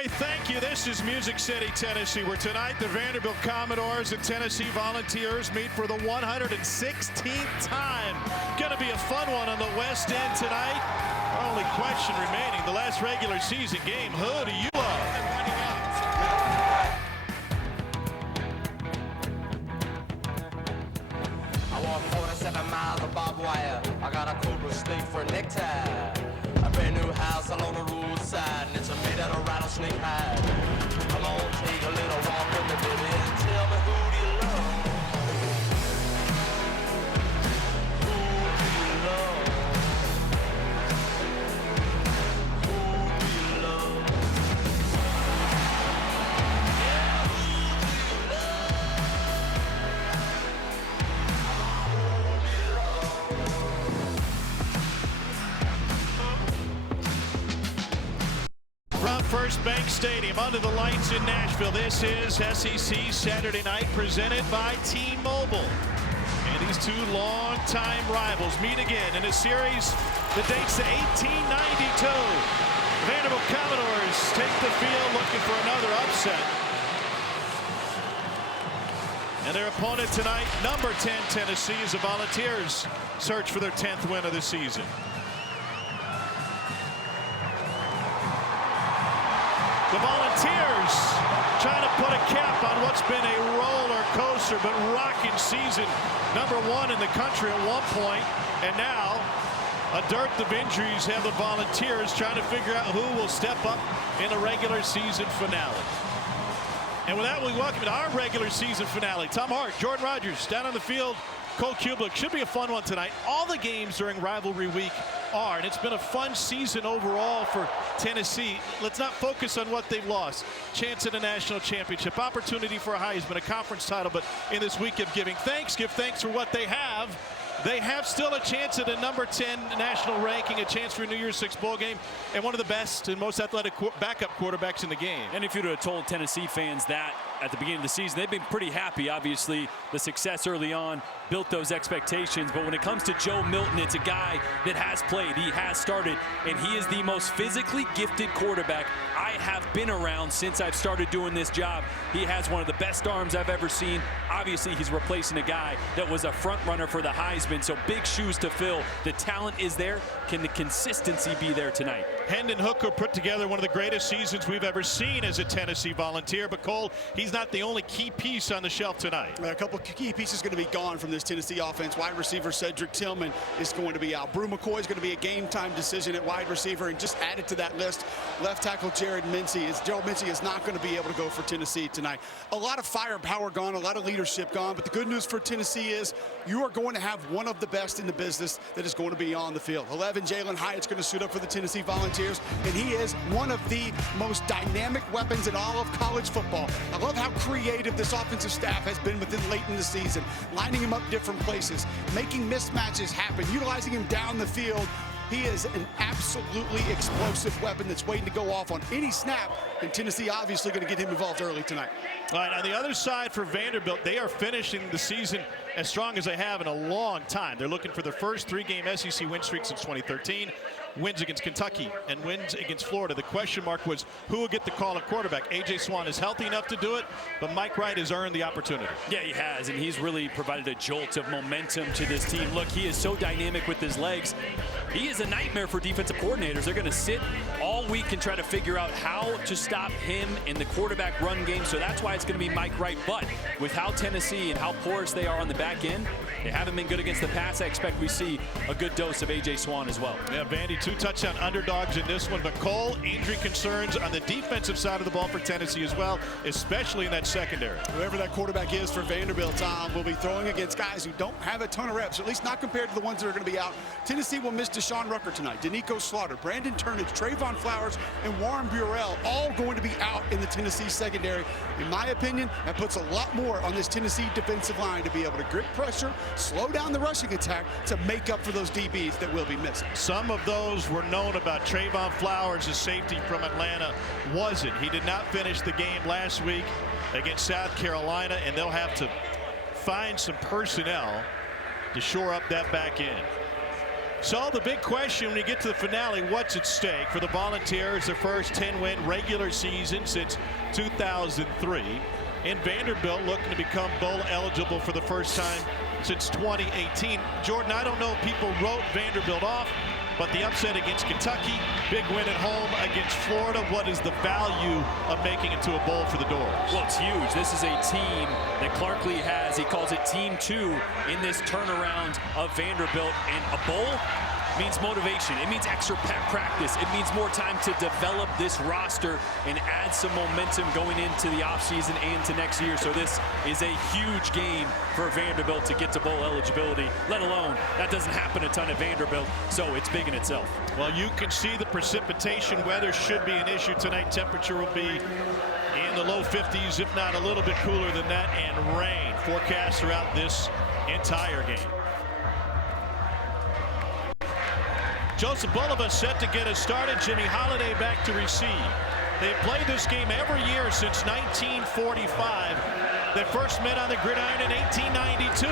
Roy, thank you. This is Music City, Tennessee, where tonight the Vanderbilt Commodores and Tennessee Volunteers meet for the 116th time. Going to be a fun one on the West End tonight. Our only question remaining, the last regular season game, who do you love? I walk 47 miles of barbed wire. I got a cobra snake for a necktie. A brand new house along the roadside, and it's made out of rattlesnake hide. Come on, take a little walk with me, baby, and tell me who do you love? Who do you love? Who do you love? Yeah, who do you love? From First Bank Stadium under the lights in Nashville, this is SEC Saturday Night presented by T-Mobile. And these two longtime rivals meet again in a series that dates to 1892. Vanderbilt Commodores take the field looking for another upset. And their opponent tonight, number 10 Tennessee, is the Volunteers search for their 10th win of the season. The Volunteers trying to put a cap on what's been a roller coaster but rocking season. #1 in the country at one point, and now a dearth of injuries have the Volunteers trying to figure out who will step up in the regular season finale. And with that, we welcome to our regular season finale. Tom Hart, Jordan Rogers down on the field. Cole Kublik. Should be a fun one tonight. All the games during rivalry week are, and it's been a fun season overall for Tennessee. Let's not focus on what they've lost. Chance at a national championship, opportunity for a Heisman, a conference title, but in this week of giving thanks, give thanks for what they have. They have still a chance at a number 10 national ranking, a chance for a New Year's Six bowl game, and one of the best and most athletic backup quarterbacks in the game. And if you'd have told Tennessee fans that at the beginning of the season, they've been pretty happy. Obviously, the success early on built those expectations. But when it comes to Joe Milton, it's a guy that has played, he has started, and he is the most physically gifted quarterback I have been around since I've started doing this job. He has one of the best arms I've ever seen. Obviously, he's replacing a guy that was a front runner for the Heisman, so big shoes to fill. The talent is there. Can the consistency be there tonight? Hendon Hooker put together one of the greatest seasons we've ever seen as a Tennessee Volunteer, but Cole, he's not the only key piece on the shelf tonight. A couple of key pieces going to be gone from this Tennessee offense. Wide receiver Cedric Tillman is going to be out. Brew McCoy is going to be a game-time decision at wide receiver, and just added to that list, left tackle Gerald Mincey is not going to be able to go for Tennessee tonight. A lot of firepower gone, a lot of leadership gone, but the good news for Tennessee is you are going to have one of the best in the business that is going to be on the field. 11, Jalen Hyatt's going to suit up for the Tennessee Volunteers, and he is one of the most dynamic weapons in all of college football. I love how creative this offensive staff has been within late in the season, lining him up different places, making mismatches happen, utilizing him down the field. He is an absolutely explosive weapon that's waiting to go off on any snap, and Tennessee obviously going to get him involved early tonight. All right, on the other side for Vanderbilt, they are finishing the season as strong as they have in a long time. They're looking for their first 3-game SEC win streak since 2013. Wins against Kentucky and wins against Florida. The question mark was who will get the call at quarterback. A.J. Swann is healthy enough to do it, but Mike Wright has earned the opportunity. Yeah, he has, and he's really provided a jolt of momentum to this team. Look, he is so dynamic with his legs. He is a nightmare for defensive coordinators. They're going to sit all week and try to figure out how to stop him in the quarterback run game, so that's why it's going to be Mike Wright. But with how Tennessee and how porous they are on the back end, they haven't been good against the pass. I expect we see a good dose of A.J. Swann as well. Yeah, Vandy, 2 touchdown underdogs in this one, but Cole, injury concerns on the defensive side of the ball for Tennessee as well, especially in that secondary. Whoever that quarterback is for Vanderbilt, Tom, will be throwing against guys who don't have a ton of reps, at least not compared to the ones that are going to be out. Tennessee will miss Deshaun Rucker tonight, Danico Slaughter, Brandon Turnage, Trayvon Flowers, and Warren Burrell, all going to be out in the Tennessee secondary. In my opinion, that puts a lot more on this Tennessee defensive line to be able to grip pressure, slow down the rushing attack to make up for those DBs that will be missing. Some of those were known about. Trayvon Flowers, a safety from Atlanta, wasn't. He did not finish the game last week against South Carolina, and they'll have to find some personnel to shore up that back end. So the big question when you get to the finale, what's at stake for the Volunteers? Their first 10-win regular season since 2003. And Vanderbilt looking to become bowl eligible for the first time since 2018. Jordan, I don't know if people wrote Vanderbilt off, but the upset against Kentucky, big win at home against Florida. What is the value of making it to a bowl for the Doors? Well, it's huge. This is a team that Clark Lee has. He calls it Team 2 in this turnaround of Vanderbilt. And a bowl means motivation. It means extra practice. It means more time to develop this roster and add some momentum going into the offseason and to next year. So this is a huge game for Vanderbilt to get to bowl eligibility, let alone that doesn't happen a ton at Vanderbilt, so it's big in itself. Well, you can see the precipitation. Weather should be an issue tonight. Temperature will be in the low 50s, if not a little bit cooler than that, and rain forecast throughout this entire game. Joseph Bulova set to get us started. Jimmy Holiday back to receive. They've played this game every year since 1945. They first met on the gridiron in 1892.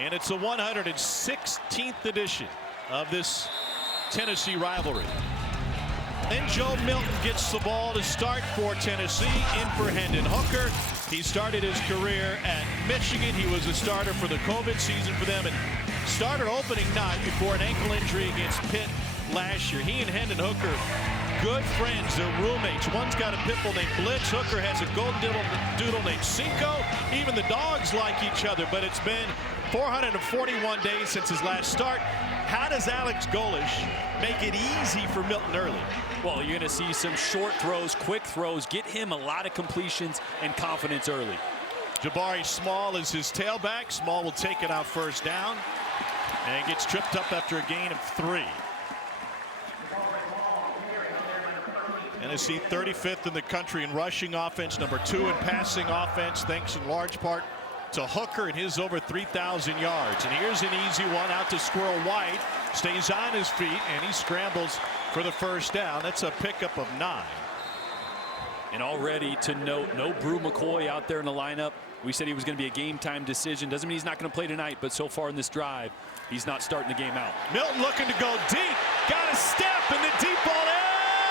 And it's the 116th edition of this Tennessee rivalry. Then Joe Milton gets the ball to start for Tennessee, in for Hendon Hooker. He started his career at Michigan. He was a starter for the COVID season for them and started opening night before an ankle injury against Pitt last year. He and Hendon Hooker, good friends. They're roommates. One's got a pit bull named Blitz. Hooker has a golden doodle named Cinco. Even the dogs like each other, but it's been 441 days since his last start. How does Alex Golesh make it easy for Milton early? Well, you're going to see some short throws, quick throws, get him a lot of completions and confidence early. Jabari Small is his tailback. Small will take it out first down and gets tripped up after a gain of 3. Tennessee 35th in the country in rushing offense, number 2 in passing offense, thanks in large part to Hooker and his over 3,000 yards. And here's an easy one out to Squirrel White. Stays on his feet and he scrambles for the first down. That's a pickup of 9. And already to note, no Brew McCoy out there in the lineup. We said he was going to be a game time decision. Doesn't mean he's not going to play tonight, but so far in this drive, he's not starting the game out. Milton looking to go deep. Got a step and the deep ball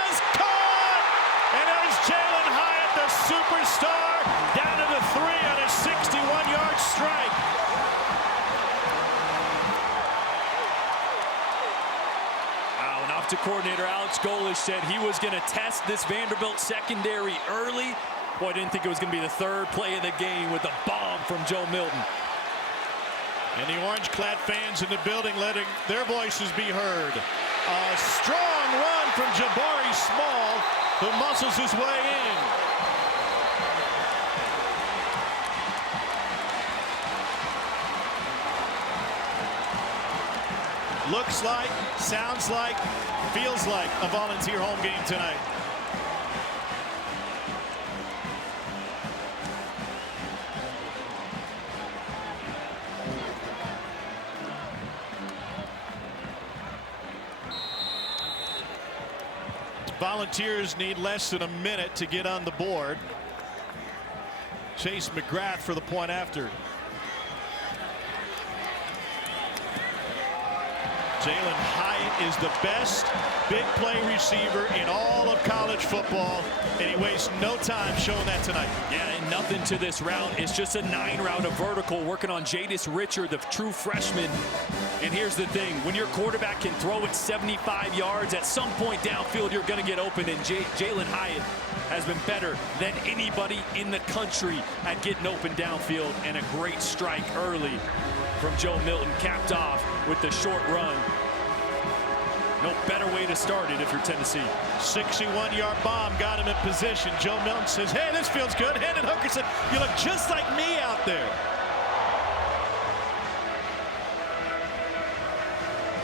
is caught. And there's Jalen Hyatt, the superstar, down to the 3 on a 61-yard strike. To coordinator Alex Golesh said he was going to test this Vanderbilt secondary early. Boy, I didn't think it was going to be the third play of the game with a bomb from Joe Milton. And the orange-clad fans in the building letting their voices be heard. A strong run from Jabari Small, who muscles his way in. Looks like, sounds like, feels like a Volunteer home game tonight. Volunteers need less than a minute to get on the board. Chase McGrath for the point after. Jalen Hyatt is the best big play receiver in all of college football, and he wastes no time showing that tonight. Yeah, and nothing to this route. It's just a 9-route of vertical, working on Jadis Richard, the true freshman. And here's the thing, when your quarterback can throw it 75 yards, at some point downfield, you're going to get open, and Jalen Hyatt has been better than anybody in the country at getting open downfield, and a great strike early from Joe Milton, capped off with the short run. No better way to start it if you're Tennessee. 61-yard bomb got him in position. Joe Milton says, hey, this feels good. Hendon Hooker said, you look just like me out there.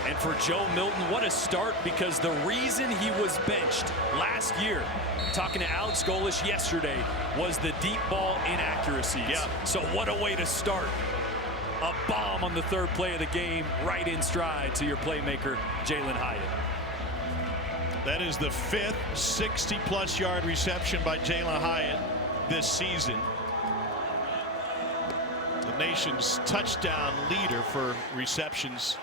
And for Joe Milton, what a start, because the reason he was benched last year, talking to Alex Golesh yesterday, was the deep ball inaccuracies. Yeah. So what a way to start. A bomb on the third play of the game, right in stride to your playmaker, Jalen Hyatt. That is the 5th 60-plus yard reception by Jalen Hyatt this season. The nation's touchdown leader for receptions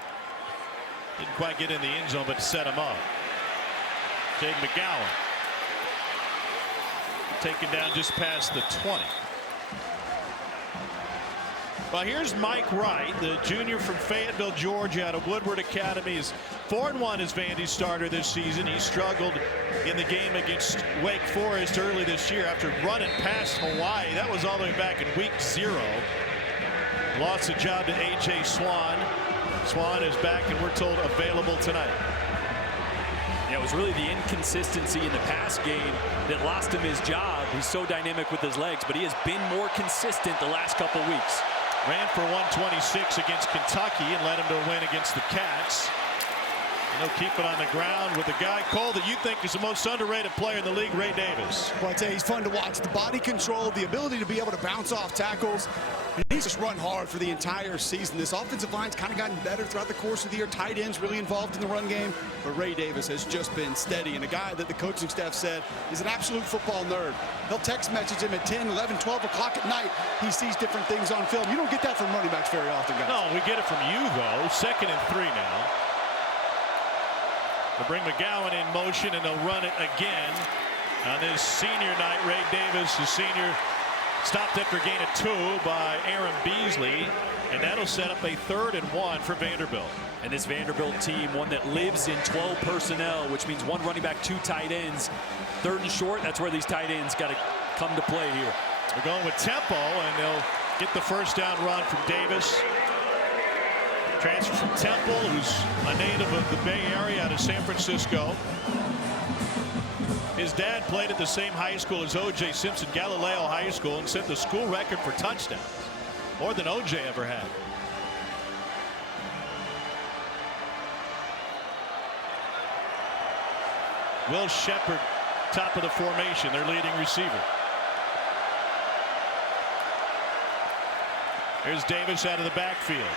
Didn't quite get in the end zone, but set him up. Jake McGowan taken down just past the 20. Well, here's Mike Wright, the junior from Fayetteville, Georgia, out of Woodward Academy. Is 4-1 as Vandy's starter this season. He struggled in the game against Wake Forest early this year after running past Hawaii. That was all the way back in week 0. Lost the job to A.J. Swan. Swan is back, and we're told available tonight. Yeah, it was really the inconsistency in the pass game that lost him his job. He's so dynamic with his legs, but he has been more consistent the last couple weeks. Ran for 126 against Kentucky and led him to a win against the Cats. And they'll keep it on the ground with the guy, Cole, that you think is the most underrated player in the league, Ray Davis. Well, I tell you, he's fun to watch. The body control, the ability to be able to bounce off tackles. And he's just run hard for the entire season. This offensive line's kind of gotten better throughout the course of the year. Tight ends really involved in the run game. But Ray Davis has just been steady. And a guy that the coaching staff said is an absolute football nerd. They'll text message him at 10, 11, 12 o'clock at night. He sees different things on film. You don't get that from running backs very often, guys. No, we get it from you, though. 2nd and 3 now. They'll bring McGowan in motion, and they'll run it again. On this senior night, Ray Davis, the senior, stopped after a gain of 2 by Aaron Beasley, and that'll set up a 3rd and 1 for Vanderbilt. And this Vanderbilt team, one that lives in 12 personnel, which means 1 running back, 2 tight ends. 3rd and short, that's where these tight ends got to come to play here. They're going with tempo, and they'll get the first down run from Davis. Transfer from Temple, who's a native of the Bay Area out of San Francisco. His dad played at the same high school as O.J. Simpson, Galileo High School, and set the school record for touchdowns, more than O.J. ever had. Will Shepard, top of the formation, their leading receiver. Here's Davis out of the backfield.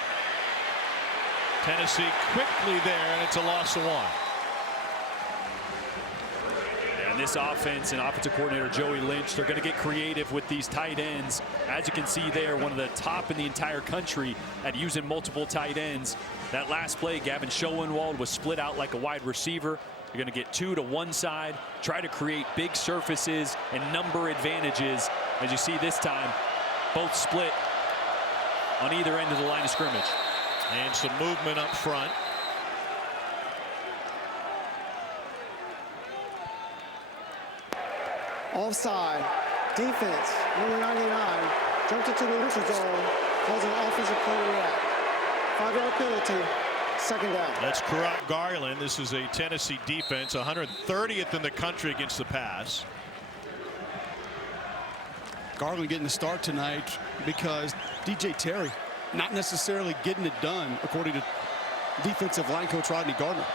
Tennessee quickly there, and it's a loss of 1. And this offense and offensive coordinator Joey Lynch, they're going to get creative with these tight ends. As you can see there, one of the top in the entire country at using multiple tight ends. That last play, Gavin Schoenwald was split out like a wide receiver. You're going to get 2 to one side, try to create big surfaces and number advantages. As you see this time, both split on either end of the line of scrimmage. And some movement up front. Offside. Defense, number 99, jumped into the neutral zone, causing an offensive play to react. 5-yard penalty, 2nd down. That's Karat Garland. This is a Tennessee defense, 130th in the country against the pass. Garland getting the start tonight because DJ Terry not necessarily getting it done, according to defensive line coach Rodney Gardner.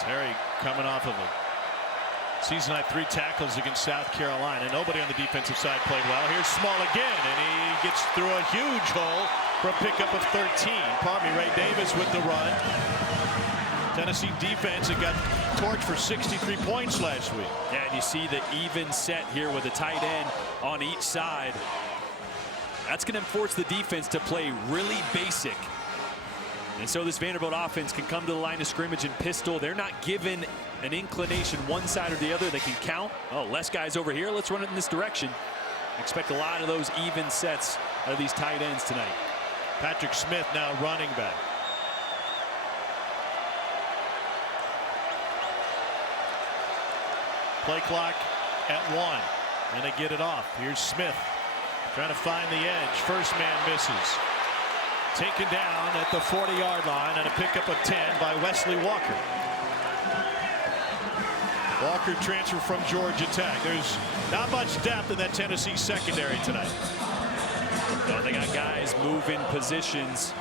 Terry coming off of a season high 3 tackles against South Carolina. Nobody on the defensive side played well. Here's Small again, and he gets through a huge hole for a pickup of 13. Pardon me, Ray Davis with the run. Tennessee defense that got torched for 63 points last week. Yeah, and you see the even set here with a tight end on each side. That's going to force the defense to play really basic. And so this Vanderbilt offense can come to the line of scrimmage and pistol. They're not given an inclination one side or the other. They can count. Oh, less guys over here. Let's run it in this direction. Expect a lot of those even sets out of these tight ends tonight. Patrick Smith now running back. Play clock at 1, and they get it off. Here's Smith trying to find the edge. First man misses. Taken down at the 40-yard line, and a pickup of 10 by Wesley Walker. Walker transfer from Georgia Tech. There's not much depth in that Tennessee secondary tonight. Well, they got guys moving positions.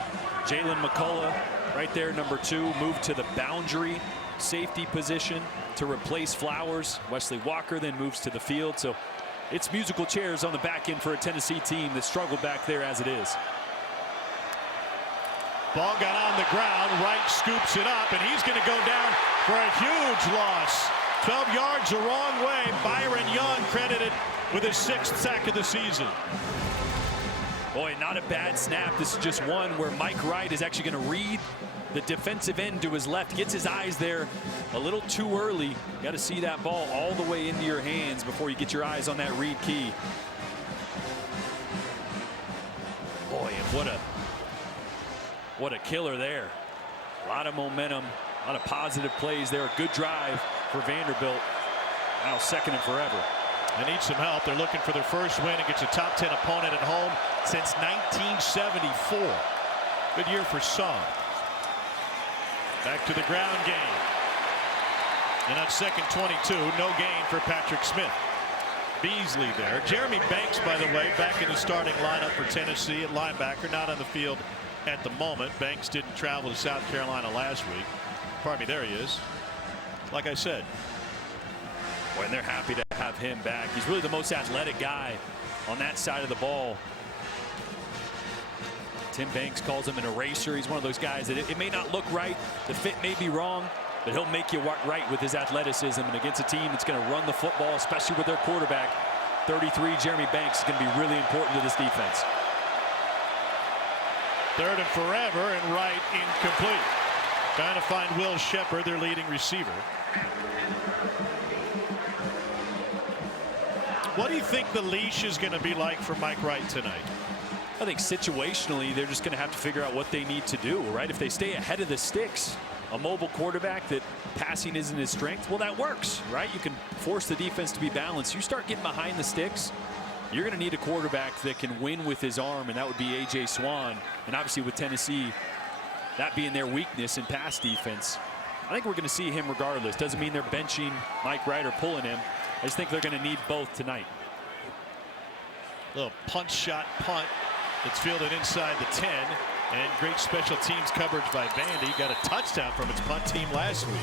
Jalen McCullough right there, number 2, moved to the boundary safety position to replace Flowers. Wesley Walker then moves to the field. So it's musical chairs on the back end for a Tennessee team that struggled back there as it is. Ball got on the ground. Wright scoops it up, and he's going to go down for a huge loss. 12 yards the wrong way. Byron Young credited with his 6th sack of the season. Boy, not a bad snap. This is just one where Mike Wright is actually going to read the defensive end to his left. Gets his eyes there a little too early. You got to see that ball all the way into your hands before you get your eyes on that read key. Boy, and what a killer there. A lot of momentum, a lot of positive plays there. A good drive for Vanderbilt. Now second and forever. They need some help. They're looking for their first win against a top 10 opponent at home since 1974. Good year for Song. Back to the ground game. And on second 22, no gain for Patrick Smith. Beasley there. Jeremy Banks, by the way, back in the starting lineup for Tennessee at linebacker, not on the field at the moment. Banks didn't travel to South Carolina last week. Pardon me, there he is. Like I said. Boy, and they're happy to have him back. He's really the most athletic guy on that side of the ball. Tim Banks calls him an eraser. He's one of those guys that it may not look right. The fit may be wrong, but he'll make you right with his athleticism. And against a team that's going to run the football, especially with their quarterback, 33, Jeremy Banks, is going to be really important to this defense. Third and forever, and right incomplete. Trying to find Will Shepard, their leading receiver. What do you think the leash is going to be like for Mike Wright tonight? I think situationally, they're just going to have to figure out what they need to do, right? If they stay ahead of the sticks, a mobile quarterback that passing isn't his strength, well, that works, right? You can force the defense to be balanced. You start getting behind the sticks, you're going to need a quarterback that can win with his arm, and that would be A.J. Swan. And obviously with Tennessee, that being their weakness in pass defense, I think we're going to see him regardless. Doesn't mean they're benching Mike Wright or pulling him. I just think they're going to need both tonight. Little punch shot punt. It's fielded inside the 10, and great special teams coverage by Vandy. Got a touchdown from its punt team last week.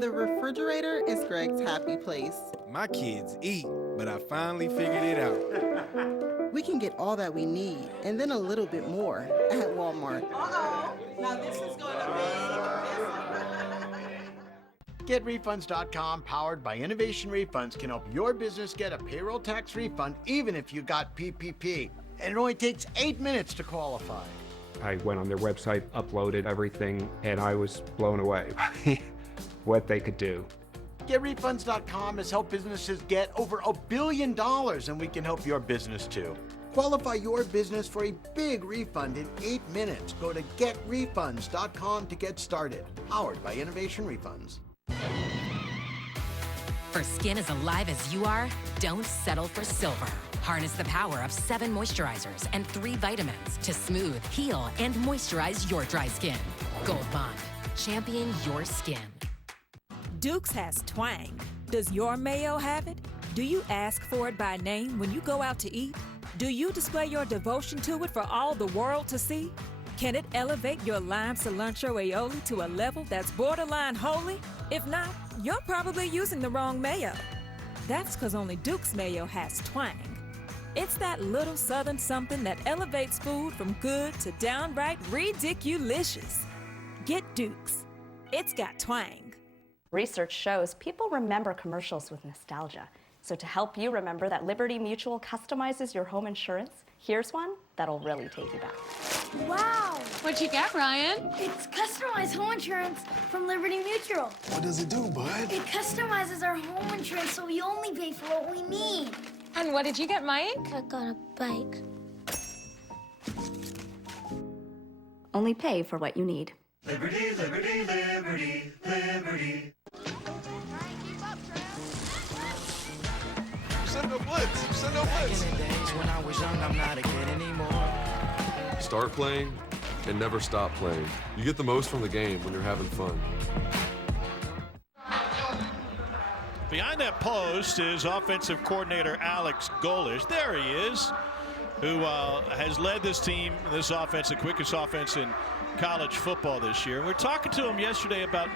The refrigerator is Greg's happy place. My kids eat, but I finally figured it out. We can get all that we need and then a little bit more at Walmart. Now this is going to be... GetRefunds.com, powered by Innovation Refunds, can help your business get a payroll tax refund even if you got PPP. And it only takes 8 minutes to qualify. I went on their website, uploaded everything, and I was blown away by what they could do. GetRefunds.com has helped businesses get over $1 billion, and we can help your business too. Qualify your business for a big refund in 8 minutes. Go to GetRefunds.com to get started. Powered by Innovation Refunds. For skin as alive as you are, don't settle for silver. Harness the power of 7 moisturizers and 3 vitamins to smooth, heal, and moisturize your dry skin. Gold Bond. Champion your skin. Duke's has twang. Does your mayo have it? Do you ask for it by name when you go out to eat? Do you display your devotion to it for all the world to see? Can it elevate your lime cilantro aioli to a level that's borderline holy? If not, you're probably using the wrong mayo. That's because only Duke's mayo has twang. It's that little southern something that elevates food from good to downright ridiculous. Get Duke's. It's got twang. Research shows people remember commercials with nostalgia. So to help you remember that Liberty Mutual customizes your home insurance, here's one that'll really take you back. Wow! What'd you get, Ryan? It's customized home insurance from Liberty Mutual. What does it do, bud? It customizes our home insurance so we only pay for what we need. And what did you get, Mike? I got a bike. Only pay for what you need. Liberty, liberty, liberty, liberty. Send a blitz. Send a blitz. When I was young, I'm not a kid anymore. Start playing and never stop playing. You get the most from the game when you're having fun. Behind that post is offensive coordinator Alex Golish. There he is, who has led this team, this offense, the quickest offense in college football this year. We're talking to him yesterday about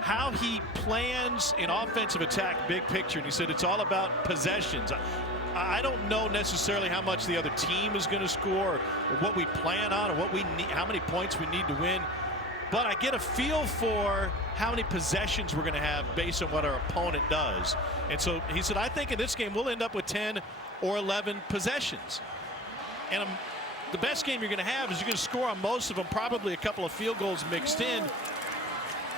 how he plans an offensive attack, big picture, and he said it's all about possessions. I don't know necessarily how much the other team is going to score, or what we plan on, or what we need, how many points we need to win. But I get a feel for how many possessions we're going to have based on what our opponent does. And so he said, I think in this game we'll end up with 10 or 11 possessions. And the best game you're going to have is you're going to score on most of them, probably a couple of field goals mixed in.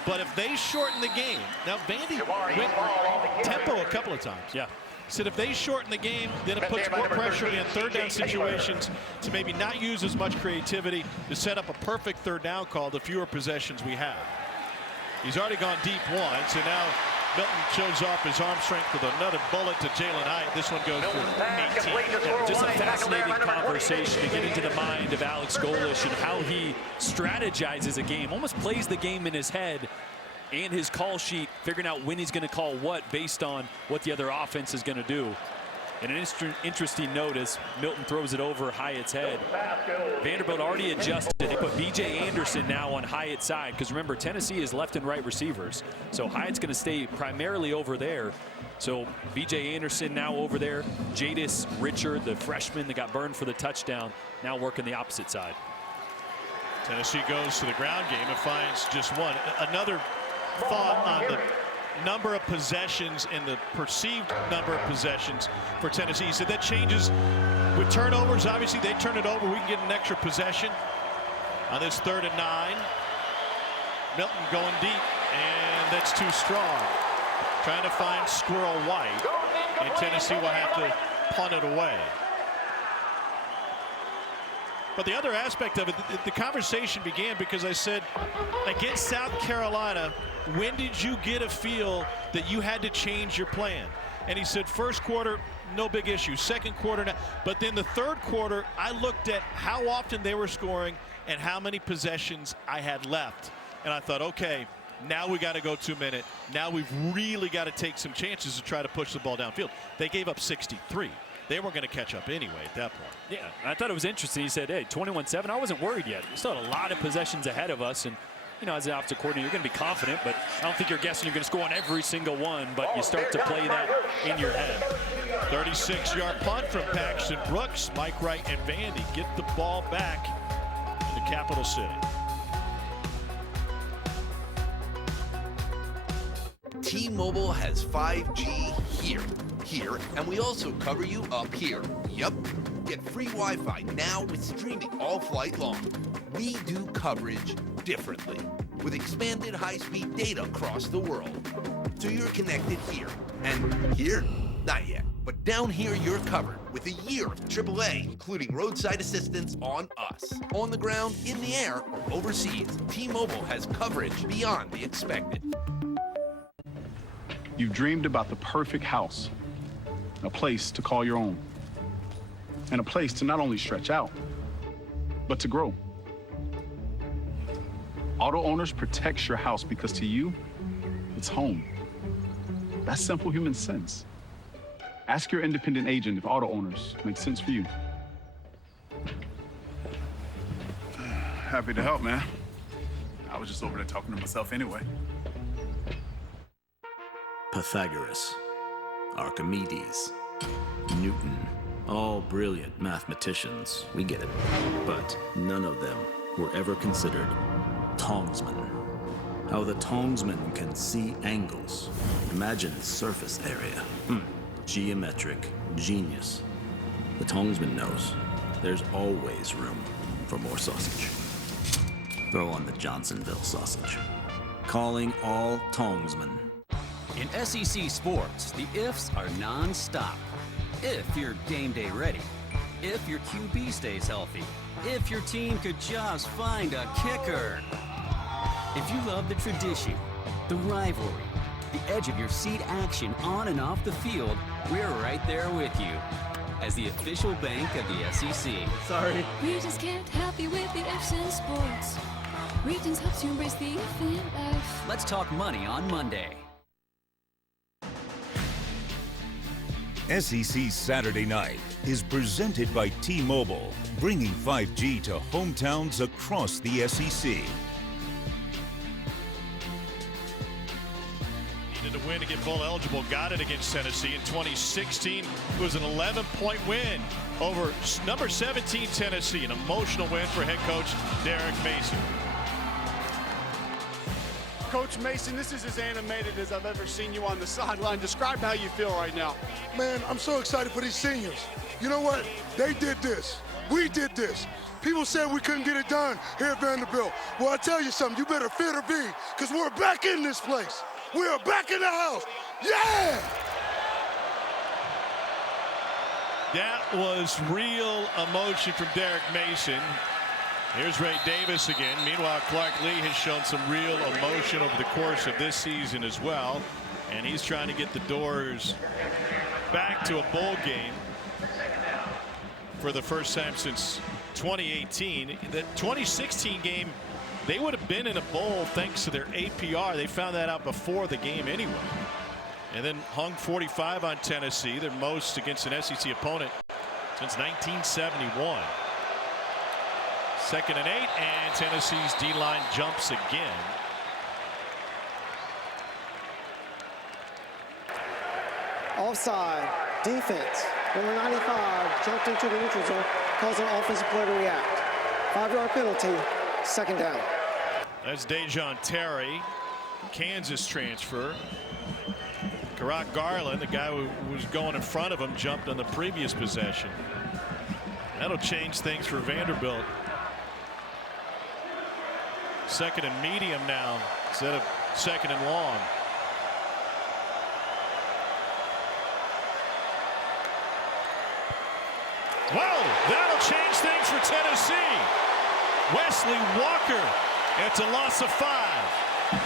But if they shorten the game, now Vandy went tempo a couple of times. Yeah. Said if they shorten the game, then it puts more pressure in third down situations to maybe not use as much creativity to set up a perfect third down call the fewer possessions we have. He's already gone deep once, and now Milton shows off his arm strength with another bullet to Jalen Hyatt. This one goes for 18. Yeah, just a fascinating conversation to get into the mind of Alex Golesh and how he strategizes a game, almost plays the game in his head and his call sheet, figuring out when he's going to call what based on what the other offense is going to do. And an interesting note as Milton throws it over Hyatt's head. Vanderbilt already adjusted. They put B.J. Anderson now on Hyatt's side because remember, Tennessee is left and right receivers. So Hyatt's going to stay primarily over there. So B.J. Anderson now over there. Jadis Richard, the freshman that got burned for the touchdown, now working the opposite side. Tennessee goes to the ground game and finds just one. Another thought on the number of possessions and the perceived number of possessions for Tennessee. He said that changes with turnovers. Obviously, they turn it over. We can get an extra possession on this 3rd and 9. Milton going deep, and that's too strong. Trying to find Squirrel White, and Tennessee will have to punt it away. But the other aspect of it, the conversation began because I said, against South Carolina, when did you get a feel that you had to change your plan? And he said, first quarter, no big issue. Second quarter, no. But then the third quarter, I looked at how often they were scoring and how many possessions I had left. And I thought, okay, now we got to go 2-minute. Now we've really got to take some chances to try to push the ball downfield. They gave up 63. They weren't going to catch up anyway at that point. Yeah, I thought it was interesting. He said, hey, 21-7, I wasn't worried yet. We still had a lot of possessions ahead of us. And, you know, as an offensive coordinator, you're going to be confident, but I don't think you're guessing you're going to score on every single one, but you start to play that in your head. 36-yard punt from Paxton Brooks. Mike Wright and Vandy get the ball back in the capital city. T-Mobile has 5G here, and we also cover you up here. Yup. Get free Wi-Fi now with streaming all flight long. We do coverage differently with expanded high-speed data across the world. So you're connected here, and here, not yet. But down here, you're covered with a year of AAA, including roadside assistance on us. On the ground, in the air, or overseas, T-Mobile has coverage beyond the expected. You've dreamed about the perfect house, a place to call your own, and a place to not only stretch out, but to grow. Auto Owners protects your house because to you, it's home. That's simple human sense. Ask your independent agent if Auto Owners makes sense for you. Happy to help, man. I was just over there talking to myself anyway. Pythagoras, Archimedes, Newton, all brilliant mathematicians, we get it. But none of them were ever considered tongsmen. How the tongsman can see angles, imagine surface area. Geometric genius. The tongsman knows there's always room for more sausage. Throw on the Johnsonville sausage. Calling all tongsmen. In SEC sports, the ifs are non-stop. If you're game day ready, if your QB stays healthy, if your team could just find a kicker. If you love the tradition, the rivalry, the edge of your seat action on and off the field, we're right there with you. As the official bank of the SEC. Sorry. We just can't help you with the ifs in sports. Regions helps you embrace the if in life. Let's talk money on Monday. SEC Saturday Night is presented by T-Mobile, bringing 5G to hometowns across the SEC. Needed to win to get bowl eligible, got it against Tennessee in 2016. It was an 11-point win over number 17 Tennessee, an emotional win for head coach Derek Mason. Coach Mason, this is as animated as I've ever seen you on the sideline. Describe how you feel right now. Man, I'm so excited for these seniors. You know what? They did this. We did this. People said we couldn't get it done here at Vanderbilt. Well, I tell you something, you better fit or be, because we're back in this place. We are back in the house. Yeah! That was real emotion from Derek Mason. Here's Ray Davis again. Meanwhile, Clark Lee has shown some real emotion over the course of this season as well. And he's trying to get the Doors back to a bowl game for the first time since 2018. The 2016 game, they would have been in a bowl thanks to their APR. They found that out before the game anyway. And then hung 45 on Tennessee, their most against an SEC opponent since 1971. 2nd and 8, and Tennessee's D-line jumps again. Offside, defense. Number 95 jumped into the neutral zone, causing offensive play to react. 5-yard penalty, 2nd down. That's Dejon Terry, Kansas transfer. Karak Garland, the guy who was going in front of him, jumped on the previous possession. That'll change things for Vanderbilt. 2nd and medium now instead of 2nd and long. Whoa, that'll change things for Tennessee. Wesley Walker, it's a loss of 5.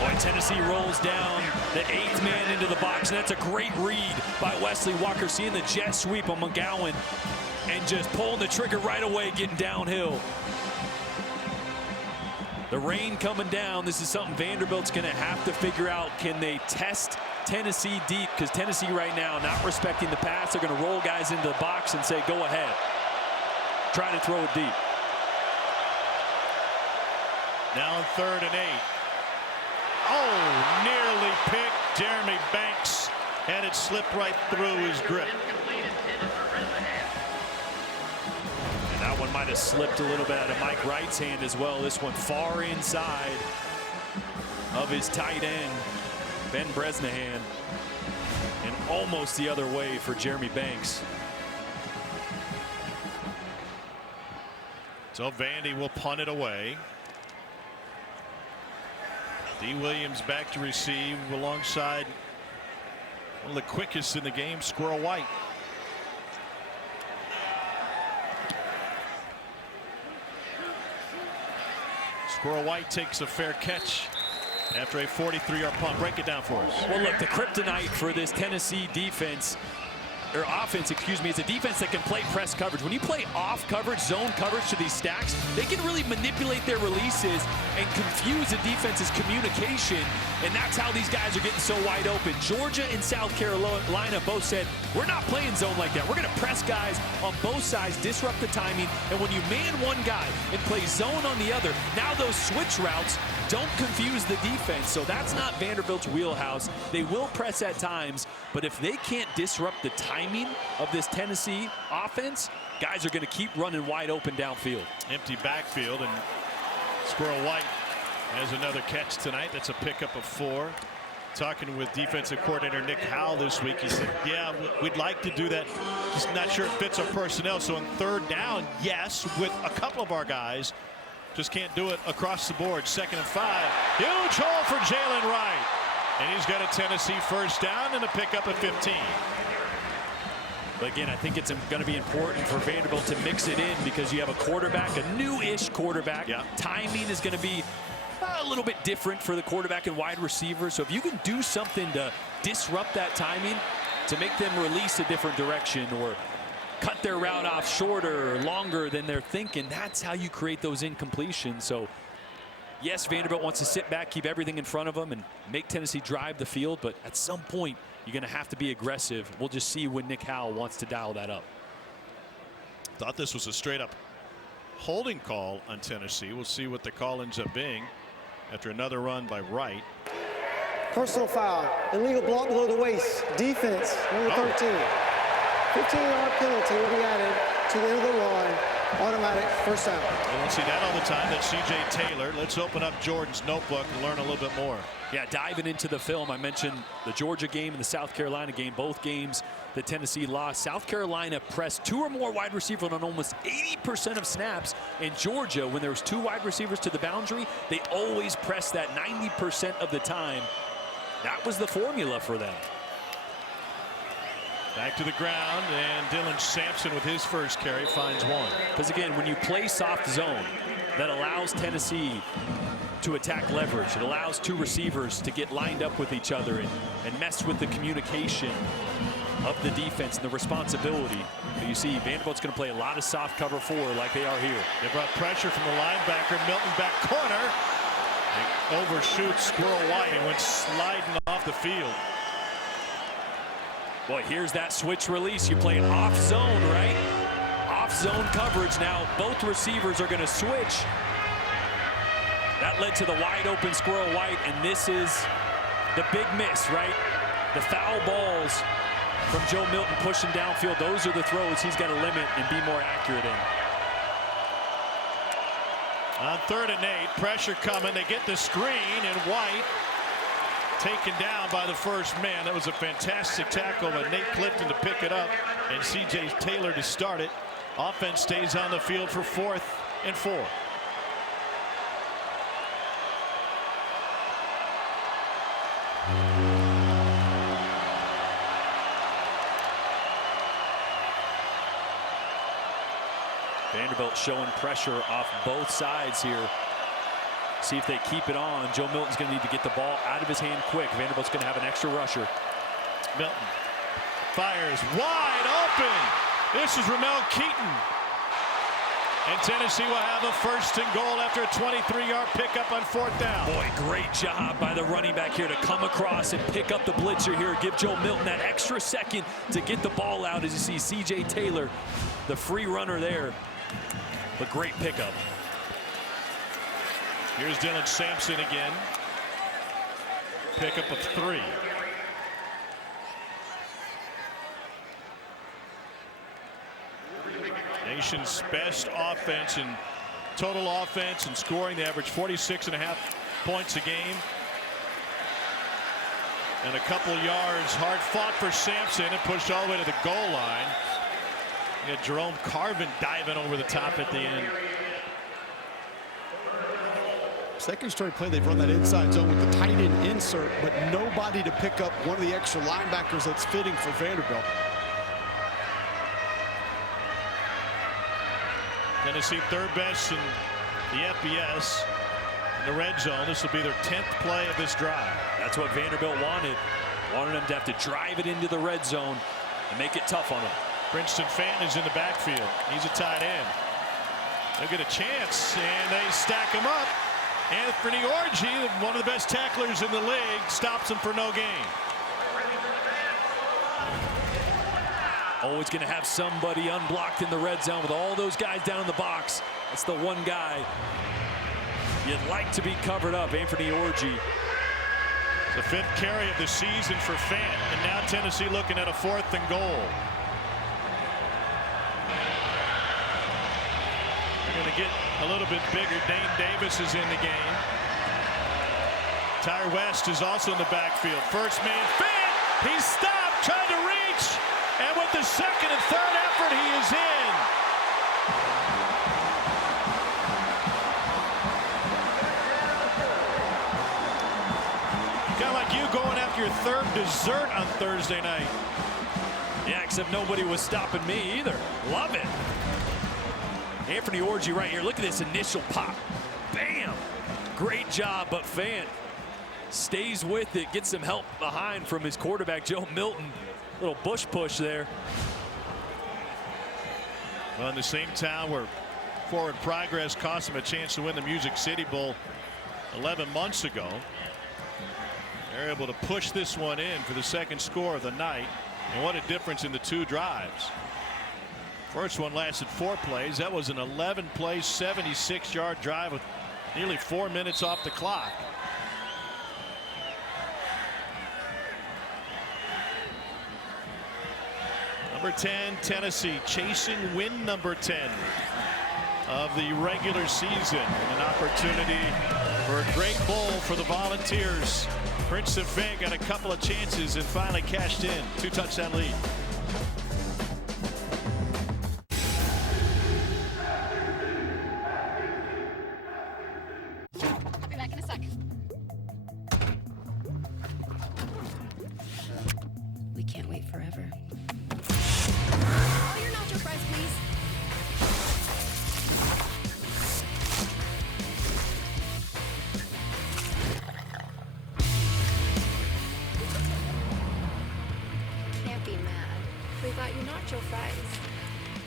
Boy, Tennessee rolls down the 8th man into the box, and that's a great read by Wesley Walker, seeing the jet sweep on McGowan and just pulling the trigger right away, getting downhill. The rain coming down. This is something Vanderbilt's going to have to figure out. Can they test Tennessee deep? Because Tennessee right now, not respecting the pass, they're going to roll guys into the box and say, go ahead. Try to throw it deep. Now on 3rd and 8. Oh, nearly picked. Jeremy Banks had it slip right through his grip. And that one might have slipped a little bit out of Mike Wright's hand as well. This one far inside of his tight end, Ben Bresnahan, and almost the other way for Jeremy Banks. So Vandy will punt it away. D. Williams back to receive alongside one of the quickest in the game, Squirrel White. Squirrel White takes a fair catch after a 43-yard punt. Break it down for us. Well, look, the kryptonite for this Tennessee defense, or offense, excuse me, is a defense that can play press coverage. When you play off coverage, zone coverage to these stacks, they can really manipulate their releases and confuse the defense's communication, and that's how these guys are getting so wide open. Georgia and South Carolina both said, we're not playing zone like that. We're going to press guys on both sides, disrupt the timing, and when you man one guy and play zone on the other, now those switch routes don't confuse the defense. So that's not Vanderbilt's wheelhouse. They will press at times, but if they can't disrupt the timing of this Tennessee offense, guys are going to keep running wide open downfield. Empty backfield, and Squirrel White has another catch tonight. That's a pickup of 4. Talking with defensive coordinator Nick Howell this week, he said, yeah, we'd like to do that. Just not sure it fits our personnel. So on 3rd down, yes, with a couple of our guys. Just can't do it across the board. 2nd and 5. Huge hole for Jalen Wright. And he's got a Tennessee 1st down and a pickup of 15. But again, I think it's going to be important for Vanderbilt to mix it in because you have a quarterback, a new-ish quarterback. Yeah. Timing is going to be a little bit different for the quarterback and wide receiver. So if you can do something to disrupt that timing, to make them release a different direction or cut their route off shorter or longer than they're thinking, that's how you create those incompletions. So yes, Vanderbilt wants to sit back, keep everything in front of them, and make Tennessee drive the field, but at some point you're going to have to be aggressive. We'll just see when Nick Howell wants to dial that up. Thought this was a straight up holding call on Tennessee. We'll see what the call ends up being after another run by Wright. Personal foul, illegal block below the waist, defense, number 13. 15-yard penalty will be added to the end of the run. Automatic first down. We won't see that all the time. That's C.J. Taylor. Let's open up Jordan's notebook and learn a little bit more. Yeah, diving into the film, I mentioned the Georgia game and the South Carolina game, both games that Tennessee lost. South Carolina pressed 2 or more wide receivers on almost 80% of snaps. In Georgia, when there was 2 wide receivers to the boundary, they always pressed that 90% of the time. That was the formula for them. Back to the ground, and Dylan Sampson with his first carry finds 1. Because again, when you play soft zone, that allows Tennessee to attack leverage. It allows 2 receivers to get lined up with each other and mess with the communication of the defense and the responsibility. But you see, Vanderbilt's going to play a lot of soft cover 4 like they are here. They brought pressure from the linebacker. Milton back corner. They overshoot Squirrel White and went sliding off the field. Boy, here's that switch release. You're playing off zone, right? Off zone coverage. Now both receivers are going to switch. That led to the wide open Squirrel White, and this is the big miss, right? The foul balls from Joe Milton pushing downfield. Those are the throws he's got to limit and be more accurate in. On 3rd and 8, pressure coming. They get the screen, and White taken down by the first man. That was a fantastic tackle by Nate Clifton to pick it up, and C.J. Taylor to start it. Offense stays on the field for 4th and 4. Vanderbilt showing pressure off both sides here. See if they keep it on. Joe Milton's going to need to get the ball out of his hand quick. Vanderbilt's going to have an extra rusher. Milton fires wide open. This is Ramel Keaton. And Tennessee will have a 1st and goal after a 23-yard pickup on 4th down. Boy, great job by the running back here to come across and pick up the blitzer here. Give Joe Milton that extra second to get the ball out as you see C.J. Taylor, the free runner there. A great pickup. Here's Dylan Sampson again. Pickup of 3. Nation's best offense in total offense and scoring. They average 46.5 points a game. And a couple yards hard fought for Sampson and pushed all the way to the goal line. You had Jerome Carvin diving over the top at the end. Second straight play, they've run that inside zone with the tight end insert, but nobody to pick up one of the extra linebackers that's fitting for Vanderbilt. Tennessee 3rd best in the FBS in the red zone. This will be their 10th play of this drive. That's what Vanderbilt wanted. Wanted them to have to drive it into the red zone and make it tough on them. Princeton Fan is in the backfield. He's a tight end. They'll get a chance, and they stack him up. Anthony Orji, one of the best tacklers in the league, stops him for no gain. Always going to have somebody unblocked in the red zone with all those guys down in the box. That's the one guy you'd like to be covered up, Anthony Orji. The 5th carry of the season for Fant, and now Tennessee looking at a 4th and goal. They're going to get a little bit bigger. Dane Davis is in the game. Tyre West is also in the backfield. First man, Fant, he's stopped, trying to reach, and with the 2nd and 3rd effort, he is in. Kind of like you going after your 3rd dessert on Thursday night. Yeah, except nobody was stopping me either. Love it. Anthony Orji right here. Look at this initial pop. Bam! Great job, but Fant stays with it, gets some help behind from his quarterback, Joe Milton. Little bush push there. Well, in the same town where forward progress cost them a chance to win the Music City Bowl 11 months ago. They're able to push this one in for the 2nd score of the night. And what a difference in the 2 drives. First one lasted 4 plays. That was an 11-play, 76-yard drive with nearly 4 minutes off the clock. Number 10, Tennessee chasing win number 10. of the regular season. An opportunity for a great bowl for the Volunteers. Prince of Fay got a couple of chances and finally cashed in. 2-touchdown lead. I'll be back in a sec. We can't wait forever. All your nacho fries, please. Can't be mad. We got you nacho fries.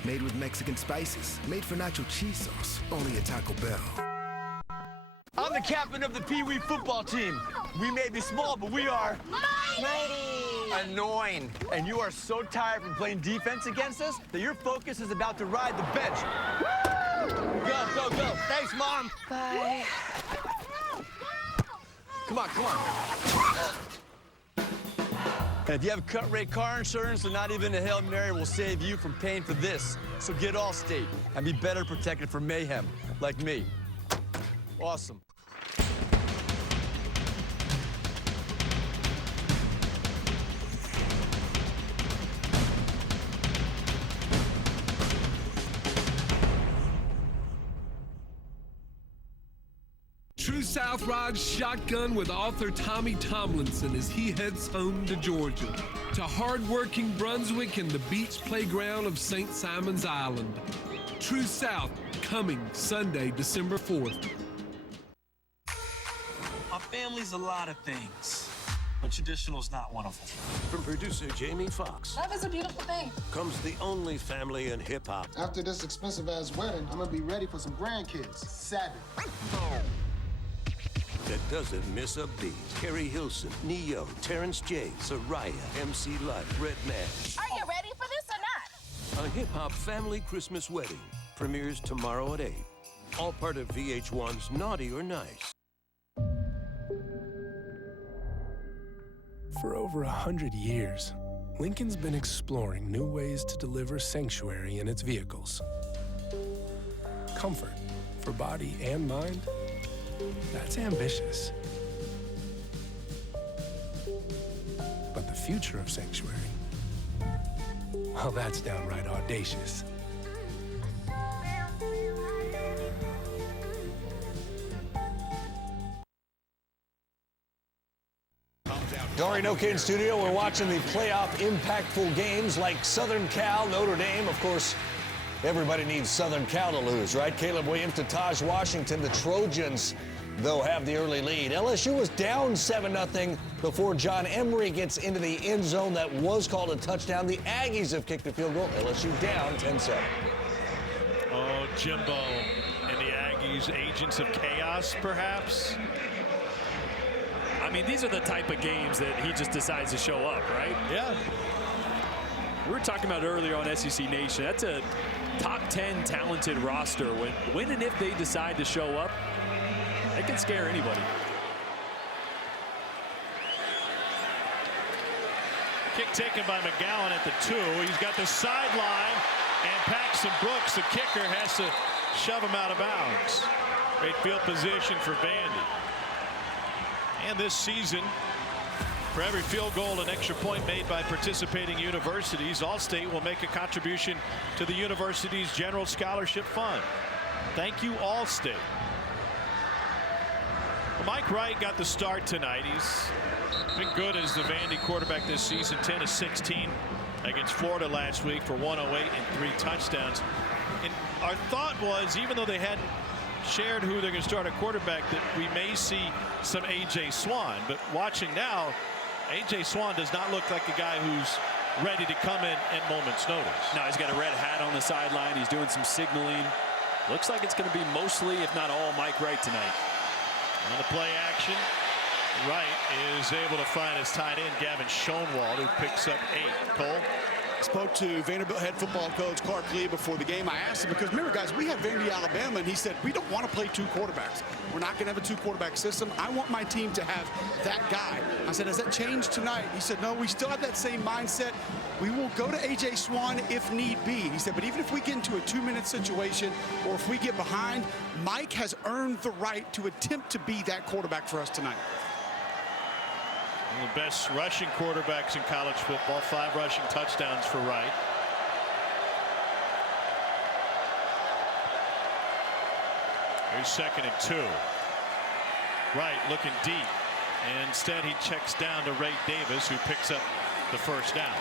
Made with Mexican spices. Made for nacho cheese sauce. Only at Taco Bell. I'm the captain of the Pee Wee football team. We may be small, but we are mighty, annoying. And you are so tired from playing defense against us that your focus is about to ride the bench. Go, go, go. Thanks, Mom. Bye. Come on, come on. And if you have cut-rate car insurance, then not even a Hail Mary will save you from paying for this. So get Allstate and be better protected from mayhem, like me. Awesome. True South rides shotgun with author Tommy Tomlinson as he heads home to Georgia, to hard-working Brunswick and the beach playground of St. Simon's Island. True South, coming Sunday, December 4th. My family's a lot of things, but traditional's not one of them. From producer Jamie Foxx Love is a beautiful thing. comes the only family in hip-hop. After this expensive-ass wedding, I'm gonna be ready for some grandkids. Savage. That doesn't miss a beat. Carrie Hilson, Neo, Terrence J, Soraya, MC Light, Red Man. Are you ready for this or not? A hip-hop family Christmas wedding premieres tomorrow at 8. All part of VH1's Naughty or Nice. For over 100 years, Lincoln's been exploring new ways to deliver sanctuary in its vehicles. Comfort for body and mind? That's ambitious. But the future of sanctuary? Well, that's downright audacious. Dory No Kid Studio, we're watching the playoff impactful games like Southern Cal, Notre Dame. Of course, everybody needs Southern Cal to lose, right? Caleb Williams to Taj Washington. The Trojans, though, have the early lead. LSU was down 7-0 before John Emery gets into the end zone. That was called a touchdown. The Aggies have kicked a field goal. LSU down 10-7. Oh, Jimbo and the Aggies, agents of chaos, perhaps? I mean, these are the type of games that he just decides to show up, right? Yeah. We were talking about earlier on SEC Nation. That's a top 10 talented roster. When and if they decide to show up, they can scare anybody. Kick taken by McGowan at the 2. He's got the sideline, and Paxton Brooks, the kicker, has to shove him out of bounds. Great field position for Vandy. And this season, for every field goal and extra point made by participating universities, Allstate will make a contribution to the university's general scholarship fund. Thank you, Allstate. Well, Mike Wright got the start tonight. He's been good as the Vandy quarterback this season, 10 of 16 against Florida last week for 108 and 3 touchdowns. And our thought was, even though they hadn't shared who they're going to start at quarterback, that we may see some A.J. Swan. But watching now, A.J. Swan does not look like a guy who's ready to come in at moment's notice. No, he's got a red hat on the sideline. He's doing some signaling. Looks like it's going to be mostly, if not all, Mike Wright tonight. On the play action, Wright is able to find his tight end, Gavin Schoenwald, who picks up 8. Cole? Spoke to Vanderbilt head football coach Clark Lee before the game. I asked him, because remember, guys, we have Vandy, Alabama, and he said, we don't want to play 2 quarterbacks. We're not going to have a 2-quarterback system. I want my team to have that guy. I said, has that changed tonight? He said, no, we still have that same mindset. We will go to A.J. Swan if need be. He said, but even if we get into a 2-minute situation or if we get behind, Mike has earned the right to attempt to be that quarterback for us tonight. One of the best rushing quarterbacks in college football, 5 rushing touchdowns for Wright. Here's 2nd and 2. Wright looking deep. And instead he checks down to Ray Davis, who picks up the first down.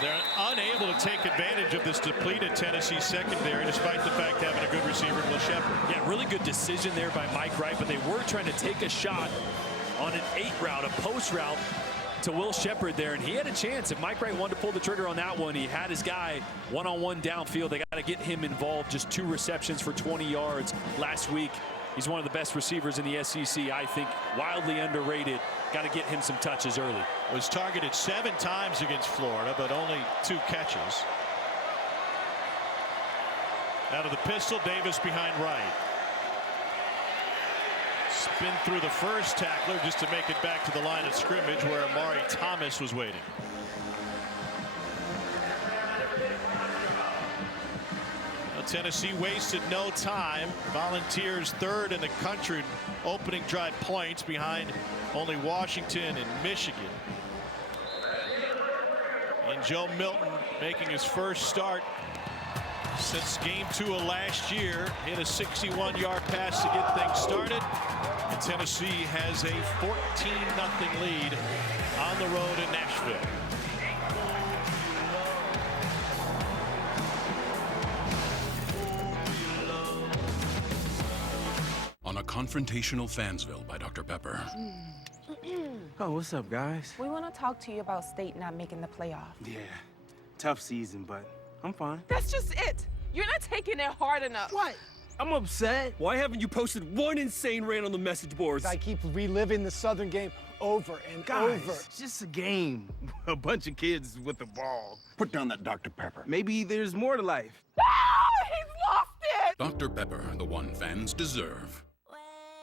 They're unable to take advantage of this depleted Tennessee secondary, despite the fact having a good receiver in Will Shepherd. Yeah, really good decision there by Mike Wright, but they were trying to take a shot on an 8 route, a post route to Will Shepherd there, and he had a chance. If Mike Wright wanted to pull the trigger on that one, he had his guy one-on-one downfield. They got to get him involved. Just 2 receptions for 20 yards last week. He's one of the best receivers in the SEC, I think, wildly underrated. Got to get him some touches early. Was targeted 7 times against Florida, but only 2 catches. Out of the pistol, Davis behind Wright. Spin through the first tackler just to make it back to the line of scrimmage where Amari Thomas was waiting. Tennessee wasted no time. Volunteers 3rd in the country opening drive points behind only Washington and Michigan. And Joe Milton making his first start since game 2 of last year. Hit a 61-yard pass to get things started. And Tennessee has a 14-0 lead on the road in Nashville. On a confrontational Fansville by Dr. Pepper. Oh, what's up, guys? We want to talk to you about State not making the playoff. Yeah, tough season, but I'm fine. That's just it. You're not taking it hard enough. What? I'm upset. Why haven't you posted one insane rant on the message boards? I keep reliving the Southern game over and over. It's just a game. A bunch of kids with the ball. Put down that Dr. Pepper. Maybe there's more to life. No! He's lost it! Dr. Pepper, the one fans deserve.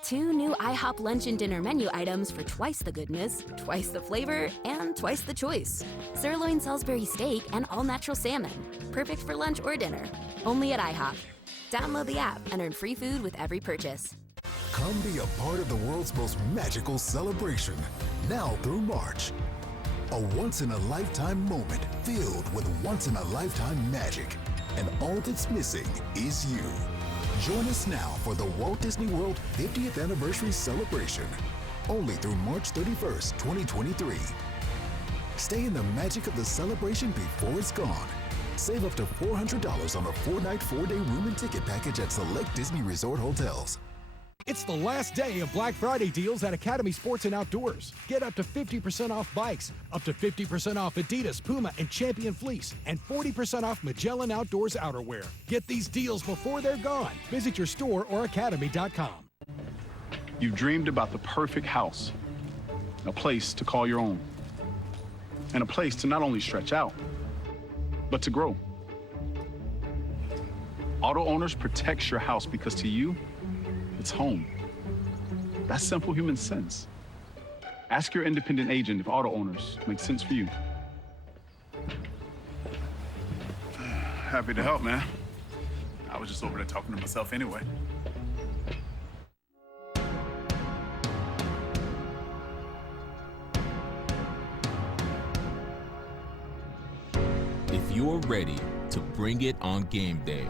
2 new IHOP lunch and dinner menu items for twice the goodness, twice the flavor, and twice the choice. Sirloin Salisbury steak and all-natural salmon. Perfect for lunch or dinner. Only at IHOP. Download the app and earn free food with every purchase. Come be a part of the world's most magical celebration, now through March. A once-in-a-lifetime moment filled with once-in-a-lifetime magic. And all that's missing is you. Join us now for the Walt Disney World 50th Anniversary Celebration. Only through March 31st, 2023. Stay in the magic of the celebration before it's gone. Save up to $400 on a 4-night, 4-day room and ticket package at select Disney Resort hotels. It's the last day of Black Friday deals at Academy Sports and Outdoors. Get up to 50% off bikes, up to 50% off Adidas, Puma, and Champion Fleece, and 40% off Magellan Outdoors outerwear. Get these deals before they're gone. Visit your store or academy.com. You've dreamed about the perfect house, a place to call your own, and a place to not only stretch out, but to grow. Auto Owners protects your house because to you, it's home. That's simple human sense. Ask your independent agent if Auto Owners make sense for you. Happy to help, man. I was just over there talking to myself anyway. If you're ready to bring it on game day,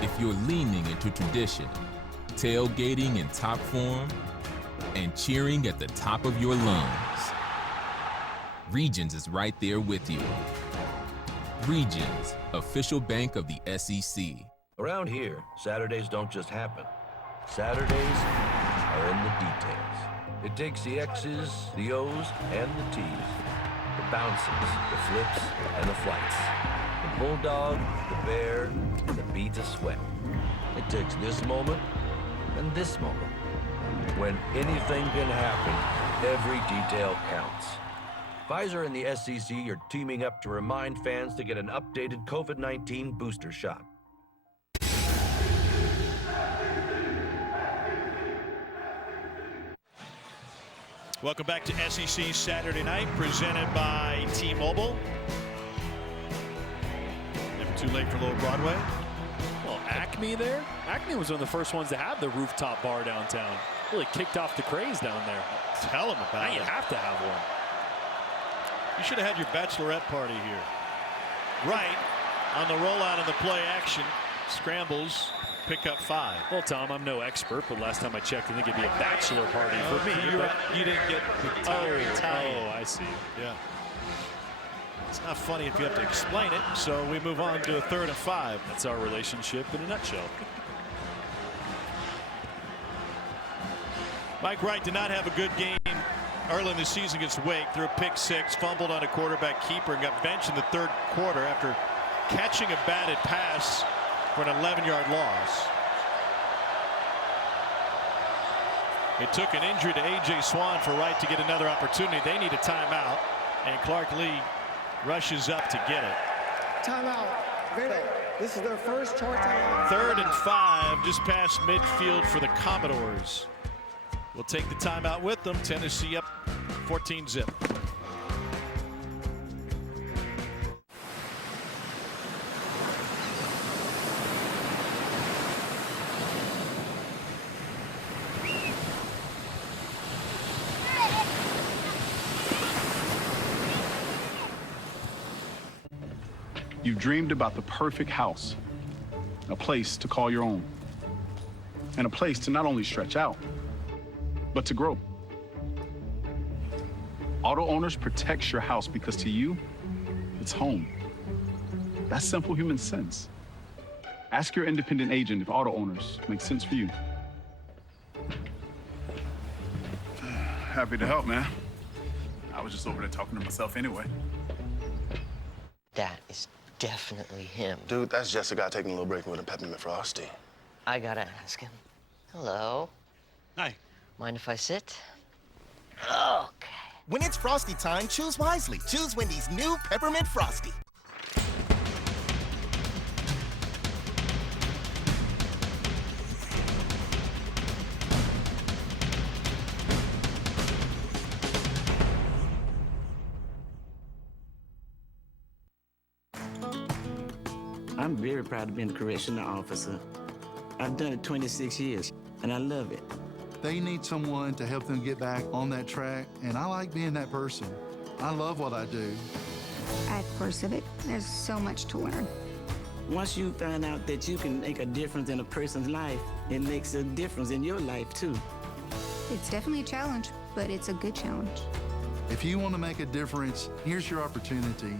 if you're leaning into tradition, tailgating in top form, and cheering at the top of your lungs, Regions is right there with you. Regions, official bank of the SEC. Around here, Saturdays don't just happen. Saturdays are in the details. It takes the X's, the O's, and the T's. The bounces, the flips, and the flights. The bulldog, the bear, the beads of sweat. It takes this moment and this moment. When anything can happen, every detail counts. Pfizer and the SEC are teaming up to remind fans to get an updated COVID-19 booster shot. Welcome back to SEC Saturday Night, presented by T-Mobile. Never too late for Lower Broadway. Well, Acme there. Acme was one of the first ones to have the rooftop bar downtown. Really kicked off the craze down there. Tell them about now it. You have to have one. You should have had your bachelorette party here. Right on the rollout of the play action. Scrambles. Pick up 5. Well, Tom, I'm no expert, but last time I checked, I think it'd be a bachelor party for me. You didn't get the Italian. Oh, I see. Yeah. It's not funny if you have to explain it, so we move on to a 3rd and 5. That's our relationship in a nutshell. Mike Wright did not have a good game early in the season against Wake. Threw a pick 6, fumbled on a quarterback keeper, and got benched in the 3rd quarter after catching a batted pass for an 11-yard loss. It took an injury to A.J. Swan for Wright to get another opportunity. They need a timeout, and Clark Lee rushes up to get it. Timeout. Vanderbilt. This is their first short timeout. 3rd and 5, just past midfield for the Commodores. We'll take the timeout with them. Tennessee up 14-zip. You've dreamed about the perfect house, a place to call your own, and a place to not only stretch out, but to grow. Auto Owners protects your house because to you, it's home. That's simple human sense. Ask your independent agent if Auto Owners makes sense for you. Happy to help, man. I was just over there talking to myself anyway. That is definitely him. Dude, that's just a guy taking a little break with a peppermint frosty. I gotta ask him. Hello. Hi. Mind if I sit? Okay. When it's Frosty time, choose wisely. Choose Wendy's new Peppermint Frosty. I'm very proud to be a correctional officer. I've done it 26 years, and I love it. They need someone to help them get back on that track, and I like being that person. I love what I do. At Core Civic, there's so much to learn. Once you find out that you can make a difference in a person's life, it makes a difference in your life, too. It's definitely a challenge, but it's a good challenge. If you want to make a difference, here's your opportunity.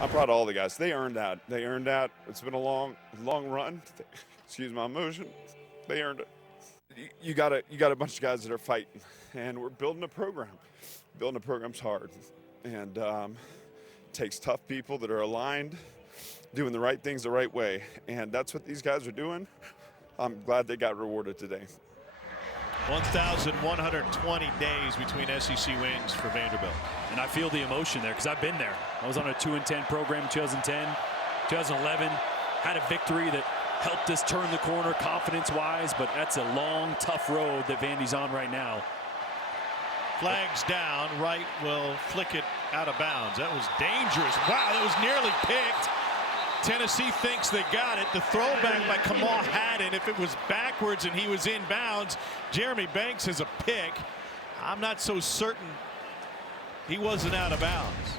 I'm proud of all the guys. They earned that. They earned that. It's been a long run. Excuse my emotion. They earned it. You got a bunch of guys that are fighting, and we're building a program. Building a program's hard, and takes tough people that are aligned, doing the right things the right way, and that's what these guys are doing. I'm glad they got rewarded today. 1,120 days between SEC wins for Vanderbilt. And I feel the emotion there because I've been there. I was on a 2-10 program in 2010, 2011, had a victory that helped us turn the corner confidence-wise, but that's a long, tough road that Vandy's on right now. Flags down. Wright will flick it out of bounds. That was dangerous. Wow, that was nearly picked. Tennessee thinks they got it. The throwback by Kamal Haddon. If it was backwards and he was in bounds, Jeremy Banks has a pick. I'm not so certain he wasn't out of bounds.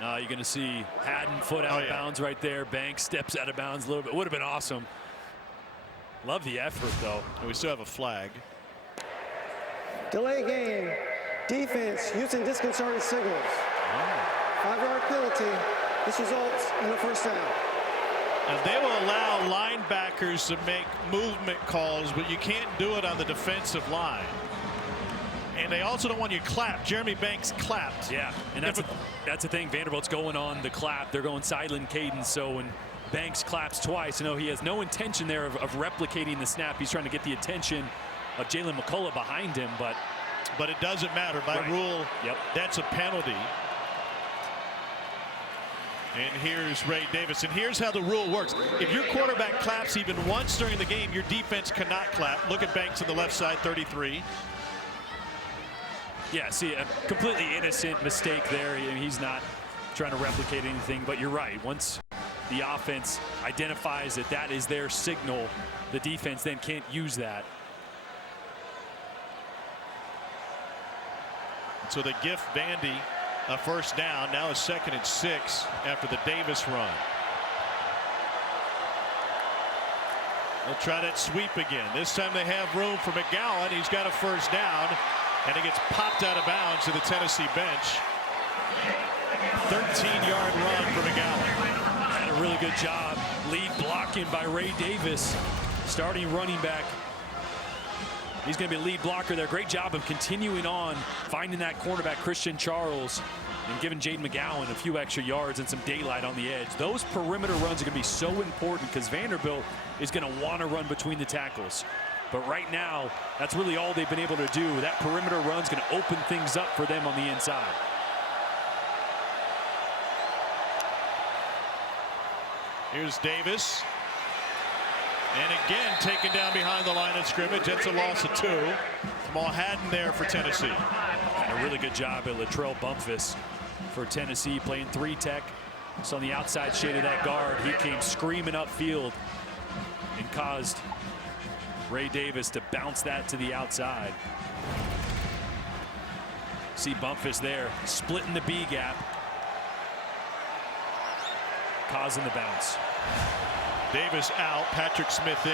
You're going to see Haddon foot out of bounds right there. Banks steps out of bounds a little bit. Would have been awesome. Love the effort, though. And we still have a flag. Delay game. Defense using disconcerting signals. 5-yard penalty. This results in a first down. And they will allow linebackers to make movement calls, but you can't do it on the defensive line. And they also don't want you clapped. Jeremy Banks clapped. Yeah, and that's the thing. Vanderbilt's going on the clap. They're going silent cadence. So when Banks claps twice, he has no intention there of replicating the snap. He's trying to get the attention of Jalen McCullough behind him, but it doesn't matter. By rule, that's a penalty. And here's Ray Davis. And here's how the rule works. If your quarterback claps even once during the game, your defense cannot clap. Look at Banks on the left side, 33. Yeah, see, a completely innocent mistake there. He's not trying to replicate anything, but you're right. Once the offense identifies that that is their signal, the defense then can't use that. So they gift Vandy a first down. Now a 2nd and 6 after the Davis run. They'll try that sweep again. This time they have room for McGowan. He's got a first down, and he gets popped out of bounds to the Tennessee bench. 13-yard run for McGowan. Had a really good job. Lead blocking by Ray Davis, starting running back. He's going to be a lead blocker there. Great job of continuing on, finding that cornerback, Christian Charles, and giving Jaden McGowan a few extra yards and some daylight on the edge. Those perimeter runs are going to be so important because Vanderbilt is going to want to run between the tackles. But right now, that's really all they've been able to do. That perimeter run is going to open things up for them on the inside. Here's Davis. And again, taken down behind the line of scrimmage. That's a loss of 2. Jamal Haddon there for Tennessee. And a really good job at Latrell Bumpus for Tennessee, playing 3-tech. So on the outside shade of that guard, he came screaming upfield and caused Ray Davis to bounce that to the outside. See Bumpus there, splitting the B gap, causing the bounce. Davis out, Patrick Smith in.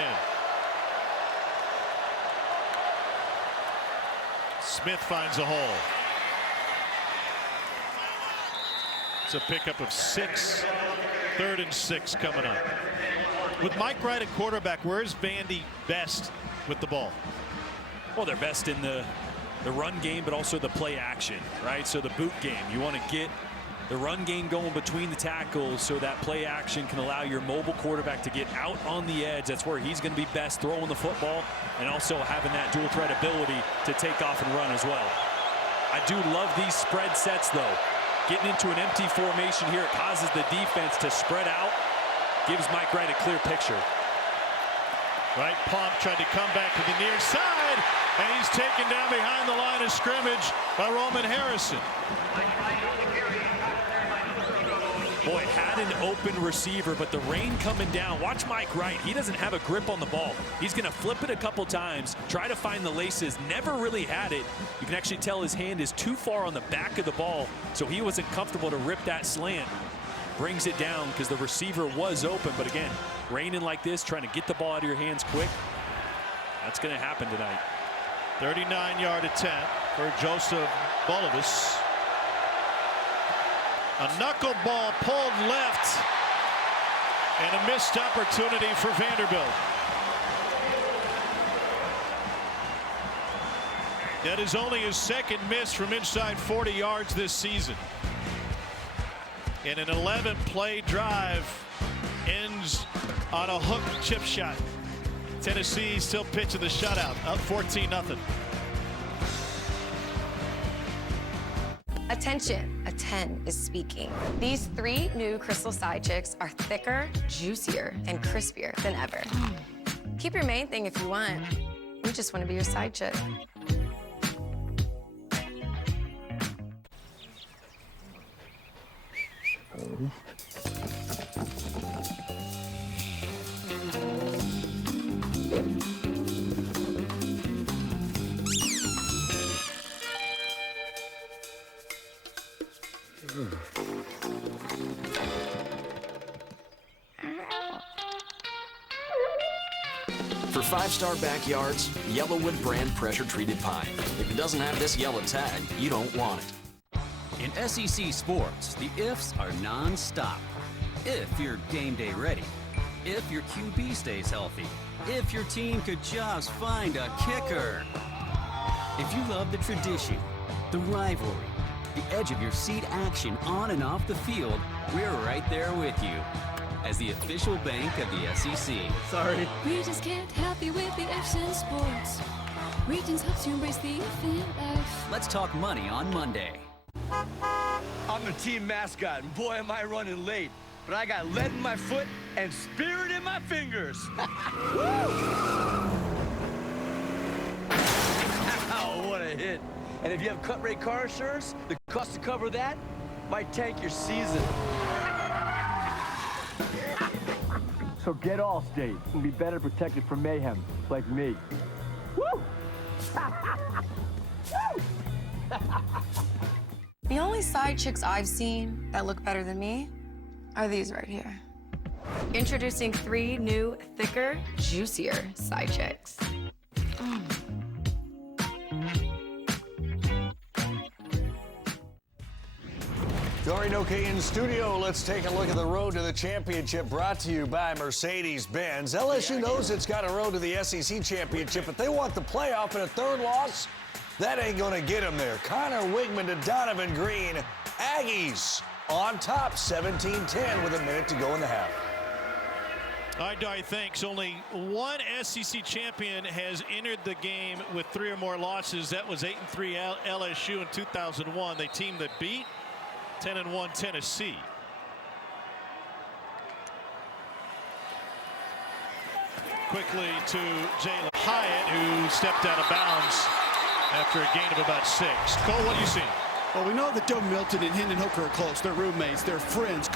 Smith finds a hole. It's a pickup of 6. 3rd and 6 coming up. With Mike Wright at quarterback, where's Vandy best with the ball? Well, they're best in the run game, but also the play action, right? So the boot game. You want to get the run game going between the tackles so that play action can allow your mobile quarterback to get out on the edge. That's where he's going to be best, throwing the football and also having that dual threat ability to take off and run as well. I do love these spread sets, though. Getting into an empty formation here, it causes the defense to spread out, gives Mike Wright a clear picture. Right, Pomp tried to come back to the near side, and he's taken down behind the line of scrimmage by Roman Harrison. Boy, had an open receiver, but the rain coming down. Watch Mike Wright. He doesn't have a grip on the ball. He's going to flip it a couple times, try to find the laces. Never really had it. You can actually tell his hand is too far on the back of the ball, so he wasn't comfortable to rip that slant. Brings it down because the receiver was open. But again, raining like this, trying to get the ball out of your hands quick. That's going to happen tonight. 39-yard attempt for Joseph Bolivis. A knuckleball pulled left, and a missed opportunity for Vanderbilt. That is only his 2nd miss from inside 40 yards this season. And an 11-play drive ends on a hook chip shot. Tennessee still pitching the shutout, up 14-0. Attention, a 10 is speaking. These 3 new Crystal Side Chicks are thicker, juicier, and crispier than ever. Keep your main thing if you want. We just want to be your side chick. For 5-star backyards, Yellowwood brand pressure-treated pine. If it doesn't have this yellow tag, you don't want it. In SEC sports, the ifs are non-stop. If you're game day ready. if your QB stays healthy, if your team could just find a kicker. If you love the tradition, the rivalry, the edge of your seat action on and off the field, we're right there with you. As the official bank of the SEC. Sorry. We just can't help you with the action sports. Regions helps you embrace the fan life. Let's talk money on Monday. I'm the team mascot, and boy, am I running late. But I got lead in my foot and spirit in my fingers. Wow, what a hit. And if you have cut rate car insurance, the cost to cover that might tank your season. So get Allstate and be better protected from mayhem, like me. Woo! The only side chicks I've seen that look better than me are these right here. Introducing 3 new, thicker, juicier side chicks. During OK in studio, let's take a look at the road to the championship brought to you by Mercedes-Benz. LSU knows it's got a road to the SEC championship, but they want the playoff, and a third loss, that ain't going to get them there. Connor Wigman to Donovan Green. Aggies on top, 17-10 with a minute to go in the half. Thanks. Only one SEC champion has entered the game with 3 or more losses. That was 8-3 LSU in 2001, the team that beat 10-1 Tennessee. Quickly to Jalen Hyatt, who stepped out of bounds after a gain of about 6. Cole, what do you see? Well, we know that Joe Milton and Hendon Hooker are close. They're roommates. They're friends.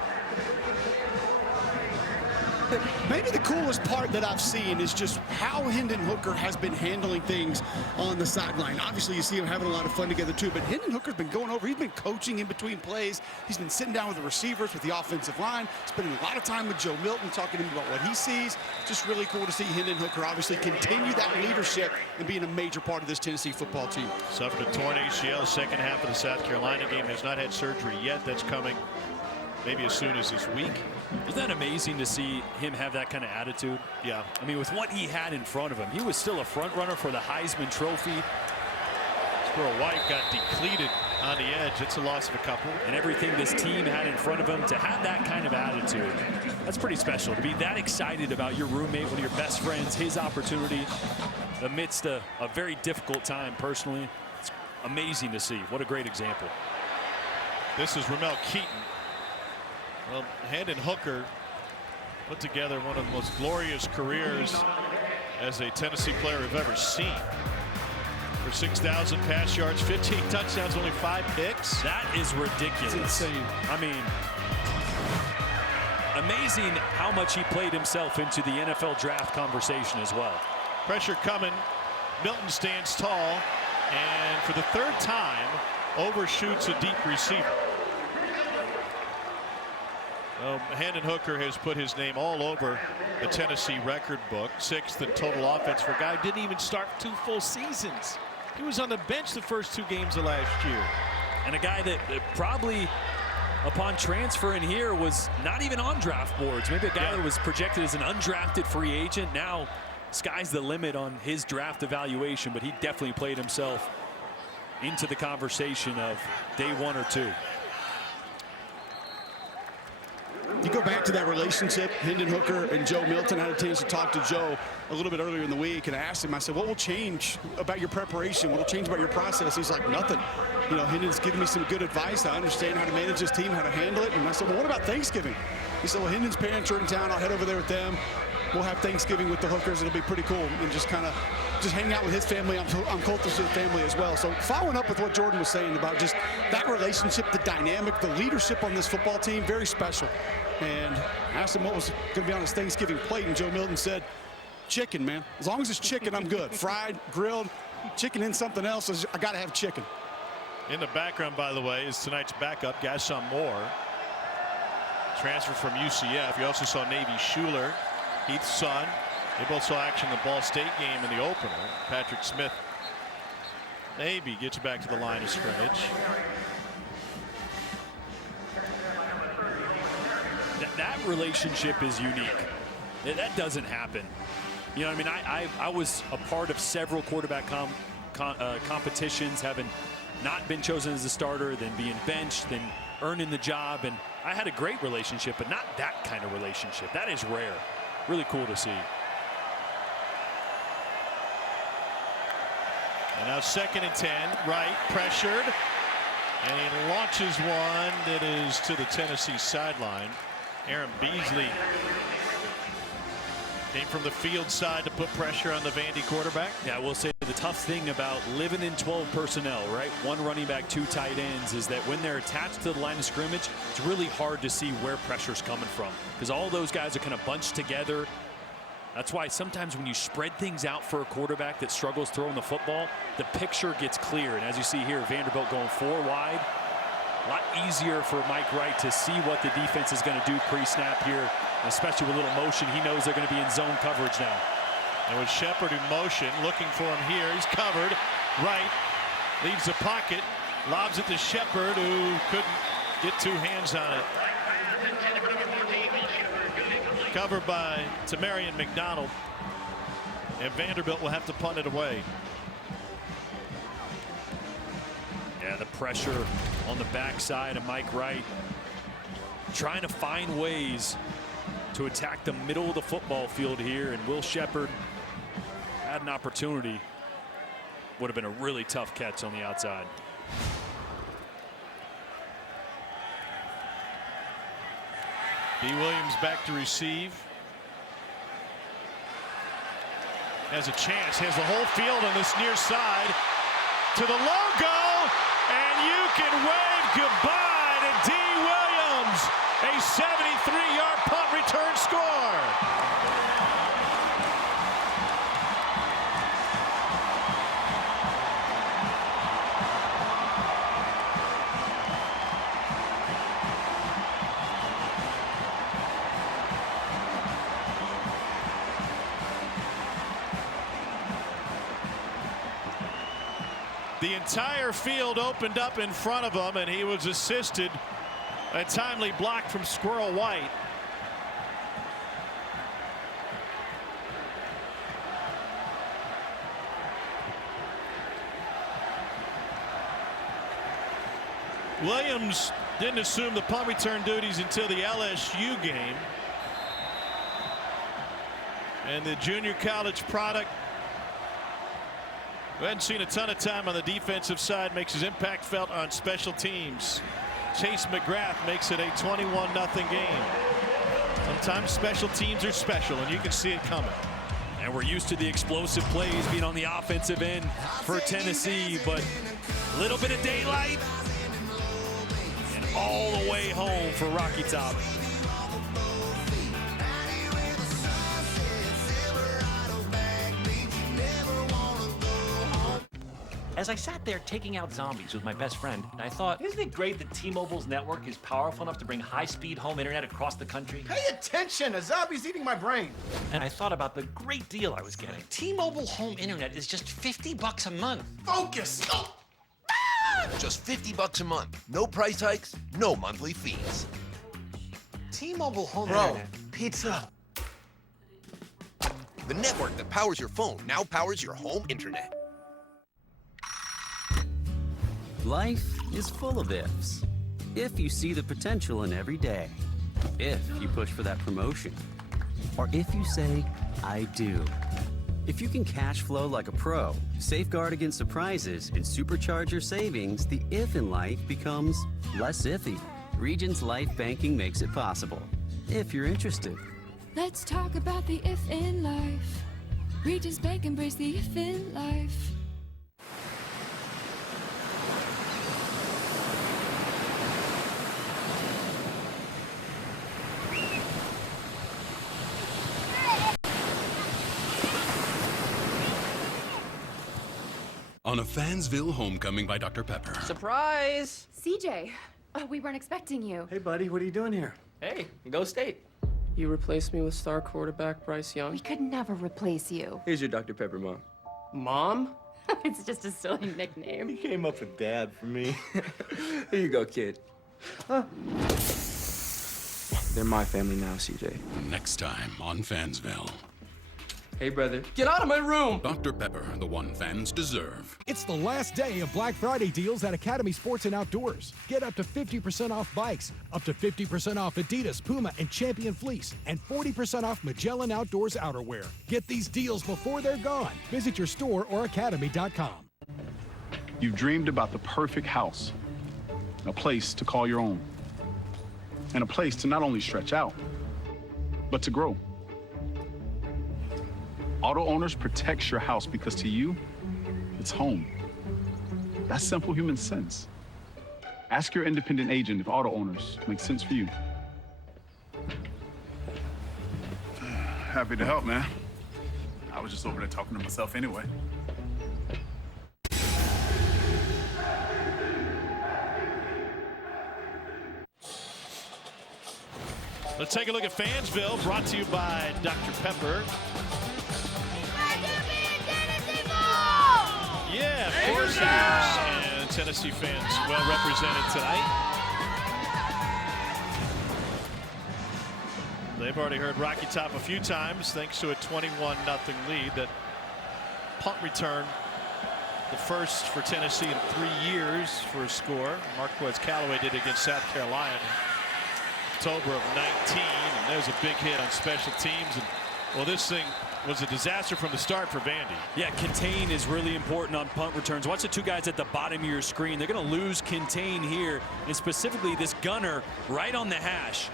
Maybe the coolest part that I've seen is just how Hendon Hooker has been handling things on the sideline. Obviously, you see him having a lot of fun together, too. But Hendon Hooker's been going over. He's been coaching in between plays. He's been sitting down with the receivers, with the offensive line, spending a lot of time with Joe Milton, talking to him about what he sees. Just really cool to see Hendon Hooker obviously continue that leadership and being a major part of this Tennessee football team. Suffered a torn ACL second half of the South Carolina game. Has not had surgery yet. That's coming maybe as soon as this week. Isn't that amazing to see him have that kind of attitude? Yeah. I mean, with what he had in front of him, he was still a front runner for the Heisman Trophy. Squirrel White got depleted on the edge. It's a loss of a couple. And everything this team had in front of him, to have that kind of attitude, that's pretty special. To be that excited about your roommate, one of your best friends, his opportunity amidst a very difficult time personally. It's amazing to see. What a great example. This is Ramel Keaton. Well, Hendon Hooker put together one of the most glorious careers as a Tennessee player we've ever seen. For 6,000 pass yards, 15 touchdowns, only 5 picks. That is ridiculous. It's insane. I mean, amazing how much he played himself into the NFL draft conversation as well. Pressure coming. Milton stands tall, and for the 3rd time, overshoots a deep receiver. Hendon Hooker has put his name all over the Tennessee record book. 6th in total offense for a guy who didn't even start 2 full seasons. He was on the bench the first 2 games of last year. And a guy that probably, upon transfer in here, was not even on draft boards. Maybe a guy that was projected as an undrafted free agent. Now, sky's the limit on his draft evaluation, but he definitely played himself into the conversation of day 1 or 2. You go back to that relationship, Hendon Hooker and Joe Milton. I had a chance to talk to Joe a little bit earlier in the week, and I asked him, I said, what will change about your preparation? What will change about your process? He's like, nothing. You know, Hendon's giving me some good advice. I understand how to manage his team, how to handle it. And I said, well, what about Thanksgiving? He said, well, Hendon's parents are in town. I'll head over there with them. We'll have Thanksgiving with the Hookers. It'll be pretty cool. And just kind of hang out with his family. I'm close to the family as well. So following up with what Jordan was saying about just that relationship, the dynamic, the leadership on this football team, very special. And I asked him what was going to be on his Thanksgiving plate, and Joe Milton said, chicken, man. As long as it's chicken, I'm good. Fried, grilled, chicken and something else. I got to have chicken. In the background, by the way, is tonight's backup, Gasson Moore. Transfer from UCF. You also saw Navy Schuler, Heath's son. They both saw action in the Ball State game in the opener. Patrick Smith maybe gets back to the line of scrimmage. That relationship is unique. That doesn't happen. You know what I mean? I was a part of several quarterback competitions, having not been chosen as a starter, then being benched, then earning the job. And I had a great relationship, but not that kind of relationship. That is rare. Really cool to see. And now 2nd and 10, Wright pressured. And he launches one that is to the Tennessee sideline. Aaron Beasley came from the field side to put pressure on the Vandy quarterback. Yeah, I will say the tough thing about living in 12 personnel, right? 1 running back, 2 tight ends, is that when they're attached to the line of scrimmage, it's really hard to see where pressure's coming from because all those guys are kind of bunched together. That's why sometimes when you spread things out for a quarterback that struggles throwing the football, the picture gets clear. And as you see here, Vanderbilt going 4 wide. A lot easier for Mike Wright to see what the defense is going to do pre-snap here, especially with a little motion. He knows they're going to be in zone coverage now. And with Shepard in motion, looking for him here. He's covered. Wright leaves the pocket, lobs it to Shepard, who couldn't get 2 hands on it. Covered by Tamarian McDonald, and Vanderbilt will have to punt it away. Yeah, the pressure on the backside of Mike Wright, trying to find ways to attack the middle of the football field here, and Will Shepard had an opportunity. Would have been a really tough catch on the outside. B. Williams back to receive. Has a chance, has the whole field on this near side. To the logo, and you can wave goodbye to D. Williams. A 73-yard punt return score. The entire field opened up in front of him, and he was assisted a timely block from Squirrel White. Williams didn't assume the punt return duties until the LSU game. And the junior college product, who hadn't seen a ton of time on the defensive side, makes his impact felt on special teams. Chase McGrath makes it a 21-0 game. Sometimes special teams are special, and you can see it coming. And we're used to the explosive plays being on the offensive end for Tennessee, but a little bit of daylight and all the way home for Rocky Top. As I sat there taking out zombies with my best friend, I thought, isn't it great that T-Mobile's network is powerful enough to bring high-speed home internet across the country? Pay attention! A zombie's eating my brain! And I thought about the great deal I was getting. T-Mobile home internet is just $50 a month. Focus! Oh. Just $50 a month. No price hikes, no monthly fees. T-Mobile home Bro, internet. Pizza. The network that powers your phone now powers your home internet. Life is full of ifs. If you see the potential in every day, if you push for that promotion, or if you say, I do. If you can cash flow like a pro, safeguard against surprises, and supercharge your savings, the if in life becomes less iffy. Regions Life Banking makes it possible, if you're interested. Let's talk about the if in life. Regions Bank, embrace the if in life. On a Fansville homecoming by Dr. Pepper. Surprise! CJ, we weren't expecting you. Hey, buddy, what are you doing here? Hey, go State. You replaced me with star quarterback Bryce Young? We could never replace you. Here's your Dr. Pepper mom. Mom? It's just a silly nickname. You came up with dad for me. Here you go, kid. They're my family now, CJ. Next time on Fansville. Hey, brother. Get out of my room! Dr. Pepper, the one fans deserve. It's the last day of Black Friday deals at Academy Sports and Outdoors. Get up to 50% off bikes, up to 50% off Adidas, Puma, and Champion Fleece, and 40% off Magellan Outdoors outerwear. Get these deals before they're gone. Visit your store or academy.com. You've dreamed about the perfect house, a place to call your own, and a place to not only stretch out, but to grow. Auto Owners protects your house because to you, it's home. That's simple human sense. Ask your independent agent if Auto Owners make sense for you. Happy to help, man. I was just over there talking to myself anyway. Let's take a look at Fansville, brought to you by Dr. Pepper. Yeah, of course it is. And Tennessee fans well represented tonight. They've already heard Rocky Top a few times thanks to a 21-0 lead. That punt return, the first for Tennessee in 3 years for a score. Marquez Callaway did it against South Carolina in October of 19. And there's a big hit on special teams. And well, this thing was a disaster from the start for Vandy. Yeah, contain is really important on punt returns. Watch the two guys at the bottom of your screen. They're going to lose contain here, and specifically this gunner right on the hash.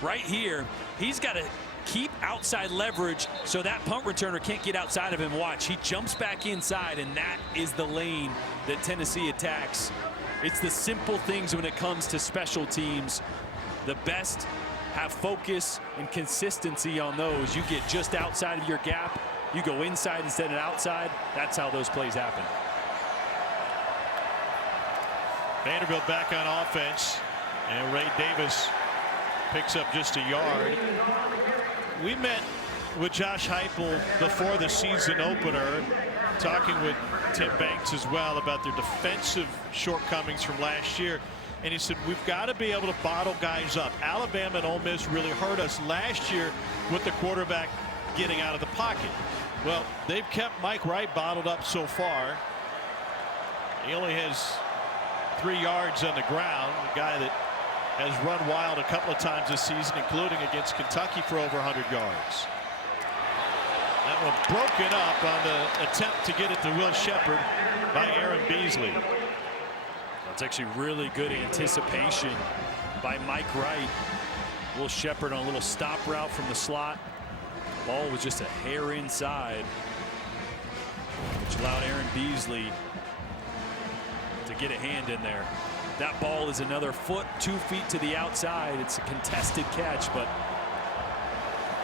Right here, he's got to keep outside leverage so that punt returner can't get outside of him. Watch, he jumps back inside, and that is the lane that Tennessee attacks. It's the simple things when it comes to special teams. The best have focus and consistency on those. You get just outside of your gap, you go inside instead of outside. That's how those plays happen. Vanderbilt back on offense, and Ray Davis picks up just a yard. We met with Josh Heupel before the season opener, talking with Tim Banks as well about their defensive shortcomings from last year. And he said, we've got to be able to bottle guys up. Alabama and Ole Miss really hurt us last year with the quarterback getting out of the pocket. Well, they've kept Mike Wright bottled up so far. He only has 3 yards on the ground. A guy that has run wild a couple of times this season, including against Kentucky for over 100 yards. That one broken up on the attempt to get it to Will Shepard by Aaron Beasley. It's actually really good anticipation by Mike Wright. Will Shepard on a little stop route from the slot. Ball was just a hair inside, which allowed Aaron Beasley to get a hand in there. That ball is another foot, 2 feet to the outside. It's a contested catch, but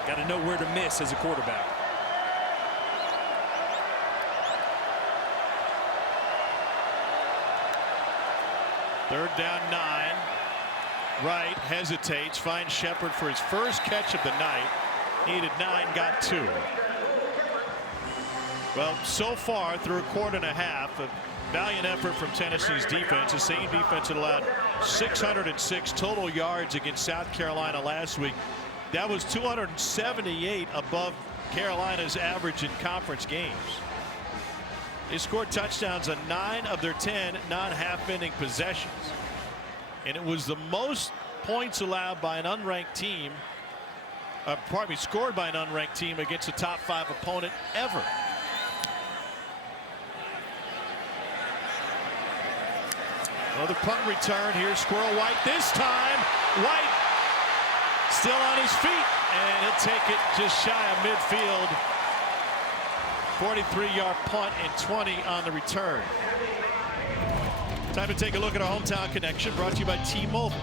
got to know where to miss as a quarterback. Third down 9. Wright hesitates, finds Shepard for his first catch of the night. Needed 9, got 2. Well, so far through a quarter and a half, a valiant effort from Tennessee's defense. The same defense that allowed 606 total yards against South Carolina last week. That was 278 above Carolina's average in conference games. They scored touchdowns on 9 of their 10 non-half-inning possessions. And it was the most points allowed by an unranked team, scored by an unranked team against a top 5 opponent ever. Another punt return here. Squirrel White this time. White still on his feet, and he'll take it just shy of midfield. 43-yard punt and 20 on the return. Time to take a look at our hometown connection, brought to you by T-Mobile.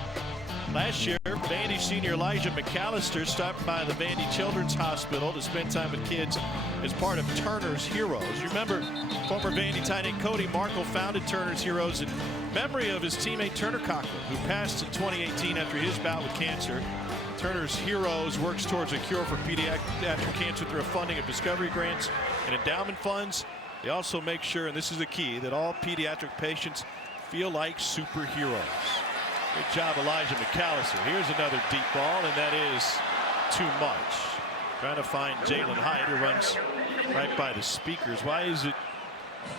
Last year, Vandy senior Elijah McAllister stopped by the Vandy Children's Hospital to spend time with kids as part of Turner's Heroes. You remember former Vandy tight end Cody Markle founded Turner's Heroes in memory of his teammate Turner Cochran, who passed in 2018 after his bout with cancer. Turner's Heroes works towards a cure for pediatric cancer through a funding of discovery grants and endowment funds. They also make sure, and this is the key, that all pediatric patients feel like superheroes. Good job, Elijah McAllister. Here's another deep ball, and that is too much. Trying to find Jalen Hyatt, who runs right by the speakers. Why is it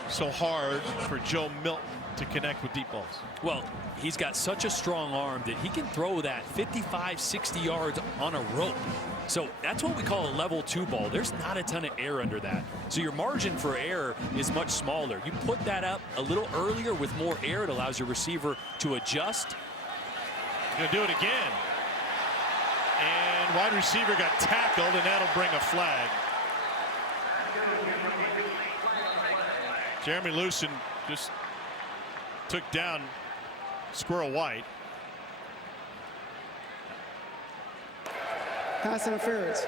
so hard for Joe Milton to connect with deep balls? Well, he's got such a strong arm that he can throw that 55, 60 yards on a rope. So that's what we call a level 2 ball. There's not a ton of air under that. So your margin for error is much smaller. You put that up a little earlier with more air, it allows your receiver to adjust. Gonna do it again. And wide receiver got tackled, and that'll bring a flag. Jeremy Lewson just took down Squirrel White. Pass interference.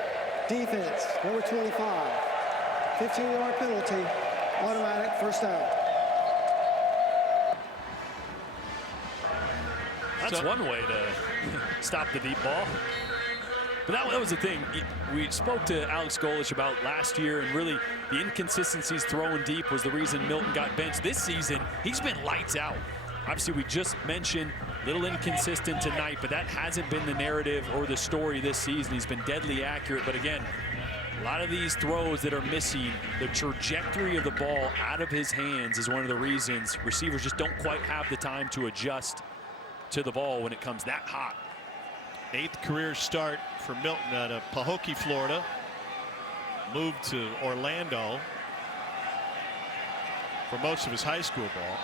Defense, number 25. 15-yard penalty. Automatic first down. That's one way to stop the deep ball. But that was the thing. We spoke to Alex Golesh about last year, and really the inconsistencies throwing deep was the reason Milton got benched. This season, he's been lights out. Obviously, we just mentioned a little inconsistent tonight, but that hasn't been the narrative or the story this season. He's been deadly accurate, but again, a lot of these throws that are missing, the trajectory of the ball out of his hands is one of the reasons receivers just don't quite have the time to adjust to the ball when it comes that hot. 8th career start for Milton out of Pahokee, Florida. Moved to Orlando for most of his high school ball.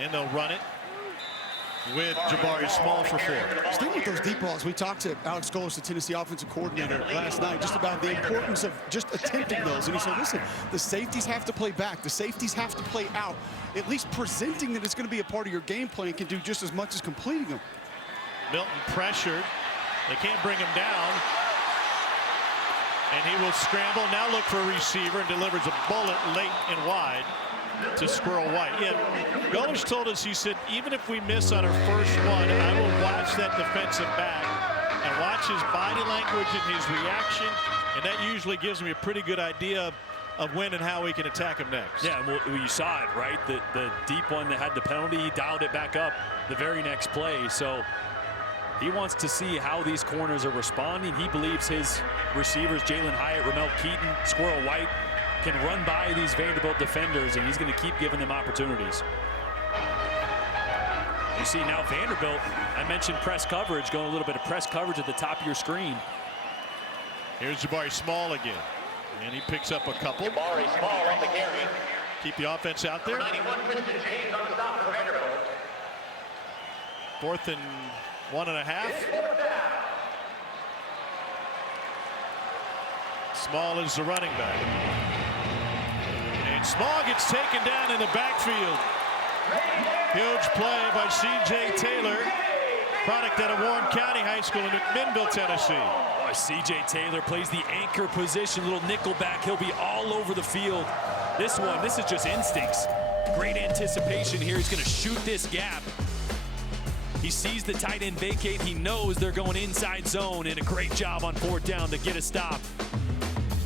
And they'll run it with Jabari Small for 4. Staying with those deep balls, we talked to Alex Golesh, the Tennessee offensive coordinator, last night, just about the importance of just attempting those. And he said, listen, the safeties have to play back. The safeties have to play out. At least presenting that it's going to be a part of your game plan can do just as much as completing them. Milton pressured. They can't bring him down. And he will scramble. Now look for a receiver and delivers a bullet late and wide to Squirrel White. Yeah, Golesh told us, he said, even if we miss on our first one, I will watch that defensive back and watch his body language and his reaction, and that usually gives me a pretty good idea of when and how we can attack him next. Yeah, well, you saw it, right? The deep one that had the penalty, he dialed it back up the very next play. So he wants to see how these corners are responding. He believes his receivers, Jalen Hyatt, Ramel Keaton, Squirrel White, can run by these Vanderbilt defenders, and he's going to keep giving them opportunities. You see now Vanderbilt, I mentioned press coverage, going a little bit of press coverage at the top of your screen. Here's Jabari Small again, and he picks up a couple. Jabari Small on the carry. Keep the offense out there. 4th and 1.5. Small is the running back. And Small gets taken down in the backfield. Huge play by C.J. Taylor, product out of Warren County High School in McMinnville, Tennessee. Oh, C.J. Taylor plays the anchor position, little nickel back. He'll be all over the field. This is just instincts. Great anticipation here. He's going to shoot this gap. He sees the tight end vacate. He knows they're going inside zone, and a great job on 4th down to get a stop.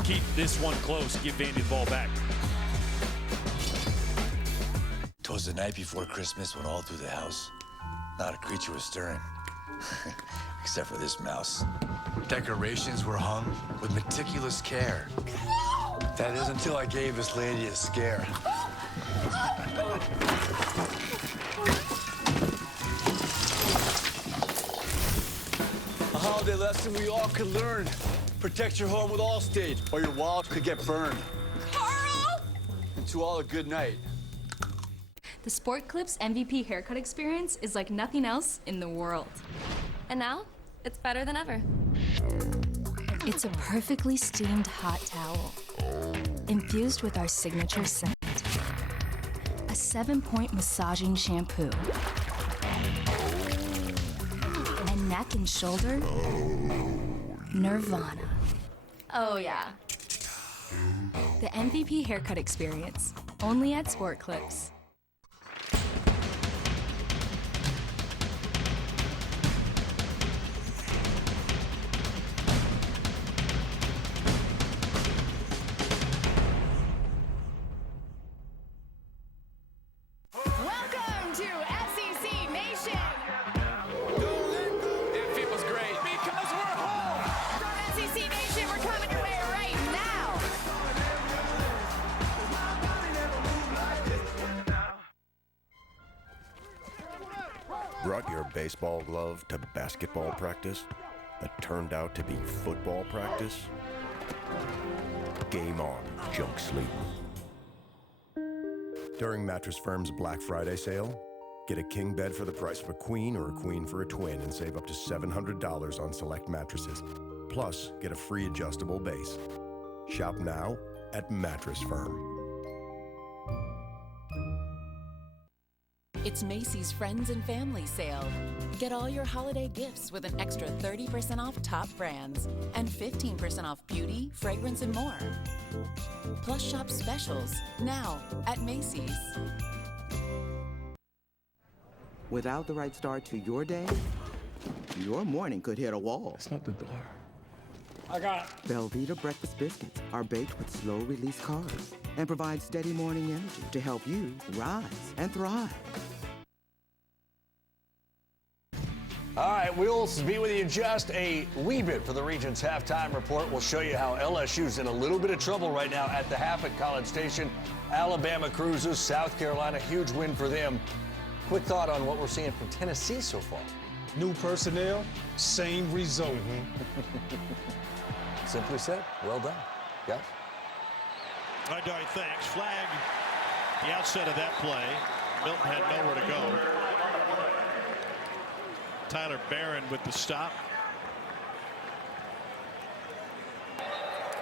Keep this one close. Give Vandy the ball back. 'Twas the night before Christmas when all through the house, not a creature was stirring, except for this mouse. Decorations were hung with meticulous care. That is until I gave this lady a scare. A holiday lesson we all could learn. Protect your home with Allstate, or your wallet could get burned. Carl! And to all a good night. The Sport Clips MVP haircut experience is like nothing else in the world. And now, it's better than ever. It's a perfectly steamed hot towel, infused with our signature scent. A 7-point massaging shampoo. And neck and shoulder, Nirvana. Oh yeah. The MVP haircut experience, only at Sport Clips. Welcome baseball glove to basketball practice that turned out to be football practice? Game on, junk sleep. During Mattress Firm's Black Friday sale, get a king bed for the price of a queen or a queen for a twin and save up to $700 on select mattresses. Plus, get a free adjustable base. Shop now at Mattress Firm. It's Macy's Friends and Family Sale. Get all your holiday gifts with an extra 30% off top brands and 15% off beauty, fragrance, and more. Plus shop specials now at Macy's. Without the right start to your day, your morning could hit a wall. It's not the door. I got Velveeta breakfast biscuits are baked with slow-release carbs and provide steady morning energy to help you rise and thrive. All right, we'll be with you just a wee bit for the Regions halftime report. We'll show you how LSU's in a little bit of trouble right now at the half at College Station. Alabama cruises, South Carolina, huge win for them. Quick thought on what we're seeing from Tennessee so far. New personnel, same result. Simply said, well done, guys. All right, Dari, thanks. Flag the outset of that play. Milton had nowhere to go. Tyler Barron with the stop.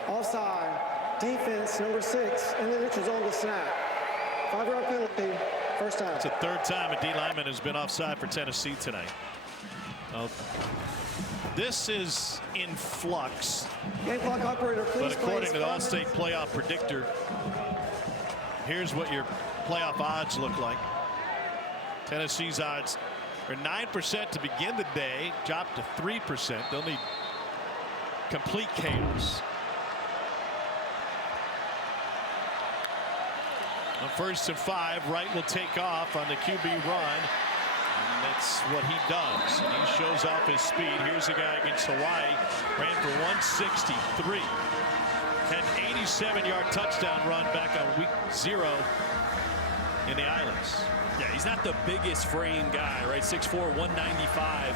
Offside. Defense, number 6, in the neutral zone to snap. 5-yard penalty, first down. It's the third time a D lineman has been offside for Tennessee tonight. This is in flux. Game clock operator, please. But according to the All-State Playoff Predictor, here's what your playoff odds look like. Tennessee's odds are 9% to begin the day, dropped to 3%. They'll need complete chaos. On 1st and 5, Wright will take off on the QB run. And that's what he does. And he shows off his speed. Here's a guy against Hawaii. Ran for 163. Had an 87-yard touchdown run back on week 0 in the Islands. Yeah, he's not the biggest frame guy, right? 6'4", 195.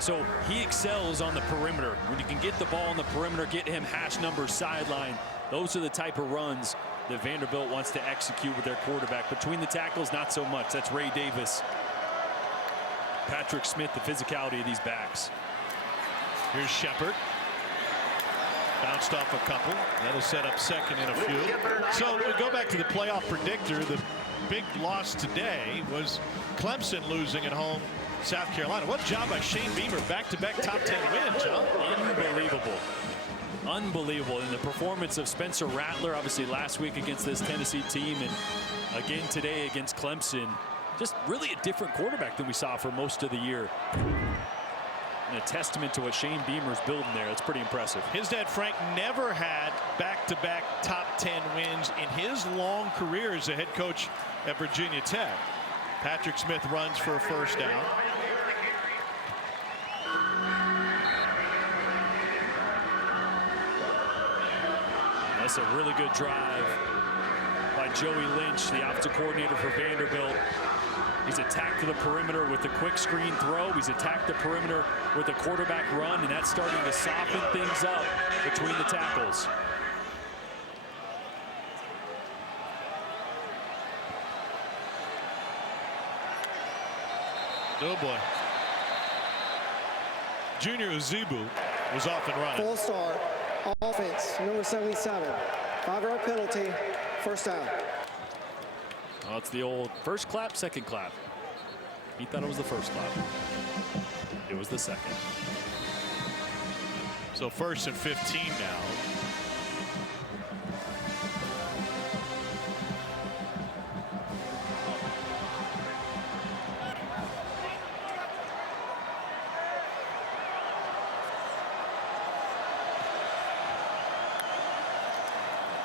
So he excels on the perimeter. When you can get the ball on the perimeter, get him hash number sideline, those are the type of runs that Vanderbilt wants to execute with their quarterback. Between the tackles, not so much. That's Ray Davis. Patrick Smith, the physicality of these backs. Here's Shepard. Bounced off a couple. That'll set up second and a few. So we go back to the playoff predictor. The big loss today was Clemson losing at home South Carolina. What job by Shane Beamer, back-to-back top 10 wins, huh? Unbelievable. Unbelievable. And the performance of Spencer Rattler, obviously last week against this Tennessee team, and again today against Clemson. Just really a different quarterback than we saw for most of the year. And a testament to what Shane Beamer's building there. That's pretty impressive. His dad, Frank, never had back-to-back top 10 wins in his long career as a head coach at Virginia Tech. Patrick Smith runs for a first down. That's a really good drive by Joey Lynch, the offensive coordinator for Vanderbilt. He's attacked to the perimeter with a quick screen throw. He's attacked the perimeter with a quarterback run, and that's starting to soften things up between the tackles. Oh boy. Junior Uzibu was off and running. Full start. Offense, number 77. 5-yard penalty, first down. Oh, it's the old first clap, second clap. He thought it was the first clap. It was the second. So 1st and 15 now.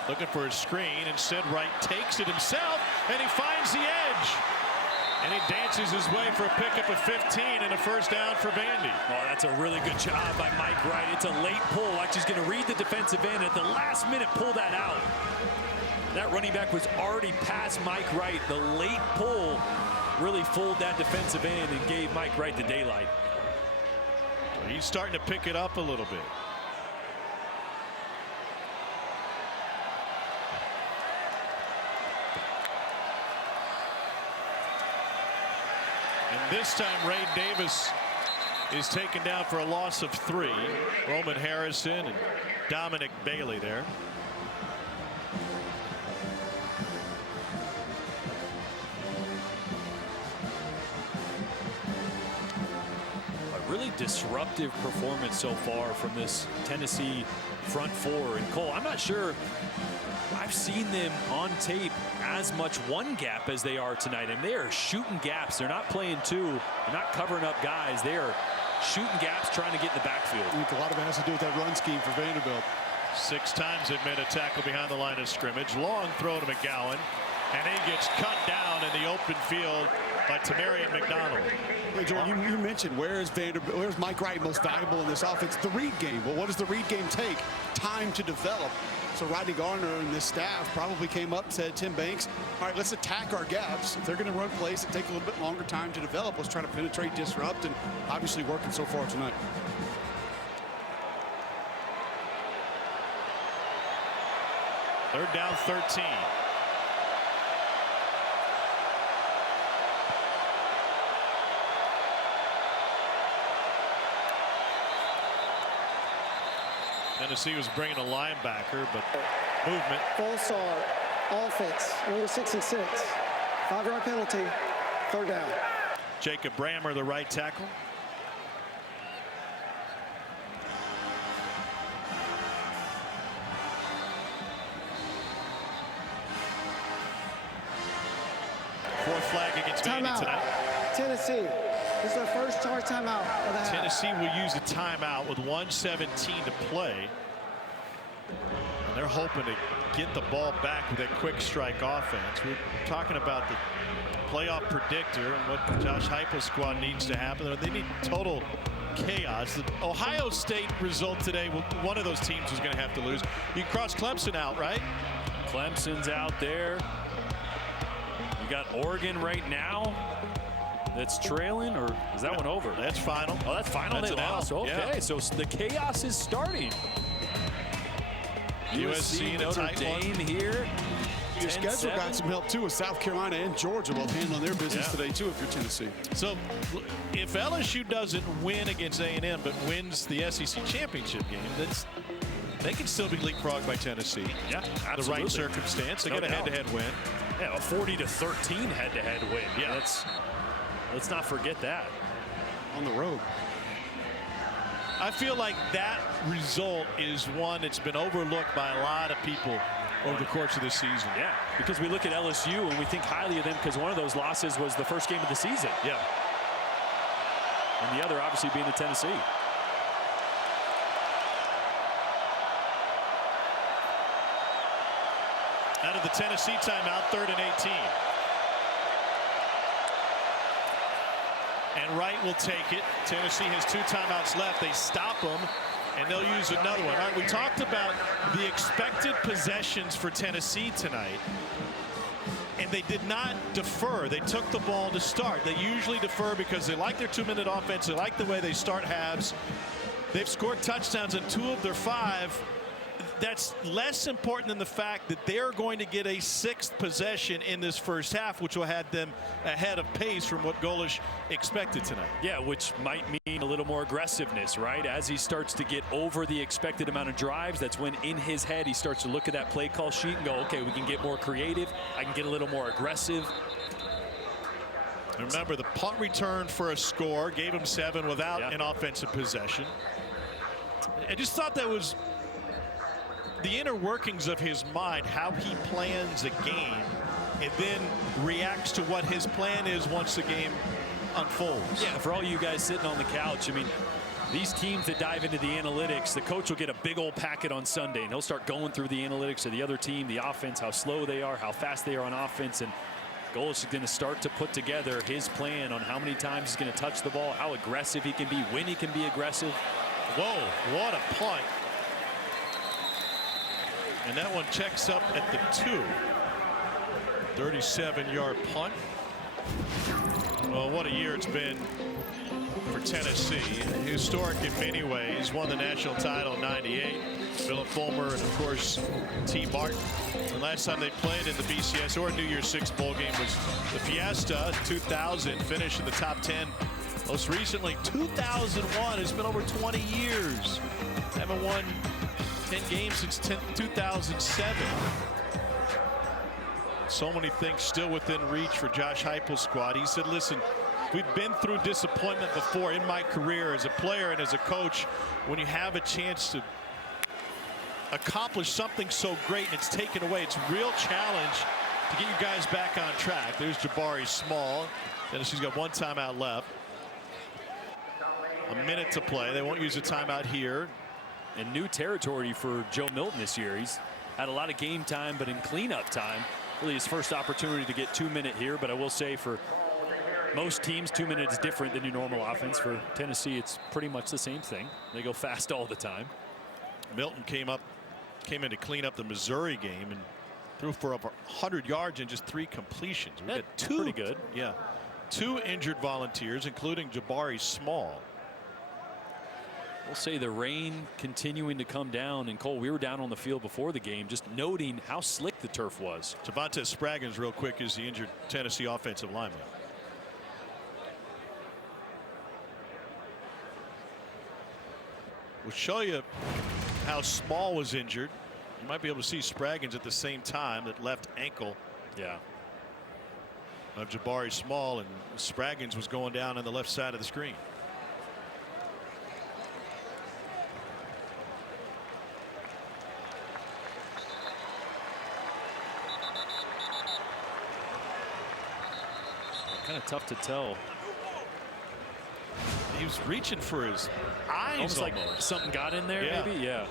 Looking for a screen. Instead, Wright takes it himself, and he finds the edge. And he dances his way for a pickup of 15 and a first down for Vandy. Oh, that's a really good job by Mike Wright. It's a late pull. Like he's going to read the defensive end at the last minute, pull that out. That running back was already past Mike Wright. The late pull really fooled that defensive end and gave Mike Wright the daylight. He's starting to pick it up a little bit. And this time Ray Davis is taken down for a loss of 3. Roman Harrison and Dominic Bailey there. A really disruptive performance so far from this Tennessee front four. And Cole, I'm not sure I've seen them on tape as much one gap as they are tonight. And they are shooting gaps. They're not playing two. They're not covering up guys. They are shooting gaps, trying to get in the backfield. I think a lot of it has to do with that run scheme for Vanderbilt. 6 times they've made a tackle behind the line of scrimmage. Long throw to McGowan. And he gets cut down in the open field by Tamarion McDonald. Hey, Jordan, you mentioned where's Mike Wright most valuable in this offense? The read game. Well, what does the read game take? Time to develop. So Rodney Garner and this staff probably came up and said, Tim Banks, all right, let's attack our gaps. If they're going to run plays that take a little bit longer time to develop, let's try to penetrate, disrupt, and obviously working so far tonight. Third down, 13. Tennessee was bringing a linebacker, but movement. False start, offense, number 6 and 6. 5-yard penalty, 3rd down. Jacob Brammer, the right tackle. Fourth flag against Vandy tonight. Tennessee. This is their first charge timeout of the half. Tennessee will use a timeout with 1:17 to play. And they're hoping to get the ball back with a quick strike offense. We're talking about the playoff predictor and what Josh Heupel's squad needs to happen. They need total chaos. The Ohio State result today, one of those teams was going to have to lose. You cross Clemson out, right? Clemson's out there. You got Oregon right now. That's trailing, or is that one over? That's final. Oh, that's final. They lost. Okay, yeah. So the chaos is starting. USC Notre Dame here. Your schedule got some help too with South Carolina and Georgia both handling their business today too if you're Tennessee. So if LSU doesn't win against A&M but wins the SEC championship game, they can still be leapfrogged by Tennessee. Yeah, absolutely. The right circumstance. They got a head-to-head win. Yeah, a 40-13 head-to-head win. Yeah, let's not forget that. On the road. I feel like that result is one that's been overlooked by a lot of people over the course of the season. Yeah, because we look at LSU and we think highly of them because one of those losses was the first game of the season. Yeah. And the other obviously being the Tennessee. Out of the Tennessee timeout, 3rd and 18. And Wright will take it. Tennessee has 2 timeouts left. They stop them, and they'll use another one. All right, we talked about the expected possessions for Tennessee tonight, and they did not defer. They took the ball to start. They usually defer because they like their 2-minute offense. They like the way they start halves. They've scored touchdowns in 2 of their 5. That's less important than the fact that they're going to get a 6th possession in this first half, which will have them ahead of pace from what Golish expected tonight. Yeah, which might mean a little more aggressiveness, right? As he starts to get over the expected amount of drives, that's when in his head he starts to look at that play call sheet and go, okay, we can get more creative. I can get a little more aggressive. Remember, the punt return for a score gave him 7 without an offensive possession. I just thought that was the inner workings of his mind, how he plans a game and then reacts to what his plan is once the game unfolds. Yeah, for all you guys sitting on the couch, I mean, these teams that dive into the analytics, the coach will get a big old packet on Sunday and he'll start going through the analytics of the other team, the offense, how slow they are, how fast they are on offense, and Golish is going to start to put together his plan on how many times he's going to touch the ball, how aggressive he can be, when he can be aggressive. Whoa, what a punt. And that one checks up at the 2. 37-yard punt. Well, what a year it's been for Tennessee. Historic in many ways. Won the national title in '98. Philip Fulmer and, of course, T. Martin. The last time they played in the BCS or New Year's Six bowl game was the Fiesta 2000. Finished in the top 10. Most recently, 2001. It's been over 20 years. Haven't won 10 games since 2007. So many things still within reach for Josh Heupel's squad. He said, listen, we've been through disappointment before in my career as a player and as a coach. When you have a chance to accomplish something so great and it's taken away, it's a real challenge to get you guys back on track. There's Jabari Small. Tennessee's got one timeout left. A minute to play. They won't use a timeout here. And new territory for Joe Milton this year. He's had a lot of game time, but in cleanup time, really his first opportunity to get 2 minute here. But I will say for most teams, 2 minutes is different than your normal offense. For Tennessee, it's pretty much the same thing. They go fast all the time. Milton came in to clean up the Missouri game and threw for over 100 yards and just 3 completions. We got 2. Pretty good. Yeah. 2 injured Volunteers, including Jabari Small. We'll say the rain continuing to come down. And Cole, we were down on the field before the game, just noting how slick the turf was. Javonte Spraggins, real quick, is the injured Tennessee offensive lineman. We'll show you how Small was injured. You might be able to see Spraggins at the same time, that left ankle. Yeah. Of Jabari Small, and Spraggins was going down on the left side of the screen. Kind of tough to tell. He was reaching for his eyes almost. Like something got in there, maybe? Yeah.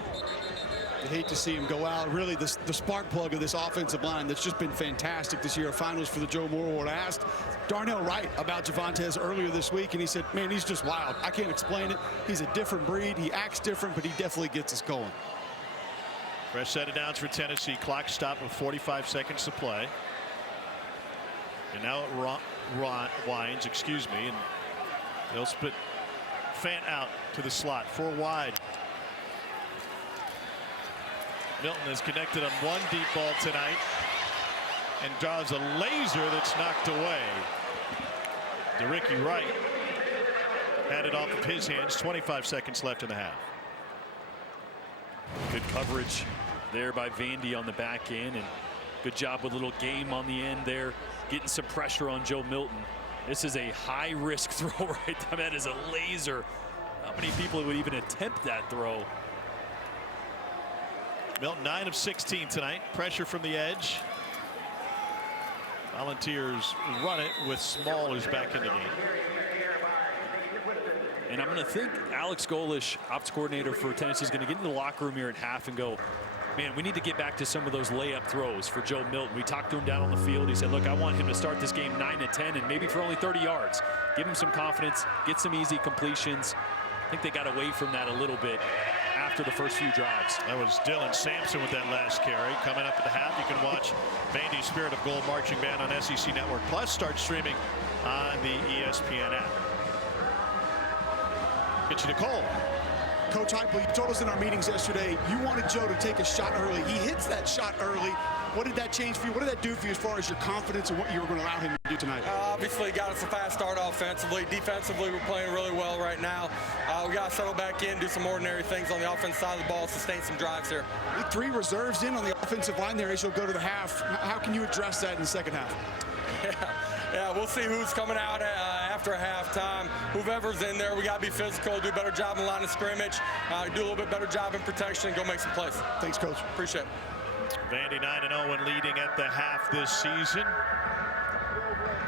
You hate to see him go out. Really, the spark plug of this offensive line that's just been fantastic this year. A finalist for the Joe Moore Award. I asked Darnell Wright about Javonte earlier this week, and he said, man, he's just wild. I can't explain it. He's a different breed. He acts different, but he definitely gets us going. Fresh set of downs for Tennessee. Clock stopped with 45 seconds to play. And now it winds, and they'll split Fant out to the slot. 4 wide. Milton has connected on 1 deep ball tonight and draws a laser that's knocked away. DeRicky Wright had it off of his hands. 25 seconds left in the half. Good coverage there by Vandy on the back end, and good job with a little game on the end there, getting some pressure on Joe Milton. This is a high risk throw right there. That is a laser. Not many people would even attempt that throw. Milton 9 of 16 tonight. Pressure from the edge. Volunteers run it with Small, who's back in the game. And I'm going to think Alex Golish, ops coordinator for Tennessee, is going to get into the locker room here at half and go, man, we need to get back to some of those layup throws for Joe Milton. We talked to him down on the field. He said, look, I want him to start this game 9 to 10 and maybe for only 30 yards. Give him some confidence, get some easy completions. I think they got away from that a little bit after the first few drives. That was Dylan Sampson with that last carry. Coming up at the half, you can watch Vandy's Spirit of Gold Marching Band on SEC Network Plus. Start streaming on the ESPN app. Get you to Cole. Coach Heupel, you told us in our meetings yesterday you wanted Joe to take a shot early. He hits that shot early. What did that change for you? What did that do for you as far as your confidence and what you were going to allow him to do tonight? Obviously, got us a fast start offensively. Defensively, we're playing really well right now. We got to settle back in, do some ordinary things on the offensive side of the ball, sustain some drives here. 3 reserves in on the offensive line there as you'll go to the half. How can you address that in the second half? Yeah, we'll see who's coming out after halftime. Whoever's in there, we got to be physical, do a better job in the line of scrimmage, do a little bit better job in protection, and go make some plays. Thanks, Coach. Appreciate it. Vandy 9-0 and leading at the half this season.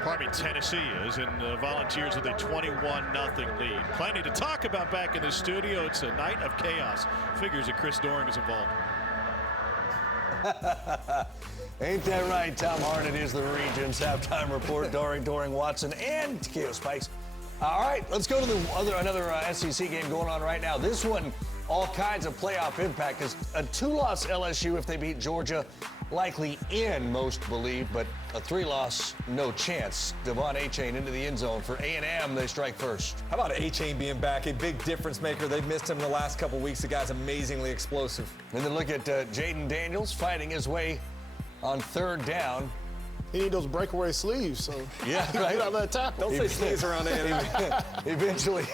Pardon me, Tennessee is, and Volunteers with a 21-0 lead. Plenty to talk about back in the studio. It's a night of chaos. Figures that Chris Doering is involved. Ain't that right, Tom Hart? It is the Regions halftime report. Doering, Watson, and Takeo Spikes. All right, let's go to another SEC game going on right now. This one all kinds of playoff impact. Because a 2-loss LSU, if they beat Georgia, likely in, most believe, but a 3-loss, no chance. Devon Achane into the end zone for A&M. They strike first. How about Achane being back? A big difference maker. They've missed him the last couple weeks. The guy's amazingly explosive. And then look at Jaden Daniels fighting his way on 3rd down. He need those breakaway sleeves, so yeah, right. Out that tackle. Don't say sleeves around A&M. Eventually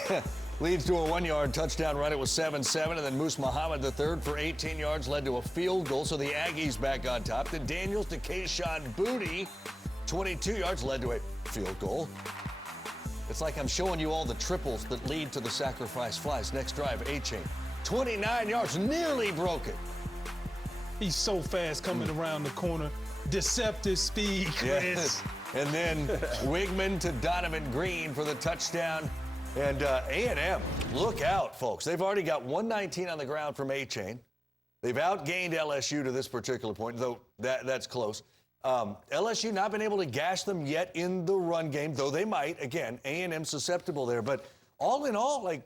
leads to a 1-yard touchdown run. It was 7-7, and then Moose Muhammad III for 18 yards led to a field goal, so the Aggies back on top. Then Daniels to Kayshawn Booty, 22 yards, led to a field goal. It's like I'm showing you all the triples that lead to the sacrifice flies. Next drive, Achane, 29 yards, nearly broke it. He's so fast coming around the corner. Deceptive speed, Chris. Yes. And then Wigman to Donovan Green for the touchdown. And A&M, look out, folks. They've already got 119 on the ground from Achane. They've outgained LSU to this particular point, though that's close. LSU not been able to gash them yet in the run game, though they might. Again, A&M susceptible there. But all in all, like,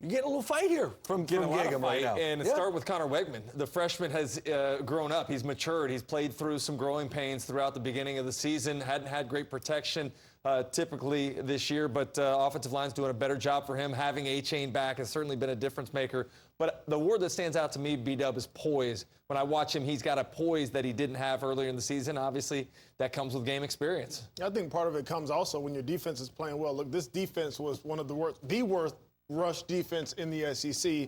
you get a little fight here from Gig'em right now. And start with Connor Wegman. The freshman has grown up. He's matured. He's played through some growing pains throughout the beginning of the season. Hadn't had great protection typically this year, but offensive line's doing a better job for him. Having Achane back has certainly been a difference maker. But the word that stands out to me, B-Dub, is poise. When I watch him, he's got a poise that he didn't have earlier in the season. Obviously, that comes with game experience. I think part of it comes also when your defense is playing well. Look, this defense was one of the worst rush defense in the SEC.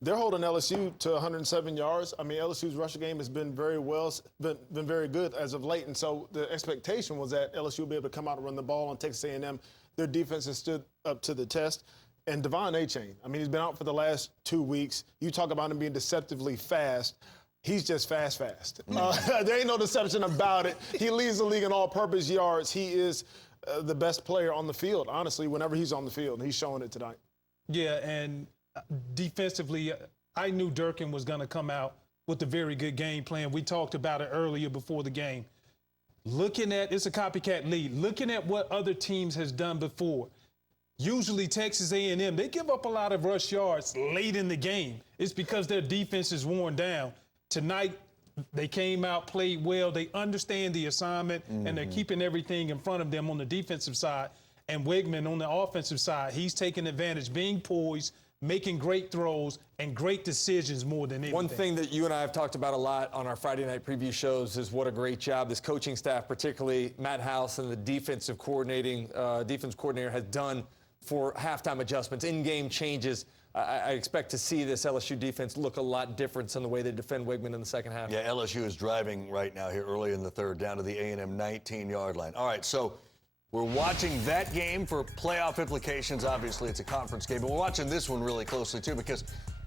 They're holding LSU to 107 yards. I mean, LSU's rush game has been been very good as of late. And so the expectation was that LSU would be able to come out and run the ball on Texas A&M. Their defense has stood up to the test. And Devon Achane, I mean, he's been out for the last 2 weeks. You talk about him being deceptively fast. He's just fast. There ain't no deception about it. He leads the league in all-purpose yards. He is the best player on the field, honestly, whenever he's on the field. He's showing it tonight. Yeah, and defensively, I knew Durkin was going to come out with a very good game plan. We talked about it earlier before the game. It's a copycat lead. Looking at what other teams has done before. Usually Texas A&M, they give up a lot of rush yards late in the game. It's because their defense is worn down. Tonight, they came out, played well. They understand the assignment, and they're keeping everything in front of them on the defensive side. And Wigman on the offensive side, he's taking advantage, being poised, making great throws, and great decisions more than anything. One thing that you and I have talked about a lot on our Friday night preview shows is what a great job this coaching staff, particularly Matt House and the defense coordinator has done for halftime adjustments, in-game changes. I expect to see this LSU defense look a lot different in the way they defend Wigman in the second half. Yeah, LSU is driving right now here early in the third down to the A&M 19-yard line. All right, so we're watching that game for playoff implications. Obviously, it's a conference game, but we're watching this one really closely, too, because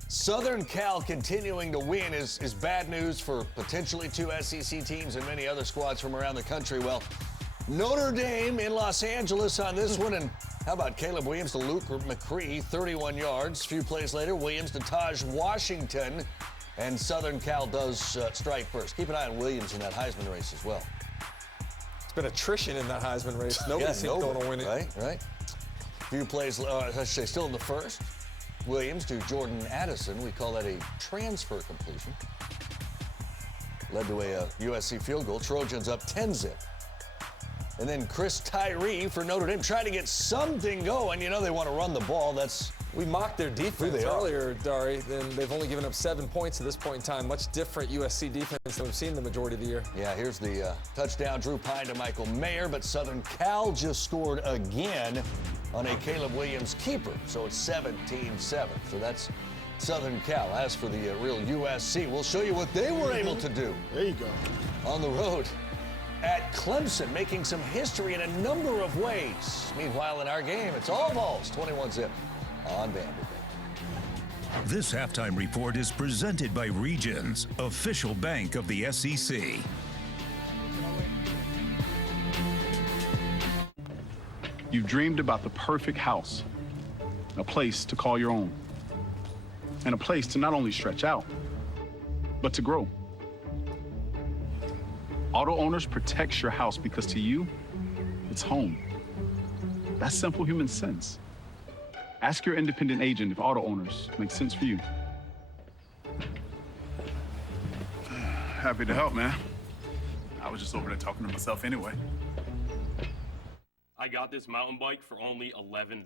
Southern Cal continuing to win is bad news for potentially 2 SEC teams and many other squads from around the country. Well, Notre Dame in Los Angeles on this one, and how about Caleb Williams to Luke McCree, 31 yards. A few plays later, Williams to Taj Washington, and Southern Cal does strike first. Keep an eye on Williams in that Heisman race as well. It's been attrition in that Heisman race. Nobody seems going to win it. Right. A few plays, I should say, still in the first. Williams to Jordan Addison. We call that a transfer completion. Led to a USC field goal. Trojans up 10-zip. And then Chris Tyree for Notre Dame trying to get something going. You know they want to run the ball. We mocked their defense earlier, Dari, and they've only given up 7 points at this point in time. Much different USC defense than we've seen the majority of the year. Yeah, here's the touchdown. Drew Pine to Michael Mayer, but Southern Cal just scored again on a Caleb Williams keeper. So it's 17-7. So that's Southern Cal. As for the real USC, we'll show you what they were able to do. There you go. On the road at Clemson, making some history in a number of ways. Meanwhile, in our game, it's all Vols, 21-zip on Vanderbilt. This halftime report is presented by Regions, official bank of the SEC. You've dreamed about the perfect house, a place to call your own, and a place to not only stretch out, but to grow. Auto Owners protects your house because to you, it's home. That's simple human sense. Ask your independent agent if Auto Owners makes sense for you. Happy to help, man. I was just over there talking to myself anyway. I got this mountain bike for only $11.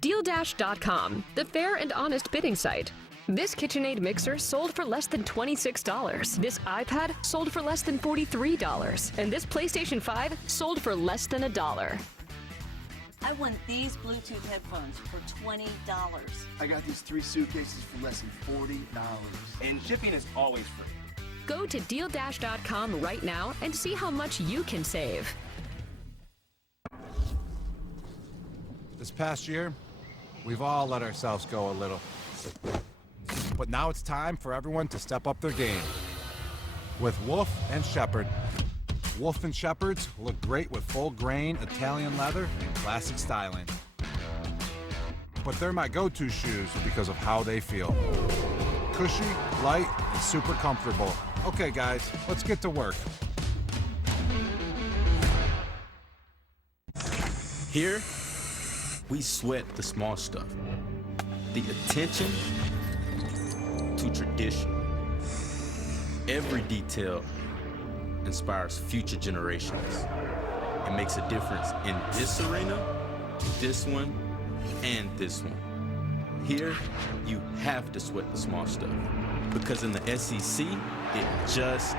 DealDash.com, the fair and honest bidding site. This KitchenAid mixer sold for less than $26. This iPad sold for less than $43. And this PlayStation 5 sold for less than $1. I won these Bluetooth headphones for $20. I got these 3 suitcases for less than $40. And shipping is always free. Go to DealDash.com right now and see how much you can save. This past year, we've all let ourselves go a little. But now it's time for everyone to step up their game. With Wolf and Shepherd. Wolf and Shepherds look great with full grain Italian leather and classic styling. But they're my go-to shoes because of how they feel. Cushy, light, and super comfortable. Okay guys, let's get to work. Here, we sweat the small stuff. The attention to tradition. Every detail inspires future generations. It makes a difference in this arena, this one, and this one. Here, you have to sweat the small stuff. Because in the SEC, it just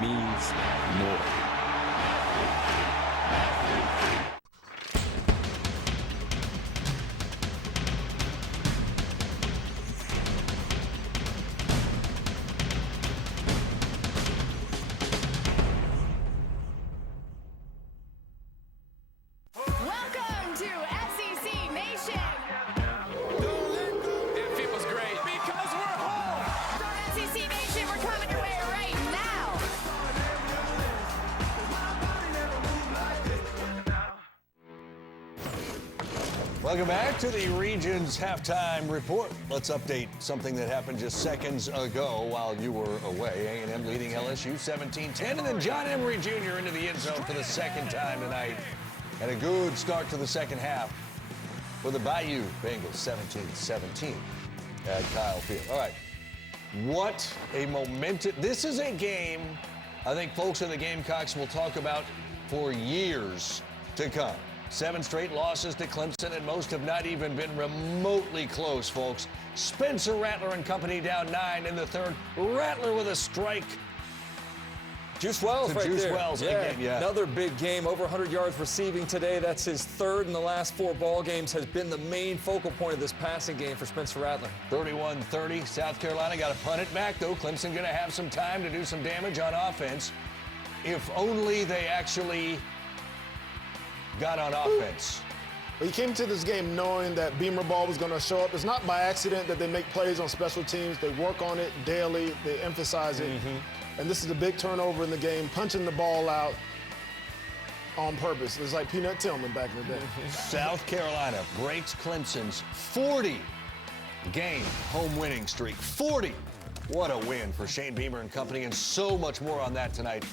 means more. Welcome to SEC Nation. It feels great because we're home. From SEC Nation, we're coming your way right now. Welcome back to the Regions Halftime Report. Let's update something that happened just seconds ago while you were away. A&M leading LSU 17-10, and then John Emery Jr. into the end zone for the second time tonight. And a good start to the second half for the Bayou Bengals, 17-17 at Kyle Field. All right, what a momentum. This is a game I think folks in the Gamecocks will talk about for years to come. 7 straight losses to Clemson, and most have not even been remotely close, folks. Spencer Rattler and company down 9 in the third. Rattler with a strike. Juice Wells right Juice there. Wells again, yeah. Another big game, over 100 yards receiving today. That's his third in the last 4 ball games, has been the main focal point of this passing game for Spencer Rattler. 31-30, South Carolina got to punt it back, though. Clemson going to have some time to do some damage on offense. If only they actually got on offense. Well, he came to this game knowing that Beamer ball was going to show up. It's not by accident that they make plays on special teams. They work on it daily. They emphasize it. And this is a big turnover in the game, punching the ball out on purpose. It's like Peanut Tillman back in the day. South Carolina breaks Clemson's 40-game home winning streak. 40. What a win for Shane Beamer and company, and so much more on that tonight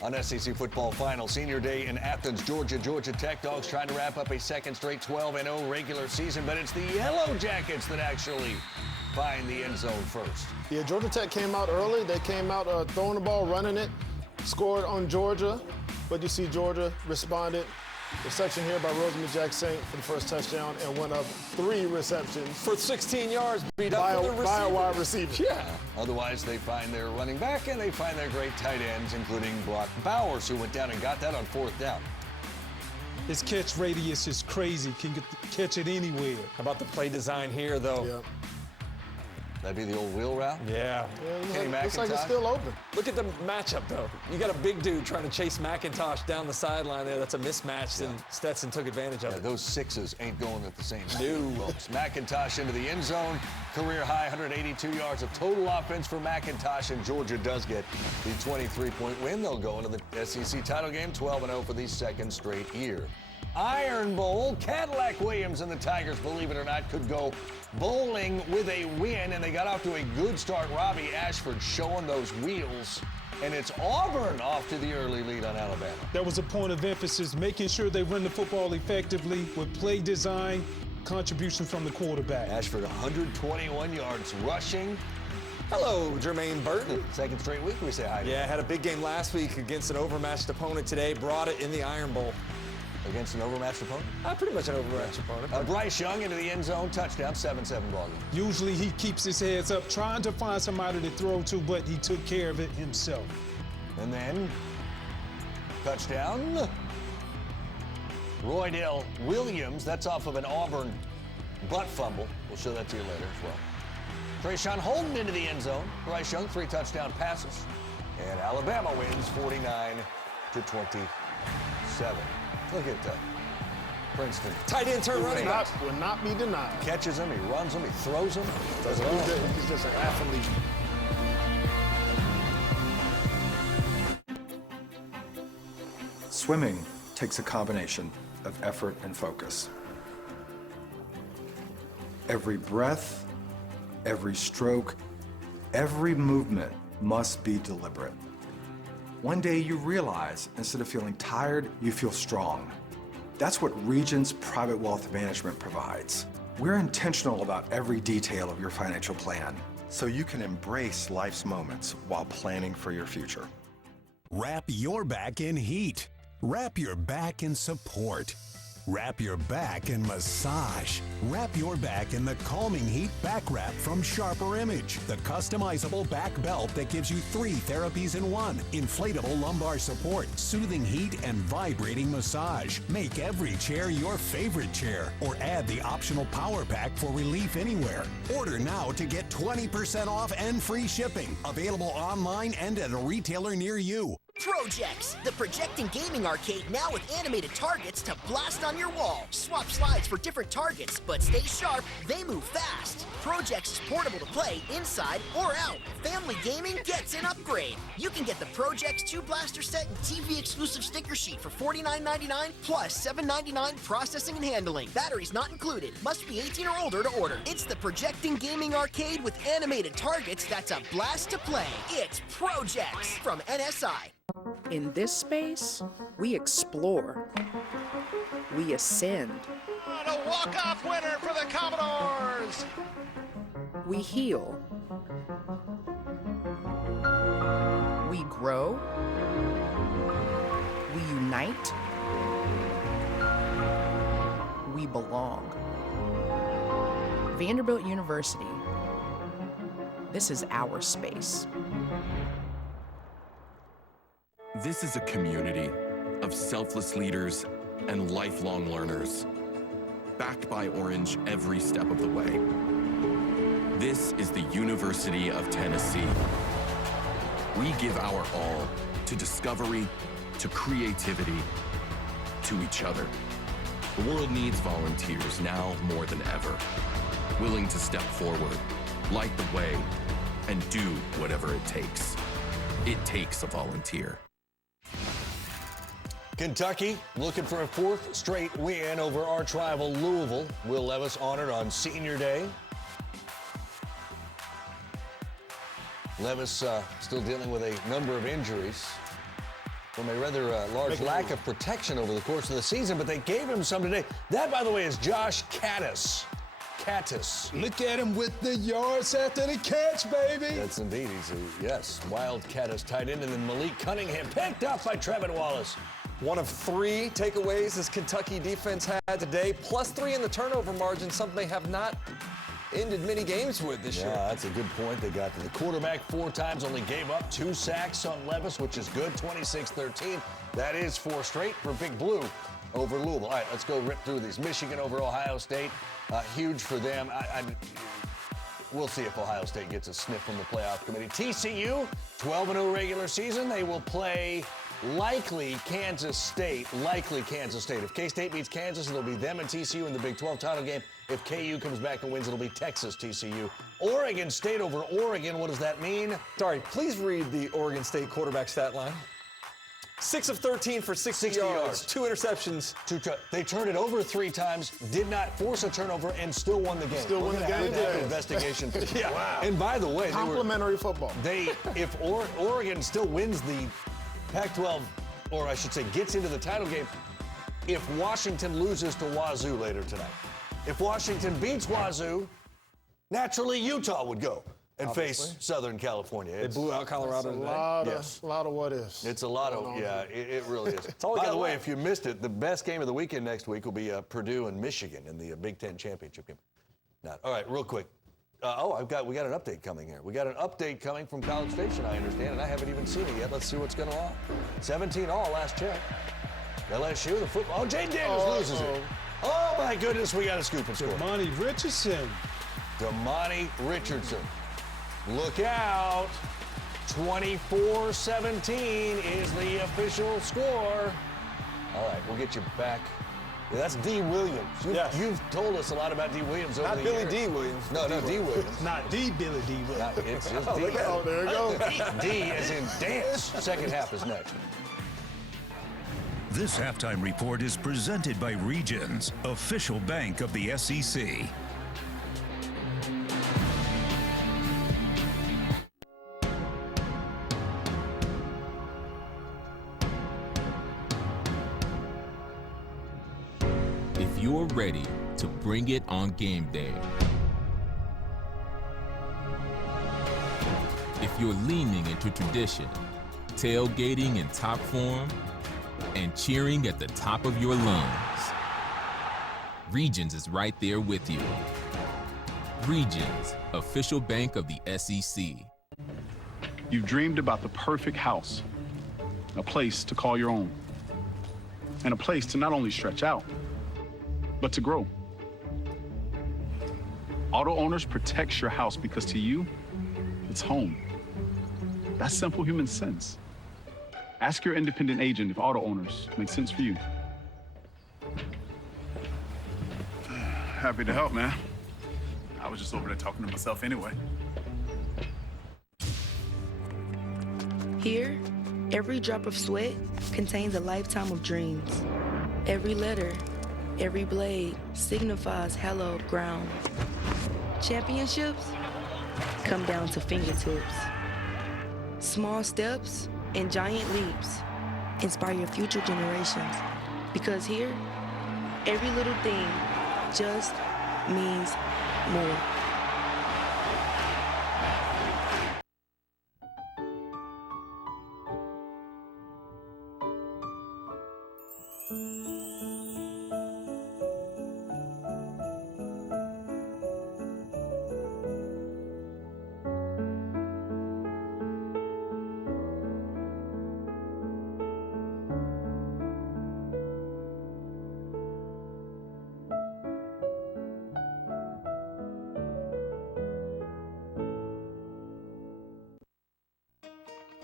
on SEC Football Final. Senior day in Athens, Georgia. Georgia Tech Dogs trying to wrap up a second straight 12-0 regular season, but it's the Yellow Jackets that actually find the end zone first. Yeah, Georgia Tech came out early. They came out throwing the ball, running it, scored on Georgia. But you see Georgia responded. Reception here by Rosemary Jack-Saint for the first touchdown, and went up 3 receptions. For 16 yards, beat by up a wide receiver. Yeah. Otherwise, they find their running back, and they find their great tight ends, including Brock Bowers, who went down and got that on 4th down. His catch radius is crazy. Can catch it anywhere. How about the play design here, though? Yep. That'd be the old wheel route? Yeah. Kenny McIntosh. Looks like it's still open. Look at the matchup, though. You got a big dude trying to chase McIntosh down the sideline there. That's a mismatch, and Stetson took advantage of it. Those 6s ain't going at the same time. McIntosh into the end zone. Career high 182 yards of total offense for McIntosh, and Georgia does get the 23-point win. They'll go into the SEC title game 12-0 for the second straight year. Iron Bowl, Cadillac Williams and the Tigers, believe it or not, could go bowling with a win, and they got off to a good start. Robbie Ashford showing those wheels, and it's Auburn off to the early lead on Alabama. That was a point of emphasis, making sure they run the football effectively with play design, contribution from the quarterback. Ashford 121 yards rushing, Hello, Jermaine Burton. Second straight week we say hi. Yeah, had a big game last week against an overmatched opponent today. Brought it in the Iron Bowl. Against an overmatched opponent? Pretty much an overmatched opponent. Bryce Young into the end zone, touchdown, 7-7 ball game. Usually he keeps his heads up, trying to find somebody to throw to, but he took care of it himself. And then, touchdown. Roydell Williams, that's off of an Auburn butt fumble. We'll show that to you later as well. Trayshawn Holden into the end zone. Bryce Young, 3 touchdown passes. And Alabama wins 49-27. Look at Princeton. Tight end turn running back. Will not be denied. Catches him, he runs him, he throws him. Does it all. He's just an athlete. Swimming takes a combination of effort and focus. Every breath, every stroke, every movement must be deliberate. One day you realize, instead of feeling tired, you feel strong. That's what Regions Private Wealth Management provides. We're intentional about every detail of your financial plan, so you can embrace life's moments while planning for your future. Wrap your back in heat. Wrap your back in support. Wrap your back in massage. Wrap your back in the Calming Heat Back Wrap from Sharper Image, the customizable back belt that gives you 3 therapies in one: inflatable lumbar support, soothing heat, and vibrating massage. Make every chair your favorite chair, or add the optional power pack for relief anywhere. Order now to get 20% off and free shipping. Available online and at a retailer near you. Projects, the projecting gaming arcade now with animated targets to blast on your wall. Swap slides for different targets, but stay sharp, they move fast. Projects is portable to play inside or out. Family gaming gets an upgrade. You can get the Projects 2 blaster set and TV exclusive sticker sheet for $49.99 plus $7.99 processing and handling. Batteries not included. Must be 18 or older to order. It's the projecting gaming arcade with animated targets that's a blast to play. It's Projects from NSI. In this space, we explore. We ascend. A walk-off winner for the Commodores! We heal. We grow. We unite. We belong. Vanderbilt University. This is our space. This is a community of selfless leaders and lifelong learners, backed by Orange every step of the way. This is the University of Tennessee. We give our all to discovery, to creativity, to each other. The world needs volunteers now more than ever, willing to step forward, light the way, and do whatever it takes. It takes a volunteer. Kentucky looking for a 4th straight win over arch rival Louisville. Will Levis honored on Senior Day. Levis still dealing with a number of injuries from a rather large lack of protection over the course of the season, but they gave him some today. That, by the way, is Josh Caddis. Look at him with the yards after the catch, baby. That's indeed. He's a, yes, wild Caddis tight end, and then Malik Cunningham picked up by Trevin Wallace. One of 3 takeaways this Kentucky defense had today, +3 in the turnover margin, something they have not ended many games with this year. Yeah, that's a good point. They got to the quarterback 4 times, only gave up 2 sacks on Levis, which is good, 26-13. That is 4 straight for Big Blue over Louisville. All right, let's go rip through these. Michigan over Ohio State, huge for them. We'll see if Ohio State gets a sniff from the playoff committee. TCU, 12-0 regular season. They will play likely Kansas State. If K-State beats Kansas, it'll be them and TCU in the Big 12 title game. If KU comes back and wins, it'll be Texas TCU. Oregon State over Oregon. What does that mean? Sorry, please read the Oregon State quarterback stat line. 6 of 13 for 60 yards, 2 interceptions. They turned it over 3 times, did not force a turnover, and still won the game. Still won the game. Investigation. Yeah. Wow. And by the way, complimentary football. If Oregon still wins the Pac-12, or I should say gets into the title game, if Washington loses to Wazoo later tonight. If Washington beats Wazoo, naturally Utah would go and obviously. face Southern California. They blew out Colorado today. Yes. A lot of what ifs. It's a lot of, yeah, it really is. all we By got the way, left. if you missed it, the best game of the weekend next week will be Purdue and Michigan in the Big Ten championship game. All right, real quick. We got an update coming here. We got an update coming from College Station, I understand, and I haven't even seen it yet. Let's see what's going on. 17 all last check. LSU, the football. Oh, Jay Daniels loses it. Oh, my goodness, we got a scoop and score. Damani Richardson. Damani Richardson. Look out. 24-17 is the official score. All right, we'll get you back. Yeah, that's D. Williams. You've told us a lot about D. Williams over the years. Not Billy D. Williams. No, D. Williams. Not D. Billy D. Williams. It's D. Oh, there you go. D as in dance. Second half is next. This halftime report is presented by Regions, official bank of the SEC. If you're ready to bring it on game day, if you're leaning into tradition, tailgating in top form, and cheering at the top of your lungs, Regions is right there with you. Regions, official bank of the SEC. You've dreamed about the perfect house, a place to call your own, and a place to not only stretch out, but to grow. Auto Owners protects your house because to you, it's home. That's simple human sense. Ask your independent agent if Auto Owners make sense for you. Happy to help, man. I was just over there talking to myself anyway. Here, every drop of sweat contains a lifetime of dreams. Every letter, every blade signifies hallowed ground. Championships come down to fingertips. Small steps and giant leaps inspire future generations. Because here, every little thing just means more.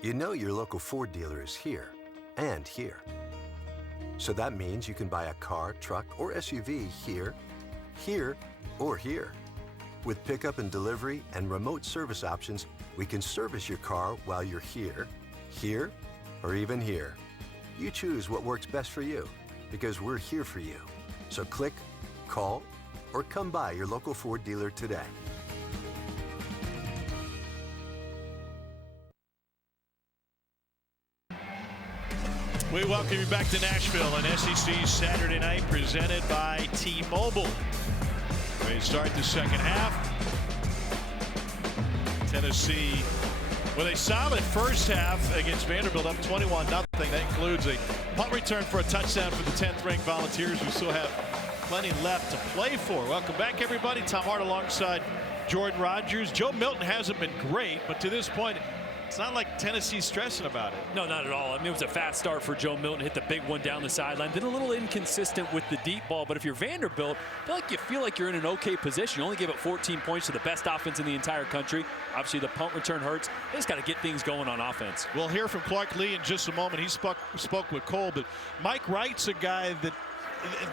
You know your local Ford dealer is here and here. So that means you can buy a car, truck, or SUV here, here, or here. With pickup and delivery and remote service options, we can service your car while you're here, here, or even here. You choose what works best for you, because we're here for you. So click, call, or come by your local Ford dealer today. We welcome you back to Nashville and SEC Saturday Night presented by T-Mobile. We start the second half. Tennessee with a solid first half against Vanderbilt, up 21-0. That includes a punt return for a touchdown for the 10th-ranked Volunteers, who still have plenty left to play for. Welcome back, everybody. Tom Hart alongside Jordan Rogers. Joe Milton hasn't been great, but to this point, it's not like Tennessee's stressing about it. No, not at all. I mean, it was a fast start for Joe Milton, hit the big one down the sideline. Been a little inconsistent with the deep ball, but if you're Vanderbilt, I feel like you're in an okay position. You only gave up 14 points to the best offense in the entire country. Obviously, the punt return hurts. They just got to get things going on offense. We'll hear from Clark Lee in just a moment. He spoke with Cole, but Mike Wright's a guy that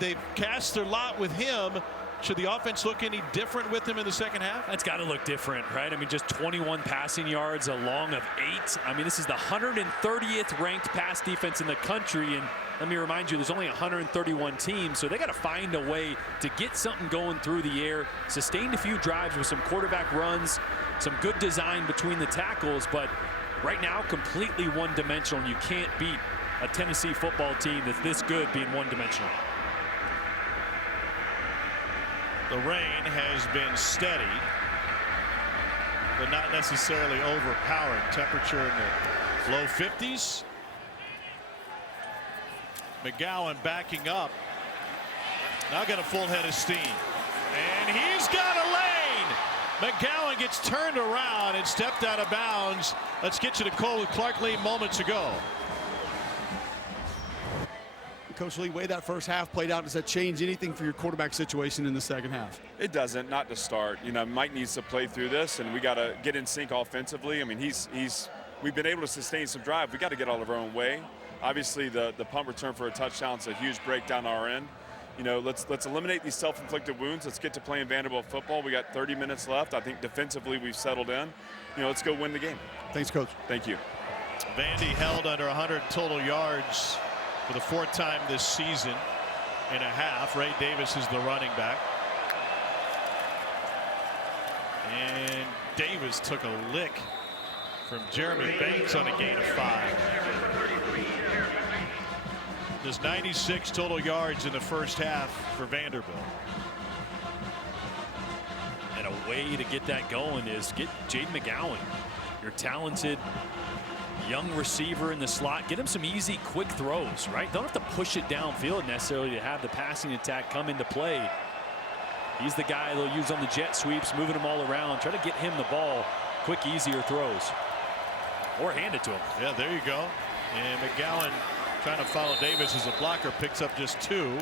they've cast their lot with him. Should the offense look any different with him in the second half? That's got to look different, right? I mean, just 21 passing yards, a long of 8. I mean, this is the 130th ranked pass defense in the country, and let me remind you, there's only 131 teams, so they got to find a way to get something going through the air. Sustained a few drives with some quarterback runs, some good design between the tackles, but right now, completely one-dimensional, and you can't beat a Tennessee football team that's this good being one-dimensional. The rain has been steady. but not necessarily overpowering. Temperature in the low 50s. McGowan backing up. Now got a full head of steam. And he's got a lane. McGowan gets turned around and stepped out of bounds. Let's get you to Cole with Clark Lee moments ago. Coach Lee, way that first half played out, does that change anything for your quarterback situation in the second half? It doesn't, not to start. You know, Mike needs to play through this, and we got to get in sync offensively. I mean, we've been able to sustain some drive. We got to get out of our own way. Obviously, the punt return for a touchdown is a huge breakdown on our end. You know, let's eliminate these self-inflicted wounds. Let's get to playing Vanderbilt football. We got 30 minutes left. I think defensively we've settled in. You know, let's go win the game. Thanks, Coach. Thank you. Vandy held under 100 total yards for the 4th time this season and a half. Ray Davis is the running back. And Davis took a lick from Jeremy Banks on a gain of 5. There's 96 total yards in the first half for Vanderbilt. And a way to get that going is get Jaden McGowan, your talented young receiver in the slot. Get him some easy, quick throws, right? Don't have to push it downfield necessarily to have the passing attack come into play. He's the guy they'll use on the jet sweeps, moving him all around. Try to get him the ball. Quick, easier throws. Or hand it to him. Yeah, there you go. And McGowan trying to follow Davis as a blocker, picks up just 2.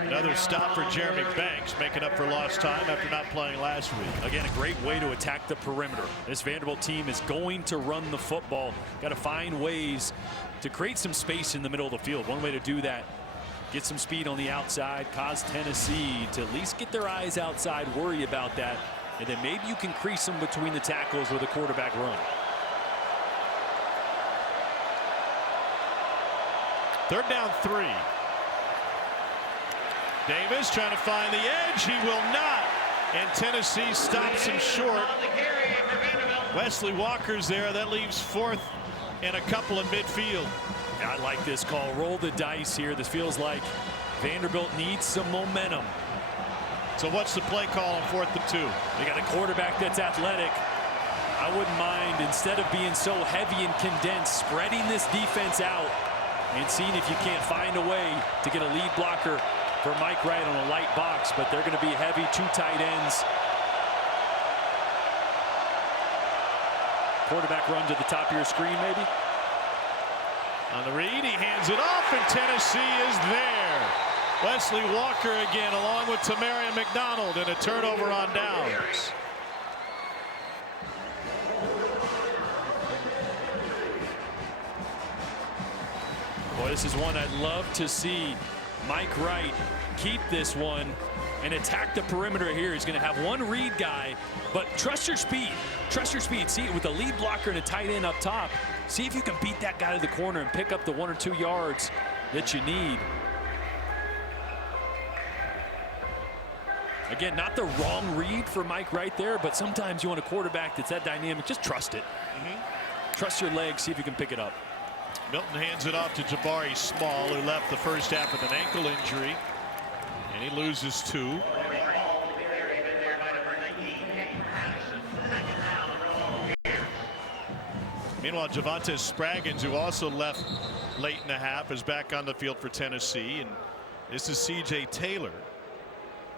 Another stop for Jeremy Banks, making up for lost time after not playing last week. Again, a great way to attack the perimeter. This Vanderbilt team is going to run the football. Got to find ways to create some space in the middle of the field. One way to do that, get some speed on the outside, cause Tennessee to at least get their eyes outside, worry about that, and then maybe you can crease them between the tackles with a quarterback run. 3rd down 3. Davis trying to find the edge. He will not. And Tennessee stops him short. Wesley Walker's there. That leaves 4th and a couple in midfield. I like this call. Roll the dice here. This feels like Vanderbilt needs some momentum. So what's the play call on 4th and 2? They got a quarterback that's athletic. I wouldn't mind, instead of being so heavy and condensed, spreading this defense out and seeing if you can't find a way to get a lead blocker for Mike Wright on a light box, but they're going to be heavy, 2 tight ends. Quarterback run to the top of your screen, maybe. On the read, he hands it off, and Tennessee is there. Wesley Walker again, along with Tamarion McDonald, and a turnover on downs. Boy, this is one I'd love to see Mike Wright keep this one and attack the perimeter here. He's going to have one read guy, but trust your speed. Trust your speed. See it with a lead blocker and a tight end up top. See if you can beat that guy to the corner and pick up the 1 or 2 yards that you need. Again, not the wrong read for Mike Wright there, but sometimes you want a quarterback that's that dynamic. Just trust it. Trust your legs. See if you can pick it up. Milton hands it off to Jabari Small, who left the first half with an ankle injury, and he loses 2. Meanwhile, Javonte Spraggins, who also left late in the half, is back on the field for Tennessee, and this is C.J. Taylor.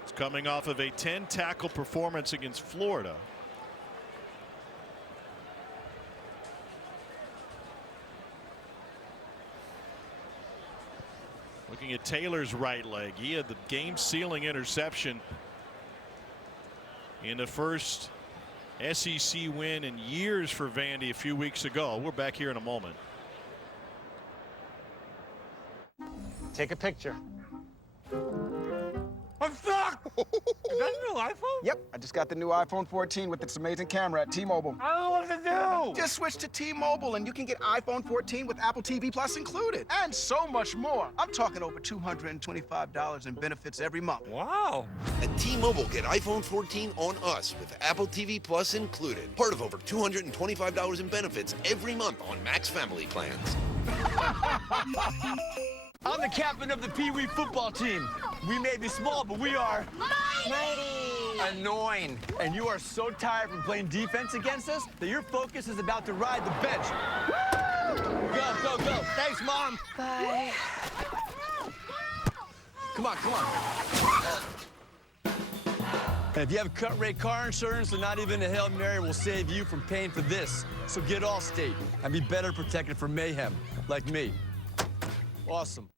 He's coming off of a 10-tackle performance against Florida. Looking at Taylor's right leg, he had the game-sealing interception in the first SEC win in years for Vandy a few weeks ago. We're back here in a moment. Take a picture. I'm stuck! Is that a new iPhone? Yep, I just got the new iPhone 14 with its amazing camera at T-Mobile. I don't know what to do! Just switch to T-Mobile and you can get iPhone 14 with Apple TV Plus included. And so much more. I'm talking over $225 in benefits every month. Wow! At T-Mobile, get iPhone 14 on us with Apple TV Plus included. Part of over $225 in benefits every month on Max family plans. I'm the captain of the Pee Wee football team. We may be small, but we are mighty. Annoying. And you are so tired from playing defense against us that your focus is about to ride the bench. Go, go, go. Thanks, Mom. Bye. Come on, come on. And if you have cut rate car insurance, then not even a Hail Mary will save you from paying for this. So get Allstate and be better protected from mayhem, like me. Awesome.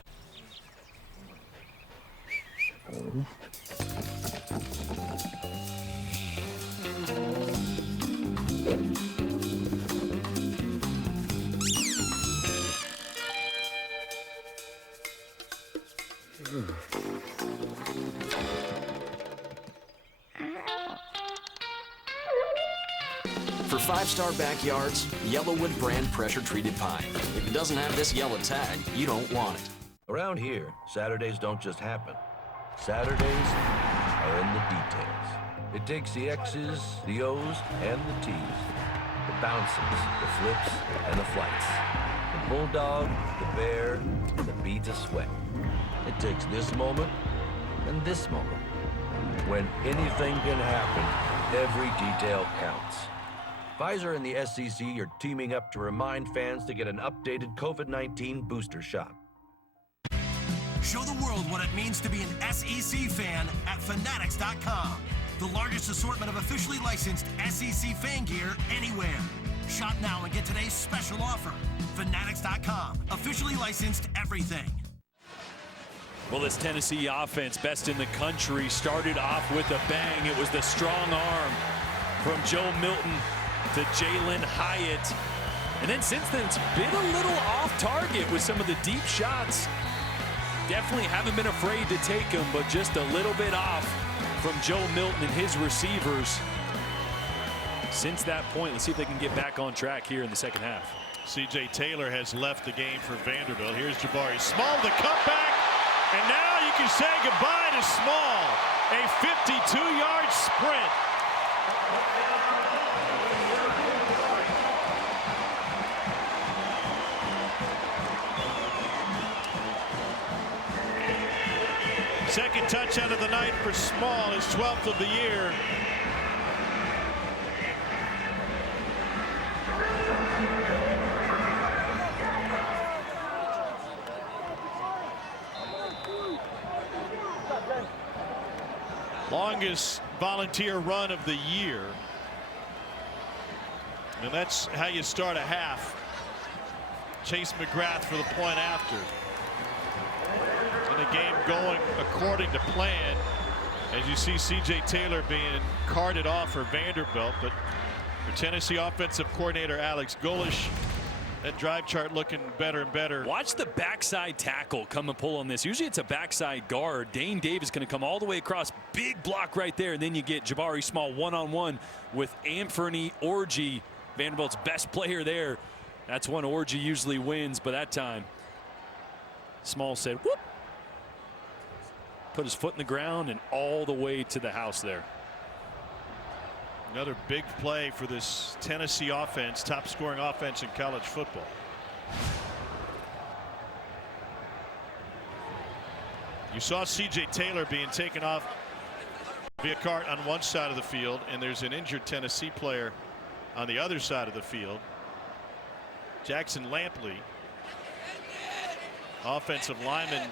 For five-star backyards, Yellowwood brand pressure-treated pine. If it doesn't have this yellow tag, you don't want it. Around here, Saturdays don't just happen. Saturdays are in the details. It takes the X's, the O's, and the T's. The bounces, the flips, and the flights. The bulldog, the bear, and the beads of sweat. It takes this moment and this moment. When anything can happen, every detail counts. Pfizer and the SEC are teaming up to remind fans to get an updated COVID-19 booster shot. Show the world what it means to be an SEC fan at Fanatics.com. The largest assortment of officially licensed SEC fan gear anywhere. Shop now and get today's special offer. Fanatics.com. Officially licensed everything. Well, this Tennessee offense, best in the country, started off with a bang. It was the strong arm from Joe Milton to Jalen Hyatt. And then since then, it's been a little off target with some of the deep shots. Definitely haven't been afraid to take them, but just a little bit off from Joe Milton and his receivers. Since that point, let's see if they can get back on track here in the second half. C.J. Taylor has left the game for Vanderbilt. Here's Jabari Small, the cutback, and now you can say goodbye to Small. A 52-yard sprint. Second touchdown of the night for Small, his 12th of the year. Longest volunteer run of the year. And that's how you start a half. Chase McGrath for the point after. And the game going according to plan, as you see C.J. Taylor being carted off for Vanderbilt, but for Tennessee offensive coordinator Alex Golesh, that drive chart looking better and better. Watch the backside tackle come and pull on this. Usually it's a backside guard. Dane Davis going to come all the way across. Big block right there. And then you get Jabari Small one-on-one with Anthony Orji, Vanderbilt's best player there. That's when Orji usually wins, but that time Small said, whoop. Put his foot in the ground and all the way to the house there. Another big play for this Tennessee offense, top scoring offense in college football. You saw C.J. Taylor being taken off via cart on one side of the field, and there's an injured Tennessee player on the other side of the field. Jackson Lampley, offensive lineman,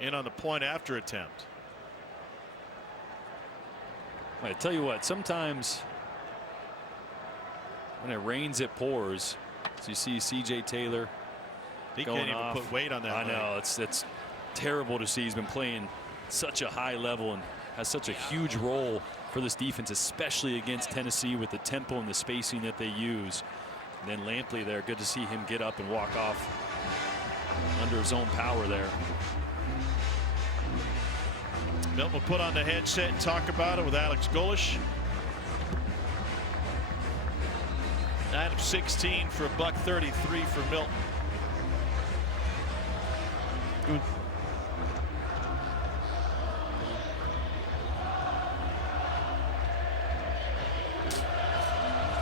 in on the point after attempt. I tell you what, sometimes when it rains, it pours. So you see C.J. Taylor he going can't even off. put weight on that. I know it's terrible to see. He's been playing such a high level and has such a huge role for this defense, especially against Tennessee with the tempo and the spacing that they use. And then Lampley there, good to see him get up and walk off under his own power there. Milton will put on the headset and talk about it with Alex Golesh. 9 of 16 for $133 for Milton.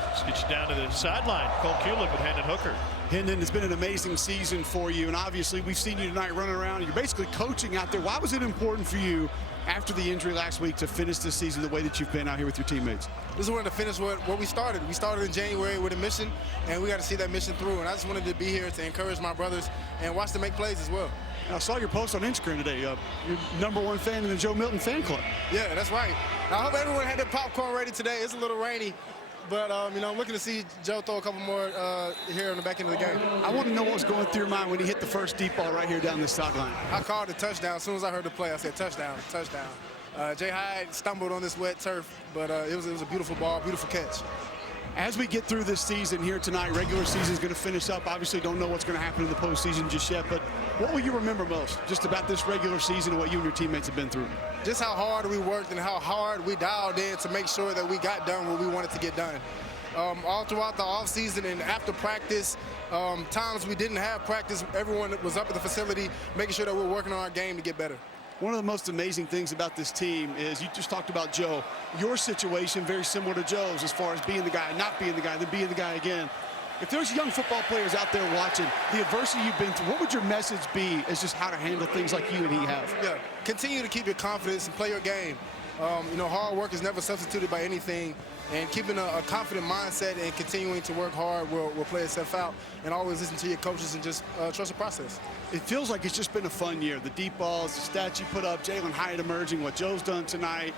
Let's get you down to the sideline. Cole Kulik with Hendon Hooker. Hendon, it's been an amazing season for you, and obviously we've seen you tonight running around. You're basically coaching out there. Why was it important for you after the injury last week to finish this season the way that you've been out here with your teammates? Just wanted to finish what we started. We started in January with a mission, and we got to see that mission through. And I just wanted to be here to encourage my brothers and watch them make plays as well. I saw your post on Instagram today. You're #1 fan in the Joe Milton fan club. Yeah, that's right. I hope everyone had their popcorn ready today. It's a little rainy. But, you know, I'm looking to see Joe throw a couple more here in the back end of the game. I want to know what was going through your mind when he hit the first deep ball right here down the sideline. I called a touchdown. As soon as I heard the play, I said touchdown, touchdown. Jay Hyde stumbled on this wet turf, but it was a beautiful ball, beautiful catch. As we get through this season here tonight, regular season is going to finish up. Obviously don't know what's going to happen in the postseason just yet, but what will you remember most just about this regular season and what you and your teammates have been through? Just how hard we worked and how hard we dialed in to make sure that we got done what we wanted to get done. All throughout the offseason and after practice, times we didn't have practice, everyone was up at the facility making sure that we're working on our game to get better. One of the most amazing things about this team is you just talked about Joe. Your situation very similar to Joe's as far as being the guy, not being the guy, then being the guy again. If there's young football players out there watching the adversity you've been through, what would your message be as just how to handle things like you and he have? Yeah, continue to keep your confidence and play your game. You know, hard work is never substituted by anything, and keeping a confident mindset and continuing to work hard will play itself out, and always listen to your coaches and just trust the process. It feels like it's just been a fun year. The deep balls, the stats you put up, Jalen Hyatt emerging, what Joe's done tonight.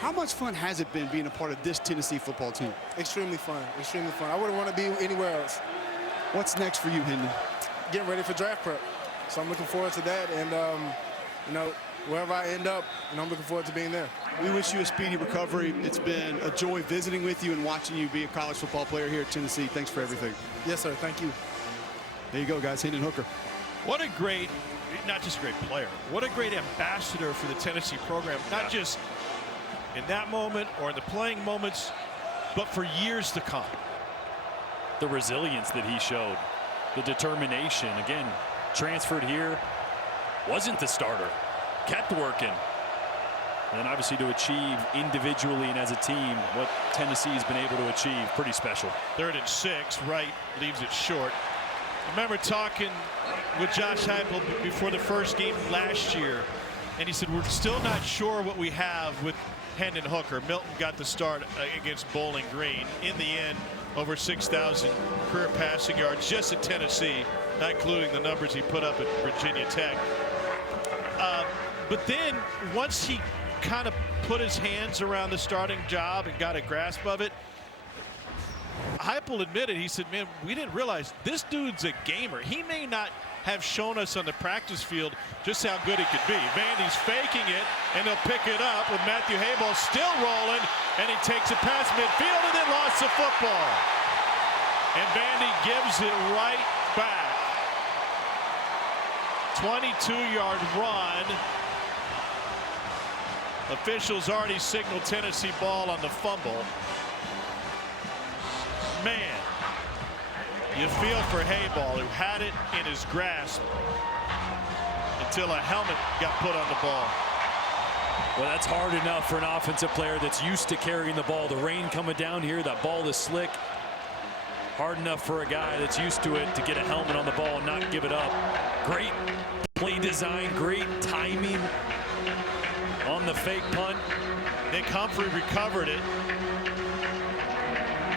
How much fun has it been being a part of this Tennessee football team? Extremely fun, extremely fun. I wouldn't want to be anywhere else. What's next for you, Hendon? Getting ready for draft prep. So I'm looking forward to that, and you know, wherever I end up, you know, I'm looking forward to being there. We wish you a speedy recovery. It's been a joy visiting with you and watching you be a college football player here at Tennessee. Thanks for everything. Yes, sir. Thank you. There you go, guys. Hendon Hooker. What a great, not just a great player, what a great ambassador for the Tennessee program. Not just in that moment or in the playing moments, but for years to come. The resilience that he showed, the determination. Again, transferred here, wasn't the starter, kept working. And then obviously to achieve individually and as a team what Tennessee has been able to achieve, pretty special. 3rd and 6, Wright leaves it short. I remember talking with Josh Heupel before the first game last year, and he said, we're still not sure what we have with Hendon Hooker. Milton got the start against Bowling Green. In the end, over 6,000 career passing yards just at Tennessee, not including the numbers he put up at Virginia Tech. But then once he kind of put his hands around the starting job and got a grasp of it, Heupel admitted, he said, man, we didn't realize this dude's a gamer. He may not have shown us on the practice field just how good he could be. Vandy's faking it, and they'll pick it up with Matthew Hayball still rolling, and he takes it past midfield and then lost the football. And Vandy gives it right back. 22-yard run. Officials already signaled Tennessee ball on the fumble. Man, you feel for Hayball, who had it in his grasp until a helmet got put on the ball. Well, that's hard enough for an offensive player that's used to carrying the ball. The rain coming down here, that ball is slick. Hard enough for a guy that's used to it to get a helmet on the ball and not give it up. Great play design, great timing on the fake punt. Nick Humphrey recovered it.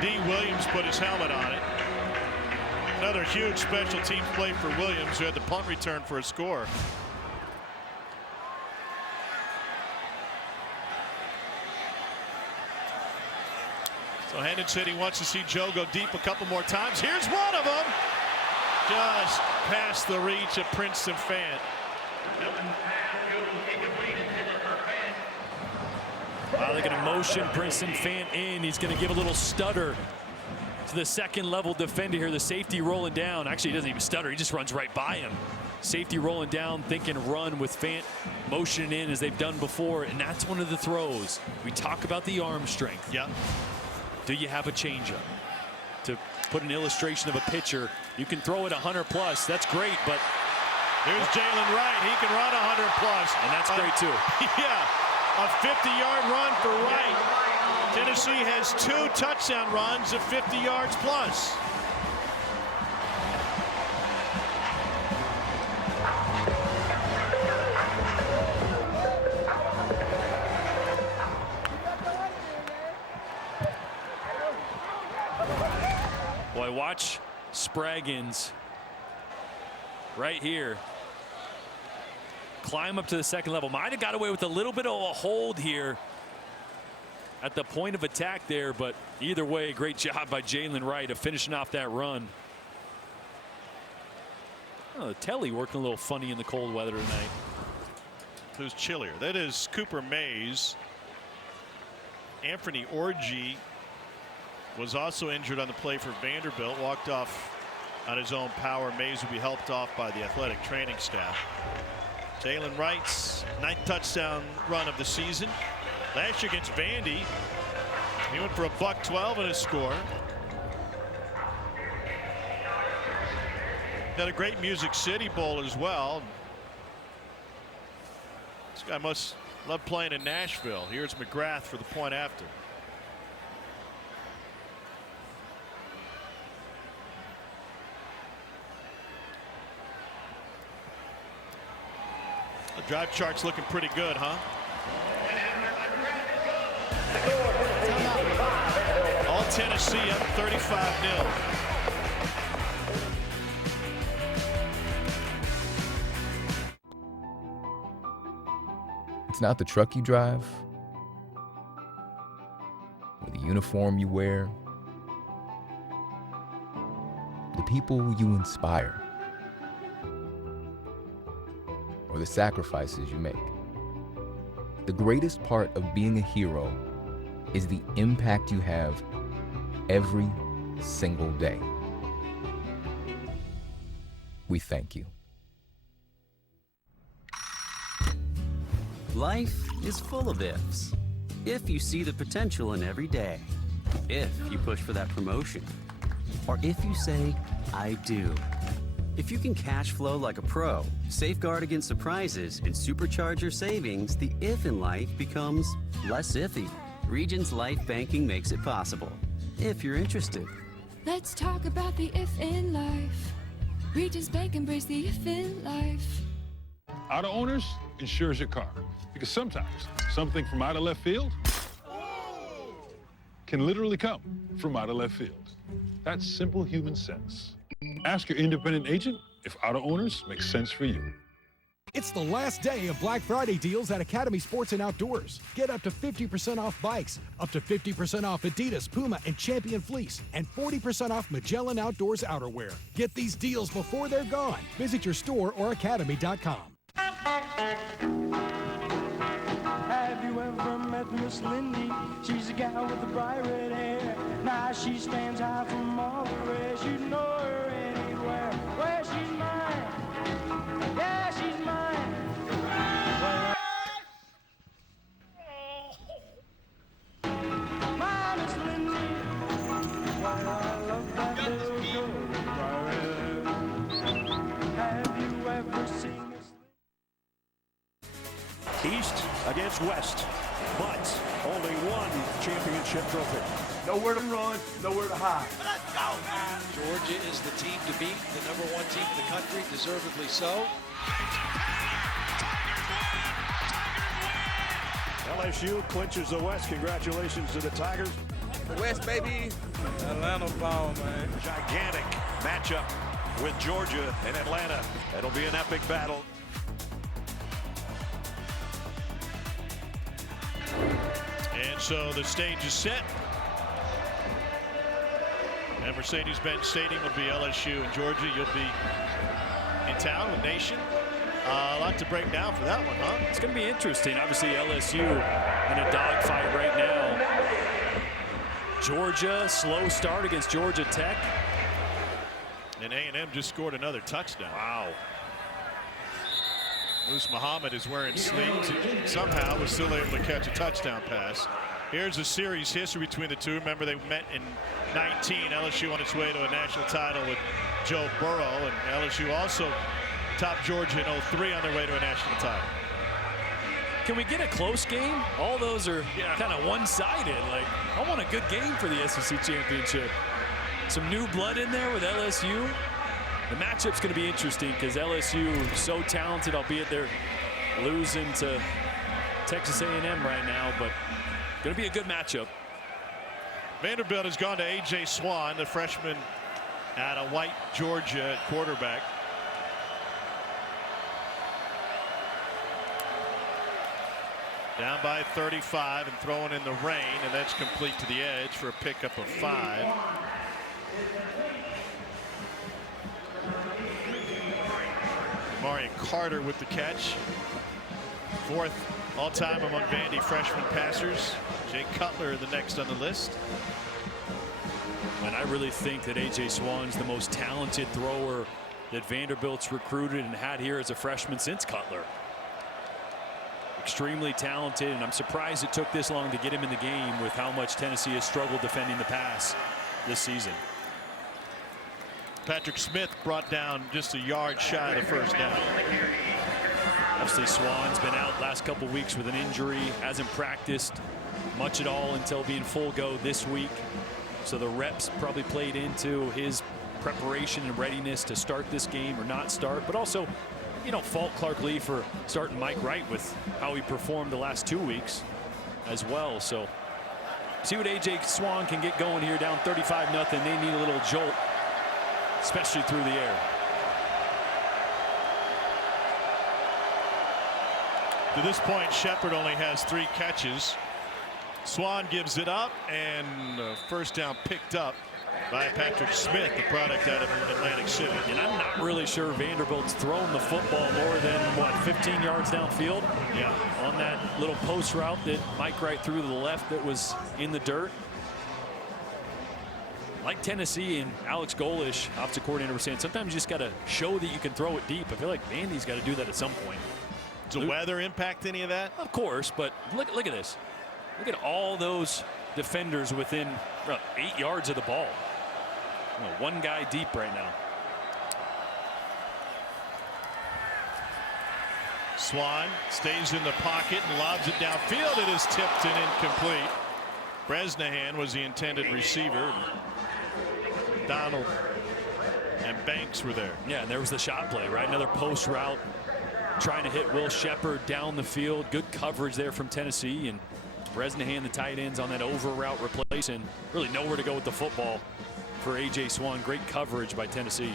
D. Williams put his helmet on it. Another huge special teams play for Williams, who had the punt return for a score. So Hendon said he wants to see Joe go deep a couple more times. Here's one of them. Just past the reach of Princeton Fant. Wow, they're going to motion Princeton Fant in. He's going to give a little stutter to the second level defender here. The safety rolling down. Actually, he doesn't even stutter. He just runs right by him. Safety rolling down, thinking run with Fant motioning in as they've done before. And that's one of the throws. We talk about the arm strength. Yeah. Do you have a changeup? To put an illustration of a pitcher, you can throw it 100 plus. That's great, but here's Jalen Wright. He can run 100 plus. And that's great too. Yeah. A 50-yard run for Wright. Tennessee has 2 touchdown runs of 50 yards plus. watch Spraggins right here climb up to the second level. Might have got away with a little bit of a hold here at the point of attack there, but either way, great job by Jalen Wright of finishing off that run. Oh, Telly working a little funny in the cold weather tonight. Who's chillier? That is Cooper Mays. Anthony Orji was also injured on the play for Vanderbilt, walked off on his own power. Mays will be helped off by the athletic training staff. Jalen Wright's 9th touchdown run of the season. Last year against Vandy, he went for a $112 in his score. Had a great Music City Bowl as well. This guy must love playing in Nashville. Here's McGrath for the point after. The drive chart's looking pretty good, huh? All Tennessee up 35-0. It's not the truck you drive, or the uniform you wear, the people you inspire, or the sacrifices you make. The greatest part of being a hero is the impact you have every single day. We thank you. Life is full of ifs. If you see the potential in every day, if you push for that promotion, or if you say, I do. If you can cash flow like a pro, safeguard against surprises, and supercharge your savings, the if in life becomes less iffy. Regions Life Banking makes it possible, if you're interested. Let's talk about the if in life. Regions Bank embrace the if in life. Auto Owners insures your car. Because sometimes something from out of left field can literally come from out of left field. That's simple human sense. Ask your independent agent if Auto Owners makes sense for you. It's the last day of Black Friday deals at Academy Sports and Outdoors. Get up to 50% off bikes, up to 50% off Adidas, Puma, and Champion Fleece, and 40% off Magellan Outdoors outerwear. Get these deals before they're gone. Visit your store or academy.com. Have you ever met Miss Lindy? She's a gal with the bright red hair. Now she stands high from all the rest. You know her anywhere. Well, she's mine. Yeah, she's mine. My Miss Lindy. Why, I love that little girl. Have you ever seen Miss East against West, but only one championship trophy. Nowhere to run, nowhere to hide. Let's go, man! Georgia is the team to beat, the #1 team in the country, deservedly so. LSU clinches the West. Congratulations to the Tigers. The West, baby. Atlanta ball, man. Gigantic matchup with Georgia and Atlanta. It'll be an epic battle. And so the stage is set. And Mercedes-Benz Stadium will be LSU and Georgia. You'll be in town with Nation. A lot to break down for that one, huh? It's going to be interesting. Obviously, LSU in a dogfight right now. Georgia, slow start against Georgia Tech. And A&M just scored another touchdown. Wow. Moose Muhammad is wearing sleeves. He somehow was still able to catch a touchdown pass. Here's a series history between the two. Remember, they met in 19. LSU on its way to a national title with Joe Burrow, and LSU also topped Georgia in 03 on their way to a national title. Can we get a close game? All those are kind of one-sided. Like, I want a good game for the SEC championship. Some new blood in there with LSU. The matchup's going to be interesting because LSU is so talented, albeit they're losing to Texas A&M right now, but going to be a good matchup. Vanderbilt has gone to A.J. Swan, the freshman At a white Georgia quarterback. Down by 35 and throwing in the rain, and that's complete to the edge for a pickup of 5. Marion Carter with the catch. 4th all-time among Vandy freshman passers. Jay Cutler the next on the list. And I really think that A.J. Swann's the most talented thrower that Vanderbilt's recruited and had here as a freshman since Cutler. Extremely talented, and I'm surprised it took this long to get him in the game with how much Tennessee has struggled defending the pass this season. Patrick Smith brought down just a yard shy of the first down. Obviously, Swann's been out last couple weeks with an injury, hasn't practiced much at all until being full go this week. So the reps probably played into his preparation and readiness to start this game or not start. But also, you don't fault Clark Lee for starting Mike Wright with how he performed the last 2 weeks as well. So see what A.J. Swann can get going here, down 35-0. They need a little jolt, especially through the air. To this point, Shepard only has 3 catches. Swann gives it up, and first down picked up by Patrick Smith, the product out of Atlantic City. And I'm not really sure Vanderbilt's thrown the football more than, what, 15 yards downfield? Yeah. On that little post route that Mike Wright threw to the left that was in the dirt. Like Tennessee and Alex Golish, offensive coordinator, was saying, sometimes you just got to show that you can throw it deep. I feel like Vandy's got to do that at some point. Does the weather impact any of that? Of course, but look at this. Look at all those defenders within 8 yards of the ball. You know, 1 guy deep right now. Swann stays in the pocket and lobs it downfield. It is tipped and incomplete. Bresnahan was the intended receiver. Donald and Banks were there. Yeah, and there was the shot play, right? Another post route trying to hit Will Shepard down the field. Good coverage there from Tennessee, and Bresnahan, the tight ends, on that over route replacing. Really nowhere to go with the football for A.J. Swann. Great coverage by Tennessee.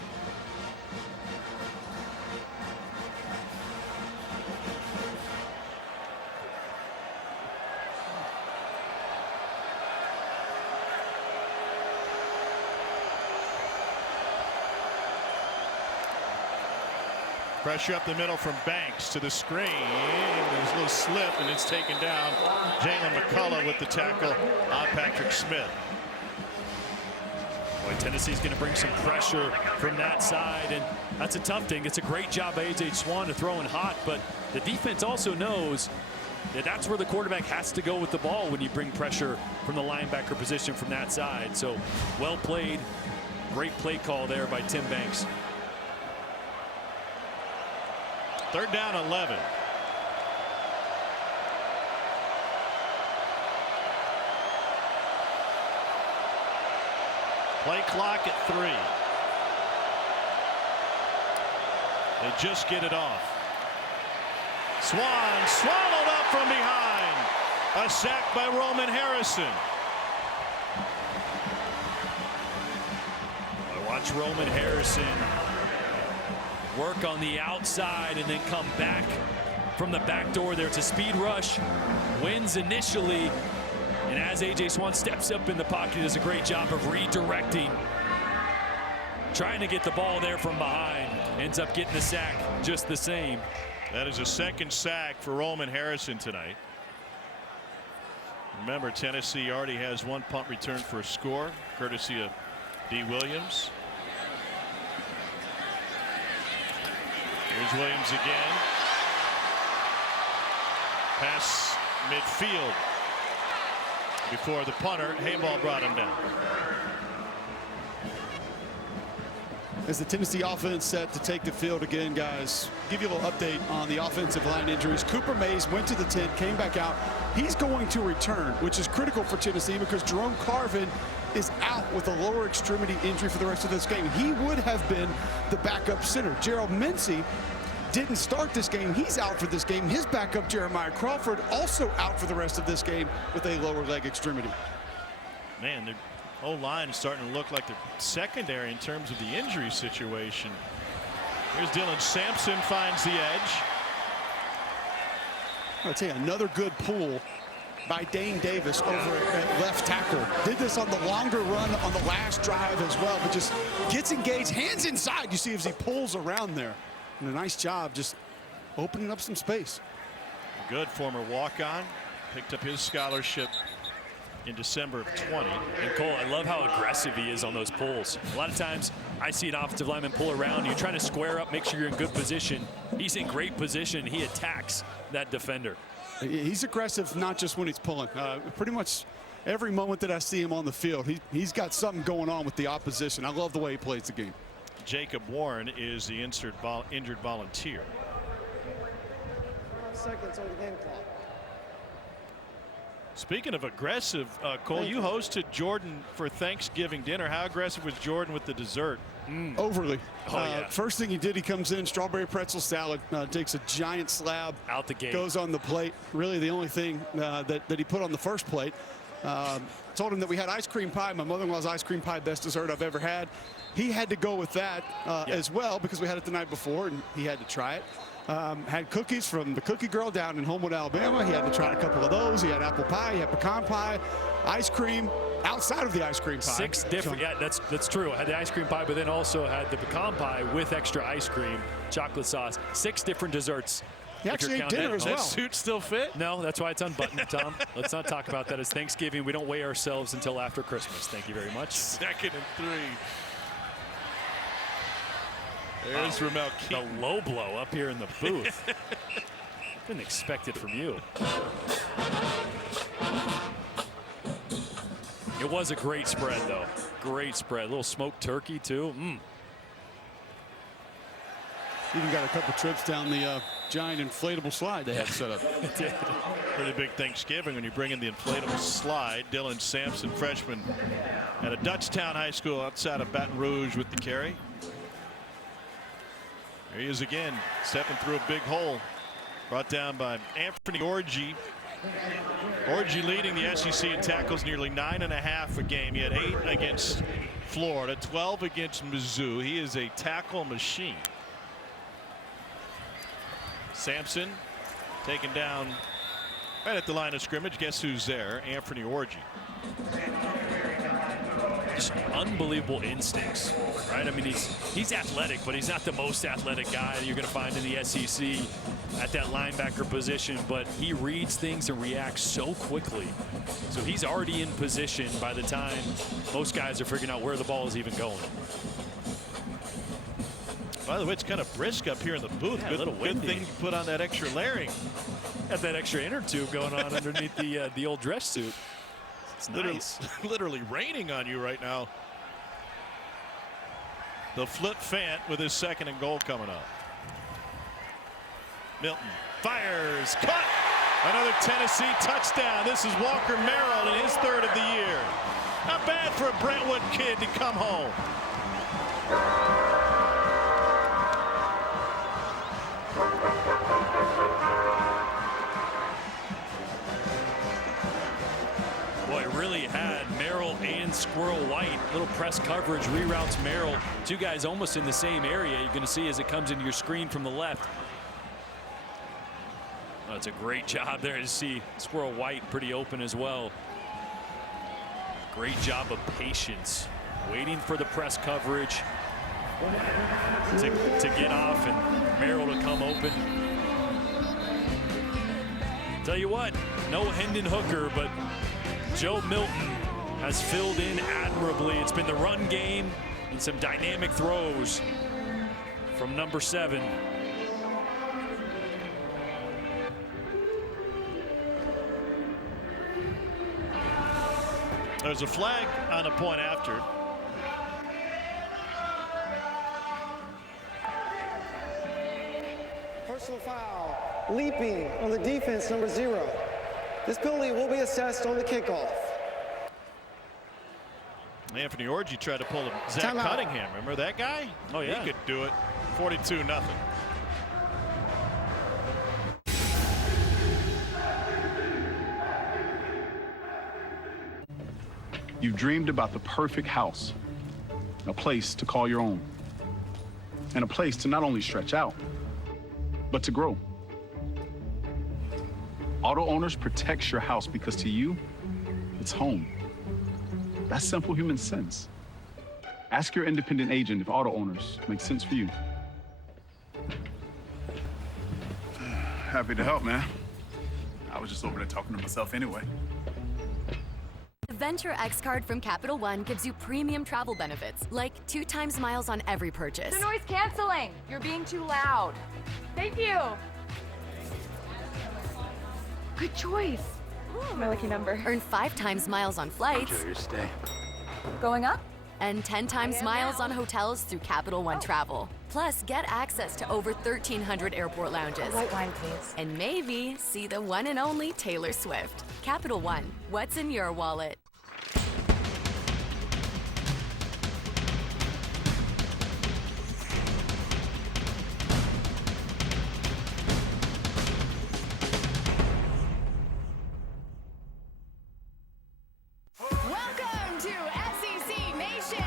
Pressure up the middle from Banks to the screen. There's a little slip, and it's taken down. Jalen McCullough with the tackle on Patrick Smith. Boy, Tennessee's going to bring some pressure from that side, and that's a tough thing. It's a great job by A.J. Swann to throw in hot, but the defense also knows that that's where the quarterback has to go with the ball when you bring pressure from the linebacker position from that side. So well played. Great play call there by Tim Banks. 3rd down 11. Play clock at 3. They just get it off. Swann swallowed up from behind. A sack by Roman Harrison. I watch Roman Harrison work on the outside and then come back from the back door there. It's a speed rush. Wins initially. And as A.J. Swann steps up in the pocket, does a great job of redirecting. Trying to get the ball there from behind. Ends up getting the sack just the same. That is a 2nd sack for Roman Harrison tonight. Remember, Tennessee already has 1 punt return for a score, courtesy of D. Williams. Here's Williams again. Pass midfield before the punter. Hayball brought him down. As the Tennessee offense set to take the field again, guys, give you a little update on the offensive line injuries. Cooper Mays went to the tent, came back out. He's going to return, which is critical for Tennessee because Jerome Carvin is out with a lower extremity injury for the rest of this game. He would have been the backup center. Gerald Mincy didn't start this game. He's out for this game. His backup, Jeremiah Crawford, also out for the rest of this game with a lower leg extremity. Man, O-line is starting to look like the secondary in terms of the injury situation. Here's Dylan Sampson, finds the edge. I'll tell you, another good pull by Dane Davis over at left tackle. Did this on the longer run on the last drive as well, but just gets engaged, hands inside. You see as he pulls around there. And a nice job just opening up some space. Good former walk-on. Picked up his scholarship in December of 20. And Cole, I love how aggressive he is on those pulls. A lot of times I see an offensive lineman pull around. You're trying to square up, make sure you're in good position. He's in great position. He attacks that defender. He's aggressive, not just when he's pulling. Pretty much every moment that I see him on the field, he's got something going on with the opposition. I love the way he plays the game. Jacob Warren is the injured volunteer. Seconds on the game clock. Speaking of aggressive, Cole, you hosted Jordan for Thanksgiving dinner. How aggressive was Jordan with the dessert? Overly. Oh, yeah. First thing he did, he comes in, strawberry pretzel salad, takes a giant slab. Out the gate. Goes on the plate. Really the only thing that he put on the first plate. Told him that we had ice cream pie. My mother-in-law's ice cream pie, best dessert I've ever had. He had to go with that as well because we had it the night before and he had to try it. Had cookies from the cookie girl down in Homewood, Alabama. He had to try a couple of those. He had apple pie, he had pecan pie, ice cream outside of the ice cream pie. 6 different, yeah, that's true. I had the ice cream pie, but then also had the pecan pie with extra ice cream, chocolate sauce. 6 different desserts. He actually ate dinner as well. That suit still fit? No, that's why it's unbuttoned, Tom. Let's not talk about that. It's Thanksgiving. We don't weigh ourselves until after Christmas. Thank you very much. 2nd and 3. There's Ramel Keaton. The low blow up here in the booth. Didn't expect it from you. It was a great spread, though. Great spread. A little smoked turkey, too. Even got a couple trips down the giant inflatable slide they had set up. It did. Pretty big Thanksgiving when you bring in the inflatable slide. Dylan Sampson, freshman at a Dutchtown High School outside of Baton Rouge with the carry. There he is again, stepping through a big hole. Brought down by Anthony Orji. Orji leading the SEC in tackles, nearly 9.5 a game. He had 8 against Florida, 12 against Mizzou. He is a tackle machine. Sampson taken down right at the line of scrimmage. Guess who's there? Anthony Orji. Just unbelievable instincts, right? I mean, he's athletic, but he's not the most athletic guy that you're going to find in the SEC at that linebacker position. But he reads things and reacts so quickly. So he's already in position by the time most guys are figuring out where the ball is even going. By the way, it's kind of brisk up here in the booth. Yeah, good thing you put on that extra layering. Got that extra inner tube going on underneath the old dress suit. It's nice. Literally raining on you right now. The flip Fant with his 2nd and goal coming up. Milton fires, cut. Another Tennessee touchdown. This is Walker Merrill in his 3rd of the year. Not bad for a Brentwood kid to come home. Boy, it really had Merrill and Squirrel White. Little press coverage reroutes Merrill. 2 guys almost in the same area. You're going to see as it comes into your screen from the left. Oh, it's a great job there to see Squirrel White pretty open as well. Great job of patience. Waiting for the press coverage to get off and Merrill to come open. Tell you what, no Hendon Hooker, but Joe Milton has filled in admirably. It's been the run game and some dynamic throws from number 7. There's a flag on a point after. Personal foul, leaping on the defense, number 0. This penalty will be assessed on the kickoff. Anthony Orji tried to pull a Zach Timeout. Cunningham. Remember that guy? Oh, yeah. He could do it. 42-0. You've dreamed about the perfect house, a place to call your own, and a place to not only stretch out, but to grow. Auto Owners protects your house because to you, it's home. That's simple human sense. Ask your independent agent if Auto Owners make sense for you. Happy to help, man. I was just over there talking to myself anyway. The Venture X card from Capital One gives you premium travel benefits, like 2 times miles on every purchase. The noise canceling. You're being too loud. Thank you. Good choice. Ooh, my lucky number. Earn 5 times miles on flights. Enjoy your stay. Going up? And 10 times miles on hotels through Capital One Travel. Plus, get access to over 1,300 airport lounges. White wine, please. And maybe see the one and only Taylor Swift. Capital One, what's in your wallet? Welcome to SEC Nation.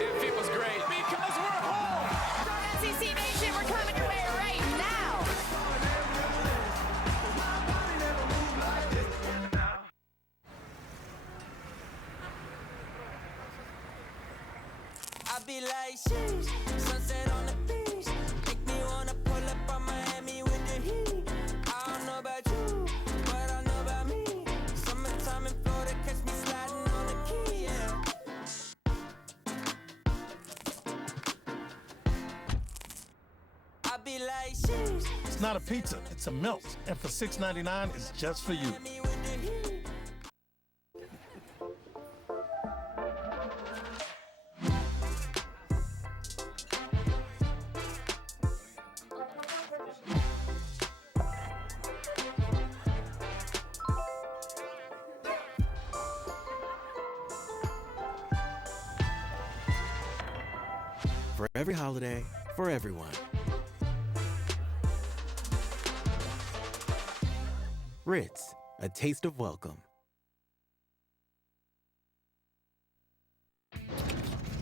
It feels great because we're home. From SEC Nation, we're coming your way right now. I be like, sheesh, sunset on the beach. Make me wanna pull up on Miami with the heat. I don't know about you, but I know about me. Summertime in Florida, catch me sliding on the key, yeah. I be like, sheesh. It's not a pizza, it's a melt. And for $6.99, it's just for you. For every holiday, for everyone. Ritz, a taste of welcome.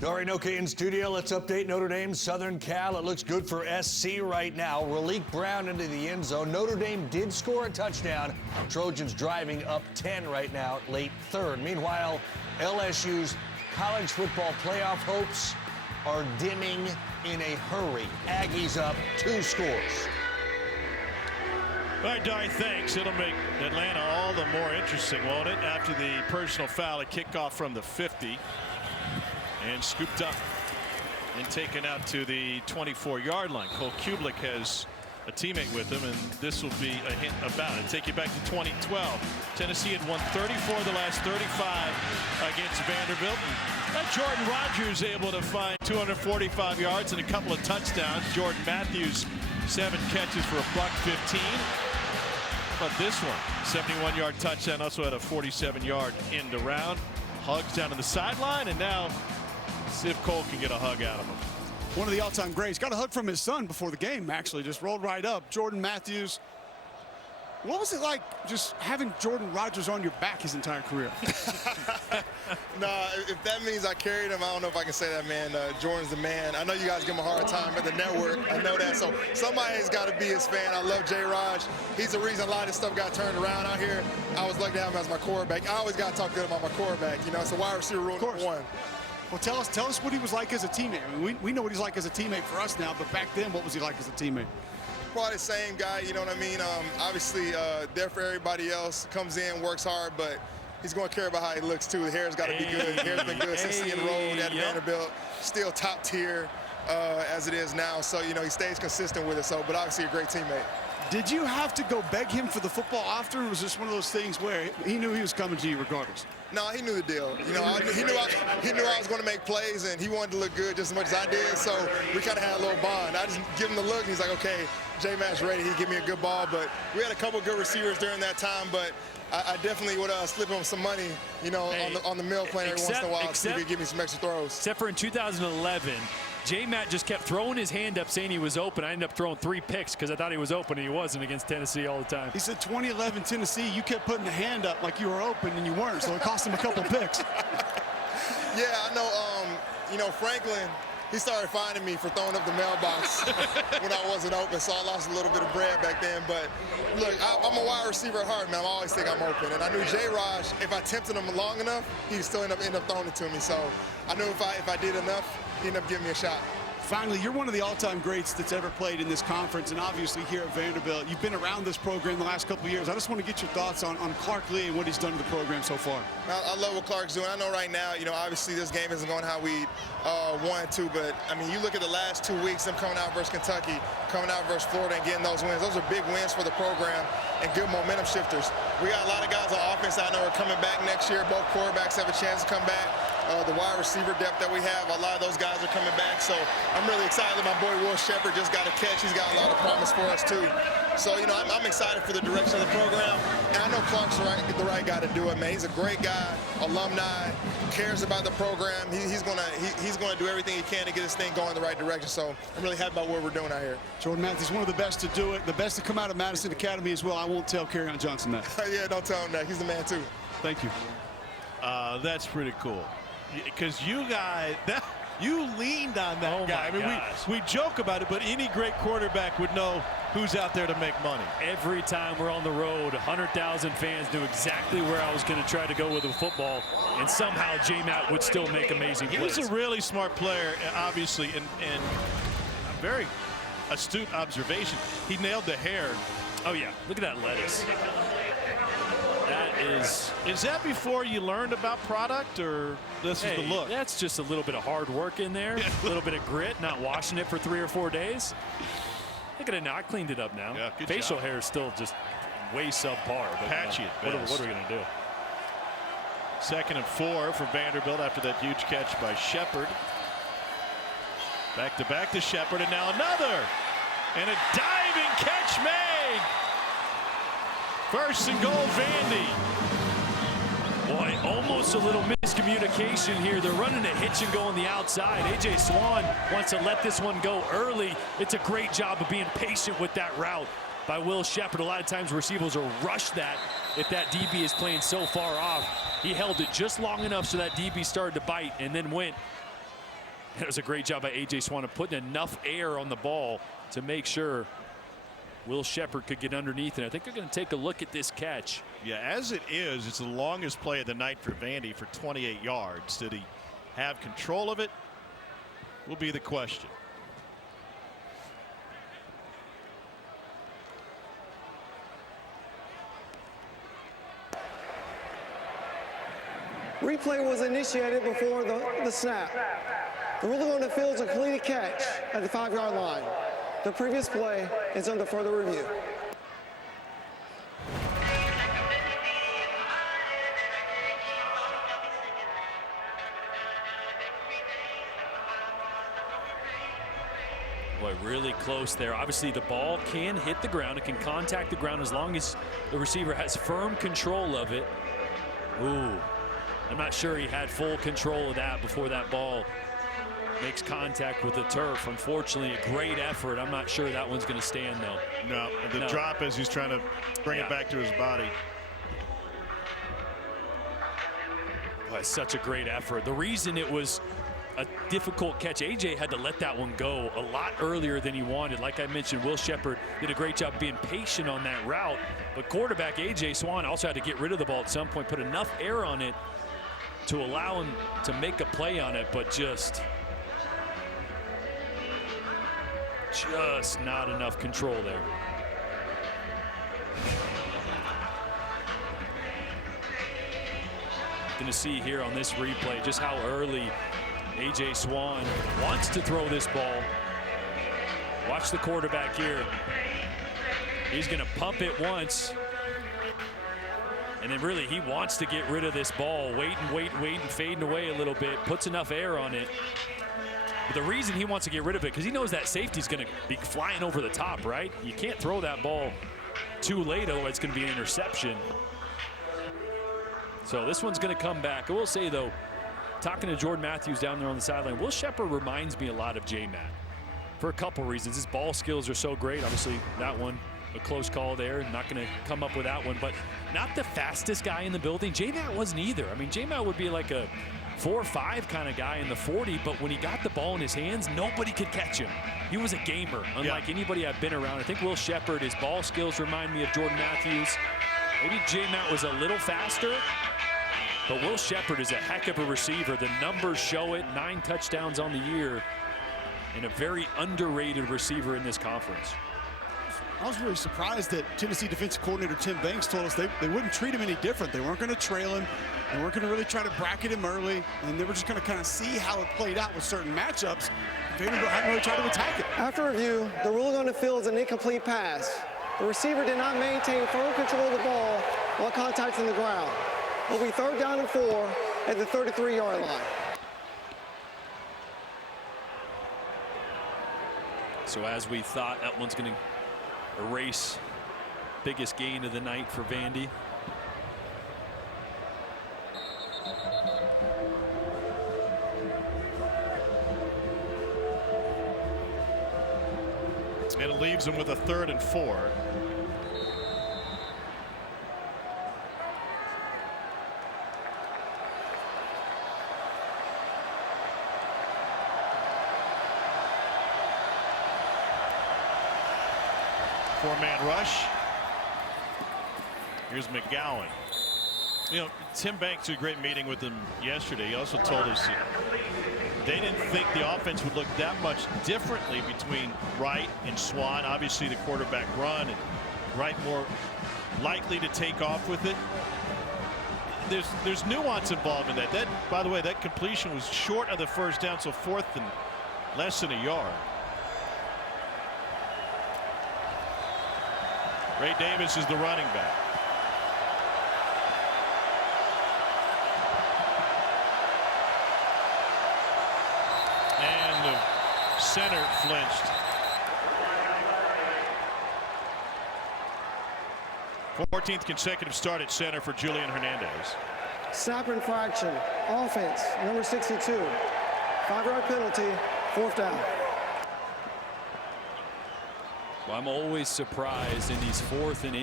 Dory Noka in studio. Let's update Notre Dame, Southern Cal. It looks good for SC right now. Raleek Brown into the end zone. Notre Dame did score a touchdown. Trojans driving up 10 right now, late third. Meanwhile, LSU's college football playoff hopes are dimming in a hurry. Aggies up 2 scores. All right, Dari, thanks. It'll make Atlanta all the more interesting, won't it? After the personal foul, a kickoff from the 50. And scooped up and taken out to the 24-yard line. Cole Kublik has a teammate with him, and this will be a hint about it. Take you back to 2012. Tennessee had won 34 of the last 35 against Vanderbilt. And Jordan Rodgers able to find 245 yards and a couple of touchdowns. Jordan Matthews, 7 catches for $115. But this one, 71-yard touchdown, also had a 47-yard end around. Hugs down to the sideline, and now see if Cole can get a hug out of him. One of the all-time greats. Got a hug from his son before the game, actually. Just rolled right up. Jordan Matthews. What was it like just having Jordan Rodgers on your back his entire career? Nah, if that means I carried him, I don't know if I can say that, man. Jordan's the man. I know you guys give him a hard time at the network. I know that. So somebody's got to be his fan. I love J-Raj. He's the reason a lot of this stuff got turned around out here. I was lucky to have him as my quarterback. I always got to talk good about my quarterback. You know, it's a wide receiver rule number 1. Well, tell us what he was like as a teammate. I mean, we know what he's like as a teammate for us now, but back then, what was he like as a teammate? Probably the same guy, you know what I mean? Obviously, there for everybody else, comes in, works hard, but he's going to care about how he looks, too. The hair's got to be good. The hair's been good since he enrolled at Vanderbilt. Still top tier as it is now. So, you know, he stays consistent with it. So, but obviously a great teammate. Did you have to go beg him for the football often, or was this one of those things where he knew he was coming to you regardless? No, he knew the deal. You know, he knew I was going to make plays, and he wanted to look good just as much as I did. So we kind of had a little bond. I just give him the look, and he's like, okay, J-Matt's ready. He give me a good ball. But we had a couple good receivers during that time, but I definitely would slip him some money, you know, on the meal plan every once in a while so he could give me some extra throws. Except for in 2011, J-Matt just kept throwing his hand up saying he was open. I ended up throwing 3 picks because I thought he was open, and he wasn't against Tennessee all the time. He said 2011 Tennessee, you kept putting the hand up like you were open and you weren't, so it cost him a couple picks. Yeah, I know, you know, Franklin, he started finding me for throwing up the mailbox when I wasn't open, so I lost a little bit of bread back then. But look, I'm a wide receiver at heart, man. I always think I'm open. And I knew J-Raj, if I tempted him long enough, he'd still end up throwing it to me. So I knew if I did enough, he'd end up giving me a shot. Finally, you're one of the all-time greats that's ever played in this conference, and obviously here at Vanderbilt. You've been around this program the last couple of years. I just want to get your thoughts on Clark Lee and what he's done to the program so far. I love what Clark's doing. I know right now, you know, obviously this game isn't going how we wanted to, but, I mean, you look at the last 2 weeks, them coming out versus Kentucky, coming out versus Florida and getting those wins. Those are big wins for the program and good momentum shifters. We got a lot of guys on offense I know are coming back next year. Both quarterbacks have a chance to come back. The wide receiver depth that we have, a lot of those guys are coming back. So I'm really excited that my boy Will Shepherd just got a catch. He's got a lot of promise for us too. So, you know, I'm excited for the direction of the program. And I know Clark's the right guy to do it, man. He's a great guy, alumni, cares about the program. He's gonna do everything he can to get this thing going in the right direction. So I'm really happy about what we're doing out here. Jordan Matthews, one of the best to do it, the best to come out of Madison Academy as well. I won't tell Kerryon Johnson that. Yeah, don't tell him that. He's the man too. Thank you. That's pretty cool. Because you guys, you leaned on that guy. I mean, we joke about it, but any great quarterback would know who's out there to make money. Every time we're on the road, 100,000 fans knew exactly where I was going to try to go with the football, and somehow J-Matt would still make amazing plays. He was a really smart player, obviously, and a very astute observation. He nailed the hair. Oh, yeah. Look at that lettuce. That is that before you learned about product, or this is the look? That's just a little bit of hard work in there, a little bit of grit, not washing it for 3 or 4 days. Look at it now. I cleaned it up now. Yeah, good Facial job. hair is still just way subpar. But, patchy at best. What are we going to do? 2nd and 4 for Vanderbilt after that huge catch by Shepherd. Back to Shepherd, and now another. And a diving catch made. 1st and goal, Vandy. Boy, almost a little miscommunication here. They're running a hitch and go on the outside. A.J. Swan wants to let this one go early. It's a great job of being patient with that route by Will Shepherd. A lot of times receivers will rush that if that DB is playing so far off. He held it just long enough so that DB started to bite and then went. It was a great job by A.J. Swan of putting enough air on the ball to make sure Will Shepherd could get underneath, and I think they're going to take a look at this catch. Yeah, as it is, it's the longest play of the night for Vandy for 28 yards. Did he have control of it? Will be the question. Replay was initiated before the snap. The ruling on the field is a completed catch at the 5-yard line. The previous play is under further review. Boy, really close there. Obviously, the ball can hit the ground. It can contact the ground as long as the receiver has firm control of it. Ooh, I'm not sure he had full control of that before that ball makes contact with the turf. Unfortunately, a great effort. I'm not sure that one's going to stand, though. No, the drop as he's trying to bring it back to his body. Boy, such a great effort. The reason it was a difficult catch, AJ had to let that one go a lot earlier than he wanted. Like I mentioned, Will Shepherd did a great job being patient on that route, but quarterback AJ Swan also had to get rid of the ball at some point, put enough air on it to allow him to make a play on it, but just not enough control there. Going to see here on this replay just how early A.J. Swan wants to throw this ball. Watch the quarterback here. He's going to pump it once. And then really he wants to get rid of this ball. Waiting, fading away a little bit. Puts enough air on it. But the reason he wants to get rid of it, because he knows that safety's going to be flying over the top, right? You can't throw that ball too late, otherwise it's going to be an interception. So this one's going to come back. I will say, though, talking to Jordan Matthews down there on the sideline, Will Sheppard reminds me a lot of J-Matt for a couple reasons. His ball skills are so great. Obviously, that one, a close call there. Not going to come up with that one, but not the fastest guy in the building. J-Matt wasn't either. I mean, J-Matt would be like a 4 or 5 kind of guy in the 40, but when he got the ball in his hands, nobody could catch him. He was a gamer, unlike anybody I've been around. I think Will Sheppard, his ball skills remind me of Jordan Matthews. Maybe J-Matt was a little faster, but Will Sheppard is a heck of a receiver. The numbers show it. 9 touchdowns on the year, and a very underrated receiver in this conference. I was really surprised that Tennessee defensive coordinator Tim Banks told us they wouldn't treat him any different. They weren't going to trail him. They weren't going to really try to bracket him early. And they were just going to kind of see how it played out with certain matchups. Vanderbilt hadn't really tried to attack it. After review, the ruling on the field is an incomplete pass. The receiver did not maintain firm control of the ball while contacting the ground. It will be 3rd down and 4 at the 33-yard line. So as we thought, that one's going to erase biggest gain of the night for Vandy. And it leaves him with a 3rd and 4. Four-man rush. Here's McGowan. You know, Tim Banks had a great meeting with him yesterday. He also told us they didn't think the offense would look that much differently between Wright and Swan. Obviously, the quarterback run, and Wright more likely to take off with it. There's nuance involved in that. That, by the way, that completion was short of the 1st down, so 4th and less than a yard. Ray Davis is the running back. And the center flinched. 14th consecutive start at center for Julian Hernandez. Snap infraction. Offense, number 62. 5-yard penalty, 4th down. Well, I'm always surprised in these 4th and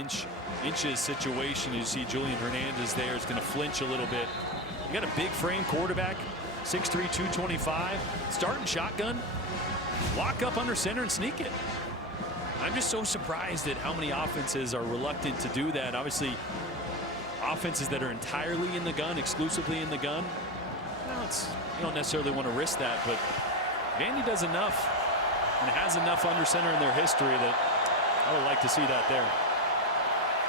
inches situation. You see Julian Hernandez there is going to flinch a little bit. You got a big frame quarterback, 6'3", 225, starting shotgun, walk up under center and sneak it. I'm just so surprised at how many offenses are reluctant to do that. Obviously, offenses that are entirely in the gun, exclusively in the gun, you don't necessarily want to risk that, but Vandy does enough and has enough under center in their history that I would like to see that there.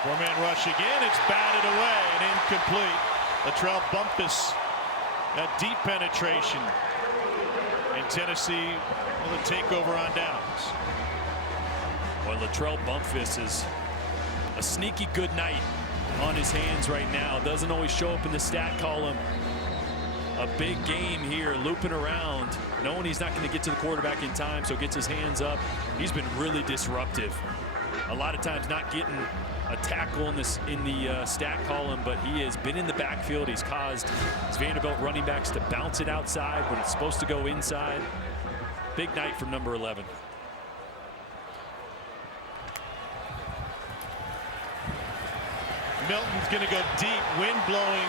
Four-man rush again. It's batted away and incomplete. Latrell Bumpus, a deep penetration, and Tennessee will take over on downs. Well, Latrell Bumpus is a sneaky good night on his hands right now. Doesn't always show up in the stat column. A big game here, looping around, knowing he's not going to get to the quarterback in time, so gets his hands up. He's been really disruptive. A lot of times not getting a tackle in the stat column, but he has been in the backfield. He's caused his Vanderbilt running backs to bounce it outside when it's supposed to go inside. Big night from number 11. Milton's going to go deep, wind blowing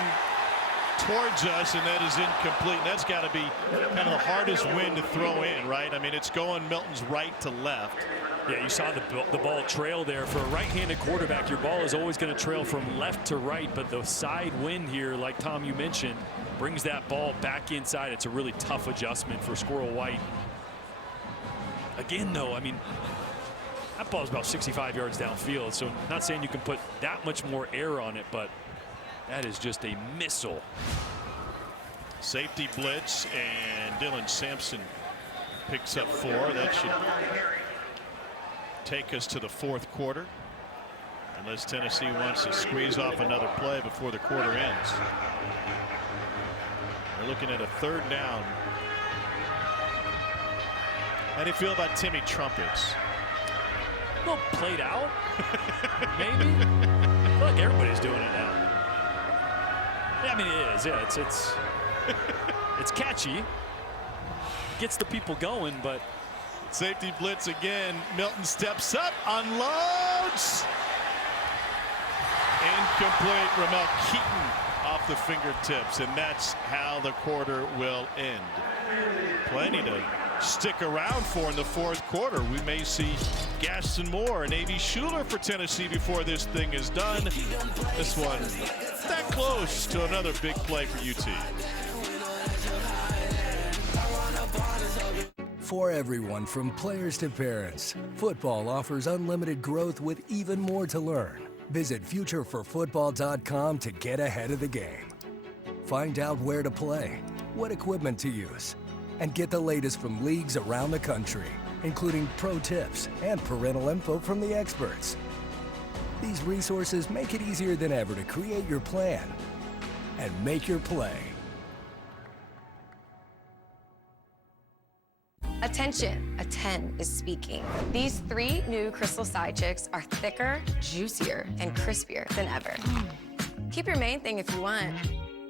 towards us, and that is incomplete. That's got to be kind of the hardest wind to throw in, right? I mean, it's going Milton's right to left. Yeah, you saw the ball trail there. For a right-handed quarterback, your ball is always going to trail from left to right, but the side wind here, like Tom, you mentioned, brings that ball back inside. It's a really tough adjustment for Squirrel White. Again, though, I mean, that ball is about 65 yards downfield, so not saying you can put that much more air on it, but that is just a missile. Safety blitz, and Dylan Sampson picks up 4. That should take us to the 4th quarter, unless Tennessee wants to squeeze off another play before the quarter ends. We're looking at a 3rd down. How do you feel about Timmy Trumpets? A little played out, maybe. I feel like everybody's doing it now. Yeah, I mean, it is. Yeah, it's It's catchy. Gets the people going, but safety blitz again. Milton steps up, unloads. Incomplete. Ramel Keaton off the fingertips, and that's how the quarter will end. Plenty to stick around for in the fourth quarter. We may see Gaston Moore and A.B. Schuler for Tennessee before this thing is done. This one that close to another big play for UT. For everyone from players to parents, football offers unlimited growth with even more to learn. Visit futureforfootball.com to get ahead of the game. Find out where to play, what equipment to use, and get the latest from leagues around the country, including pro tips and parental info from the experts. These resources make it easier than ever to create your plan and make your play. Attention, a 10 is speaking. These 3 new Crystal Side Chicks are thicker, juicier, and crispier than ever. Keep your main thing if you want.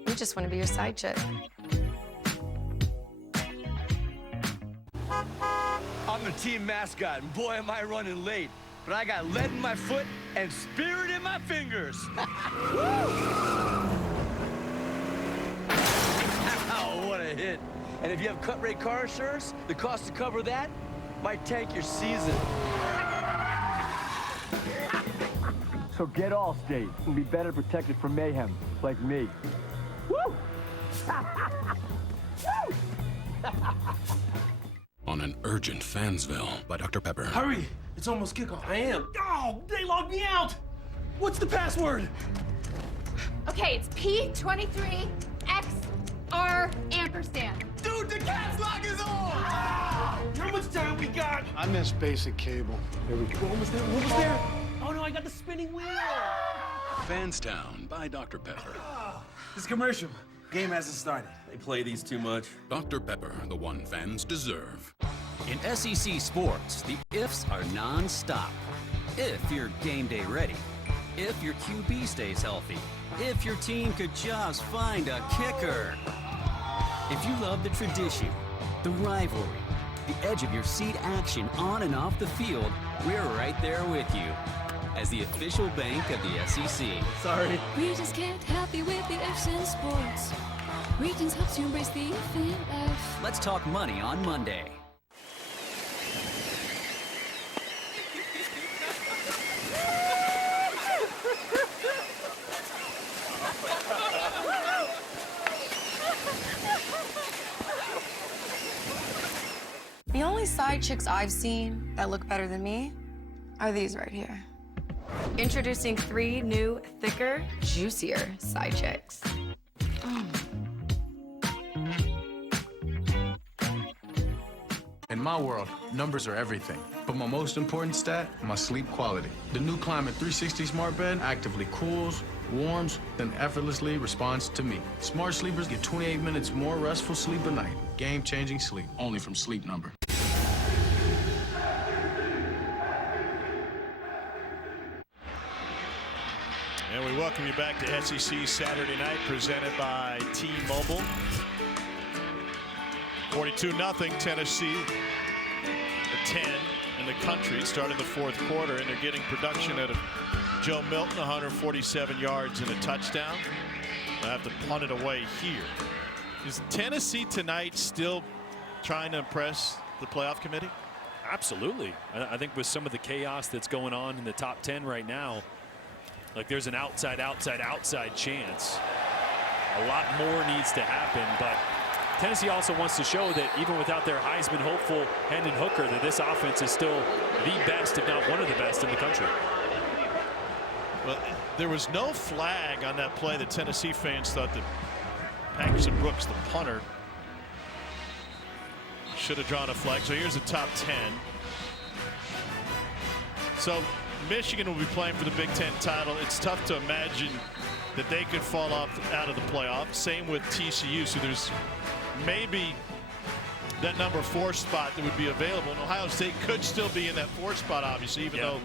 We just want to be your side chick. I'm the team mascot, and boy, am I running late. But I got lead in my foot and spirit in my fingers. Ow, what a hit. And if you have cut rate car insurance, the cost to cover that might tank your season. So get Allstate and be better protected from mayhem, like me. Woo! On an urgent Fansville by Dr. Pepper. Hurry! It's almost kickoff. I am. Oh, they logged me out! What's the password? Okay, it's P23XR ampersand. Dude, the caps lock is on! How much time we got? I missed basic cable. Here we go. What was there? What was there? Oh no, I got the spinning wheel. Fanstown by Dr. Pepper. This commercial. Game hasn't started. They play these too much. Dr. Pepper, the one fans deserve. In SEC sports, the ifs are non-stop. If you're game day ready, if your QB stays healthy, if your team could just find a kicker. If you love the tradition, the rivalry, the edge of your seat action on and off the field, we're right there with you as the official bank of the SEC. Sorry. We just can't help you with the ifs in sports. Regions helps you embrace the if in life. Let's talk money on Monday. The only side chicks I've seen that look better than me are these right here. Introducing 3 new, thicker, juicier side chicks. In my world, numbers are everything. But my most important stat, my sleep quality. The new Climate 360 smart bed actively cools, warms, then effortlessly responds to me. Smart sleepers get 28 minutes more restful sleep a night. Game-changing sleep, only from Sleep Number. And we welcome you back to SEC Saturday Night, presented by T-Mobile. 42-0 Tennessee, the 10 in the country, starting the fourth quarter, and they're getting production out of Joe Milton, 147 yards and a touchdown. They'll have to punt it away here. Is Tennessee tonight still trying to impress the playoff committee? Absolutely. I think with some of the chaos that's going on in the top 10 right now, like there's an outside chance. A lot more needs to happen, but Tennessee also wants to show that even without their Heisman hopeful Hendon Hooker, that this offense is still the best, if not one of the best in the country. Well, there was no flag on that play that Tennessee fans thought that Paxton Brooks, the punter, should have drawn a flag. So here's the top 10. So Michigan will be playing for the Big Ten title. It's tough to imagine that they could fall off out of the playoff. Same with TCU. So there's maybe that number 4 spot that would be available. And Ohio State could still be in that 4 spot, obviously, even though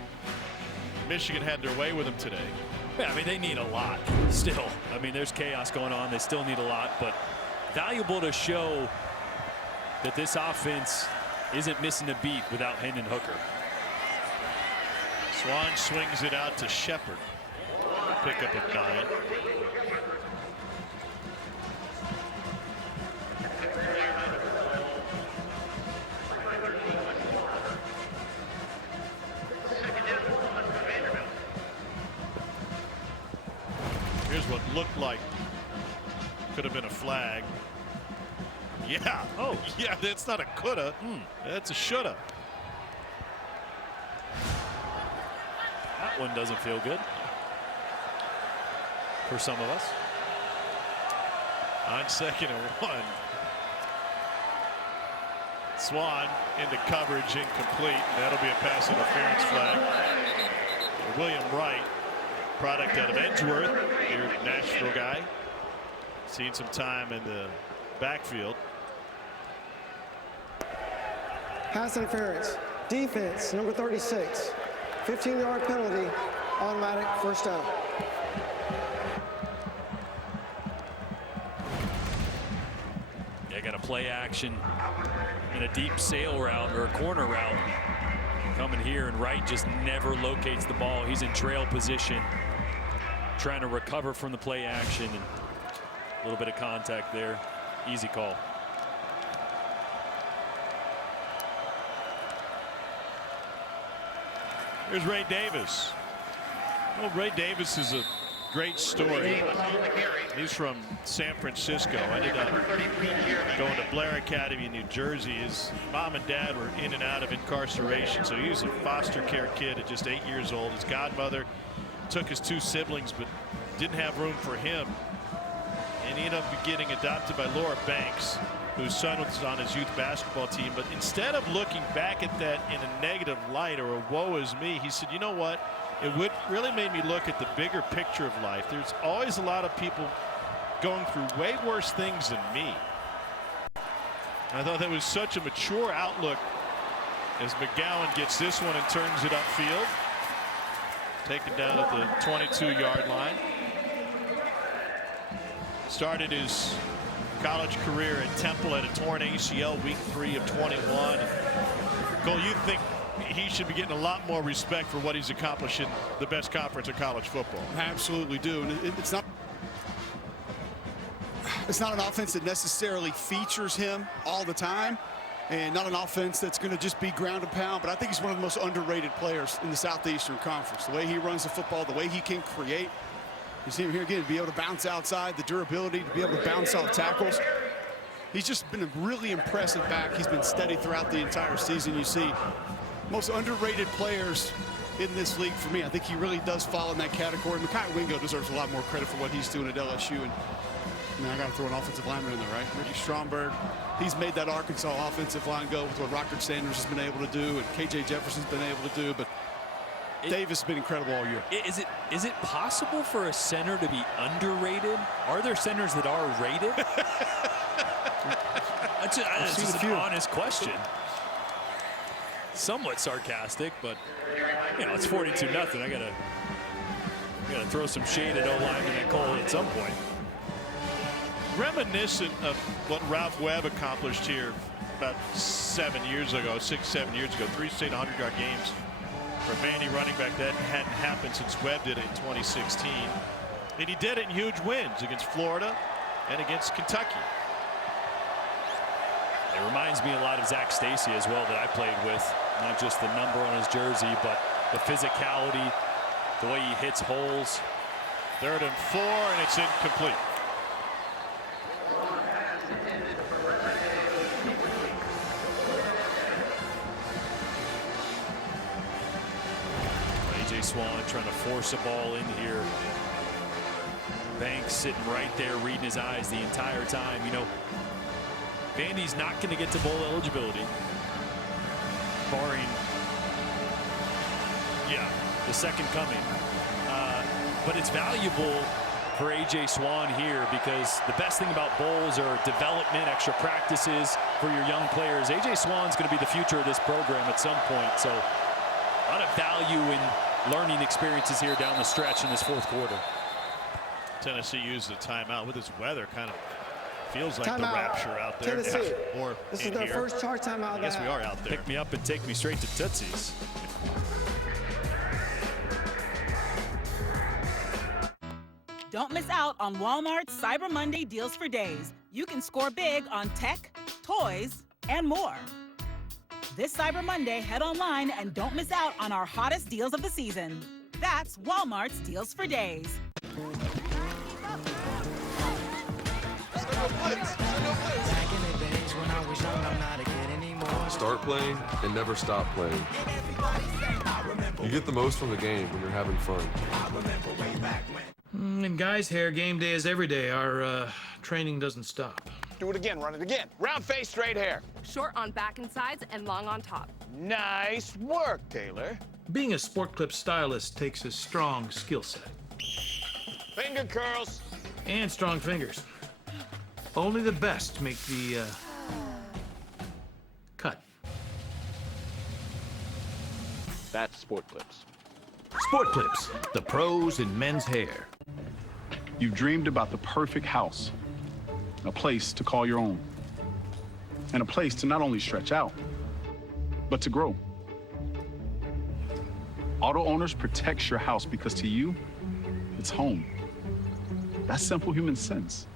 Michigan had their way with them today. Yeah, I mean, they need a lot still. I mean, there's chaos going on. They still need a lot, but valuable to show that this offense isn't missing a beat without Hendon Hooker. Swan swings it out to Shepard. Pickup of 9. Here's what looked like could have been a flag. Yeah. Oh, yeah, that's not a coulda. That's a shoulda. That one doesn't feel good for some of us. On 2nd and 1. Swan into coverage, incomplete. That'll be a pass interference flag. William Wright, product out of Edgeworth, your Nashville guy. Seen some time in the backfield. Pass interference. Defense, number 36. 15-yard penalty, automatic first down. Yeah, got a play action in a deep sail route or a corner route coming here, and Wright just never locates the ball. He's in trail position, trying to recover from the play action, and a little bit of contact there. Easy call. Here's Ray Davis. Well, Ray Davis is a great story. He's from San Francisco. Ended up going to Blair Academy in New Jersey. His mom and dad were in and out of incarceration, so he was a foster care kid at just 8 years old. His godmother took his 2 siblings but didn't have room for him, and he ended up getting adopted by Laura Banks, whose son was on his youth basketball team. But instead of looking back at that in a negative light or a woe is me, he said, you know what? It really made me look at the bigger picture of life. There's always a lot of people going through way worse things than me. I thought that was such a mature outlook as McGowan gets this one and turns it upfield. Taken down at the 22-yard line. Started his college career at Temple at a torn ACL week 3 of 21. Cole, you think he should be getting a lot more respect for what he's accomplished in the best conference of college football? I absolutely do. And it's not an offense that necessarily features him all the time, and not an offense that's going to just be ground and pound, but I think he's one of the most underrated players in the Southeastern Conference. The way he runs the football, the way he can create. You see him here again, to be able to bounce outside, the durability to be able to bounce off tackles. He's just been a really impressive back. He's been steady throughout the entire season. You see most underrated players in this league for me. I think he really does fall in that category. Mekhi Wingo deserves a lot more credit for what he's doing at LSU. And I got to throw an offensive lineman in there, right? Ricky Stromberg, he's made that Arkansas offensive line go with what Rocket Sanders has been able to do and KJ Jefferson's been able to do. But Davis has been incredible all year. Is it possible for a center to be underrated? Are there centers that are rated? That's just an honest question. Somewhat sarcastic, but you know, it's 42-0. I gotta throw some shade at O-lineman and Cole at some point. Reminiscent of what Ralph Webb accomplished here about 7 years ago, 6-7 years ago, 3 straight 100-yard games for Vandy running back. That hadn't happened since Webb did it in 2016. And he did it in huge wins against Florida and against Kentucky. It reminds me a lot of Zach Stacy as well, that I played with. Not just the number on his jersey, but the physicality, the way he hits holes. 3rd and 4, and it's incomplete. A.J. Swan trying to force a ball in here. Banks sitting right there reading his eyes the entire time. You know, Vandy's not going to get to bowl eligibility, barring the second coming. But it's valuable for A.J. Swan here, because the best thing about bowls are development, extra practices for your young players. A.J. Swan's going to be the future of this program at some point. So a lot of value in learning experiences here down the stretch in this 4th quarter. Tennessee used the timeout with his weather kind of Feels like the Timeout. rapture out there. Tennessee. Or This in is their here. first charge timeout. I guess we are out there. Pick me up and take me straight to Tootsie's. Don't miss out on Walmart's Cyber Monday deals for days. You can score big on tech, toys, and more. This Cyber Monday, head online and don't miss out on our hottest deals of the season. That's Walmart's deals for days. Start playing and never stop playing. You get the most from the game when you're having fun. In guys' hair, game day is every day. Our training doesn't stop. Do it again, run it again. Round face, straight hair. Short on back and sides and long on top. Nice work, Taylor. Being a sport clip stylist takes a strong skill set. Finger curls. And strong fingers. Only the best make the cut. That's Sport Clips. Sport Clips, the pros in men's hair. You've dreamed about the perfect house, a place to call your own, and a place to not only stretch out, but to grow. Auto Owners protects your house because to you, it's home. That's simple human sense.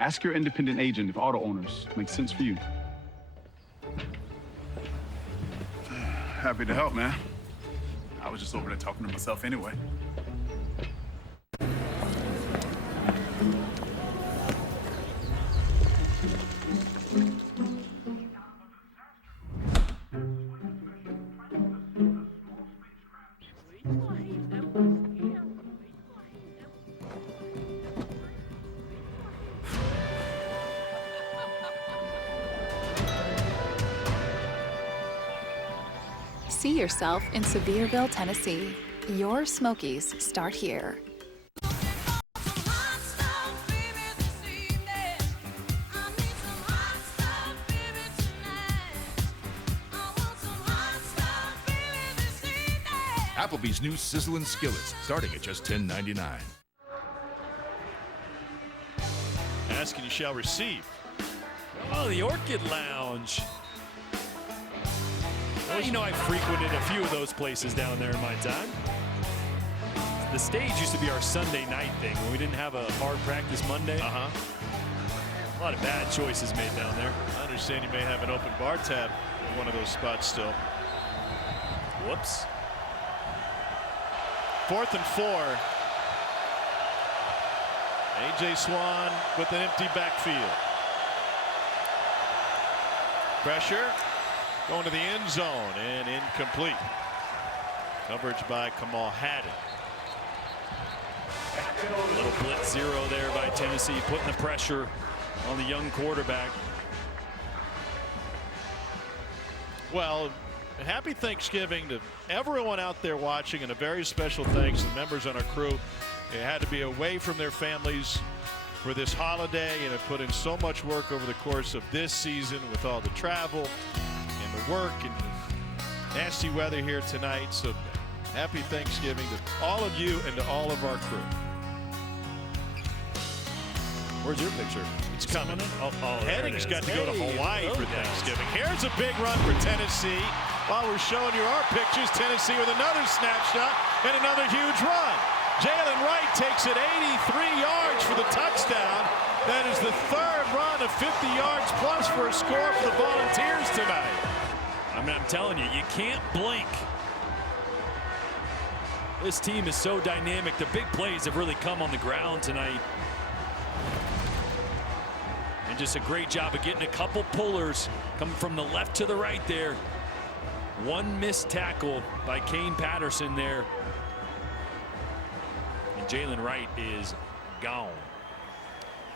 Ask your independent agent if Auto Owners makes sense for you. Happy to help, man. I was just over there talking to myself anyway. See yourself in Sevierville, Tennessee. Your Smokies start here. Applebee's new sizzling skillets, starting at just $10.99. Ask and you shall receive. Oh, the Orchid Lounge. Well, you know, I frequented a few of those places down there in my time. The stage used to be our Sunday night thing when we didn't have a hard practice Monday. Uh-huh. A lot of bad choices made down there. I understand you may have an open bar tab in one of those spots still. Whoops. 4th and 4. A.J. Swan with an empty backfield. Pressure. Going to the end zone and incomplete. Coverage by Kamal Haddon. A little blitz zero there by Tennessee, putting the pressure on the young quarterback. Well, happy Thanksgiving to everyone out there watching, and a very special thanks to the members on our crew. They had to be away from their families for this holiday and have put in so much work over the course of this season with all the travel and the work and the nasty weather here tonight. So happy Thanksgiving to all of you and to all of our crew. Where's your picture? It's coming. Oh, Heading's got to go to Hawaii for okay. Thanksgiving. Here's a big run for Tennessee. While we're showing you our pictures, Tennessee with another snapshot and another huge run. Jalen Wright takes it 83 yards for the touchdown. That is the third run of 50 yards plus for a score for the Volunteers tonight. I mean, I'm telling you, you can't blink. This team is so dynamic. The big plays have really come on the ground tonight. And just a great job of getting a couple pullers coming from the left to the right there. One missed tackle by Kane Patterson there. And Jalen Wright is gone.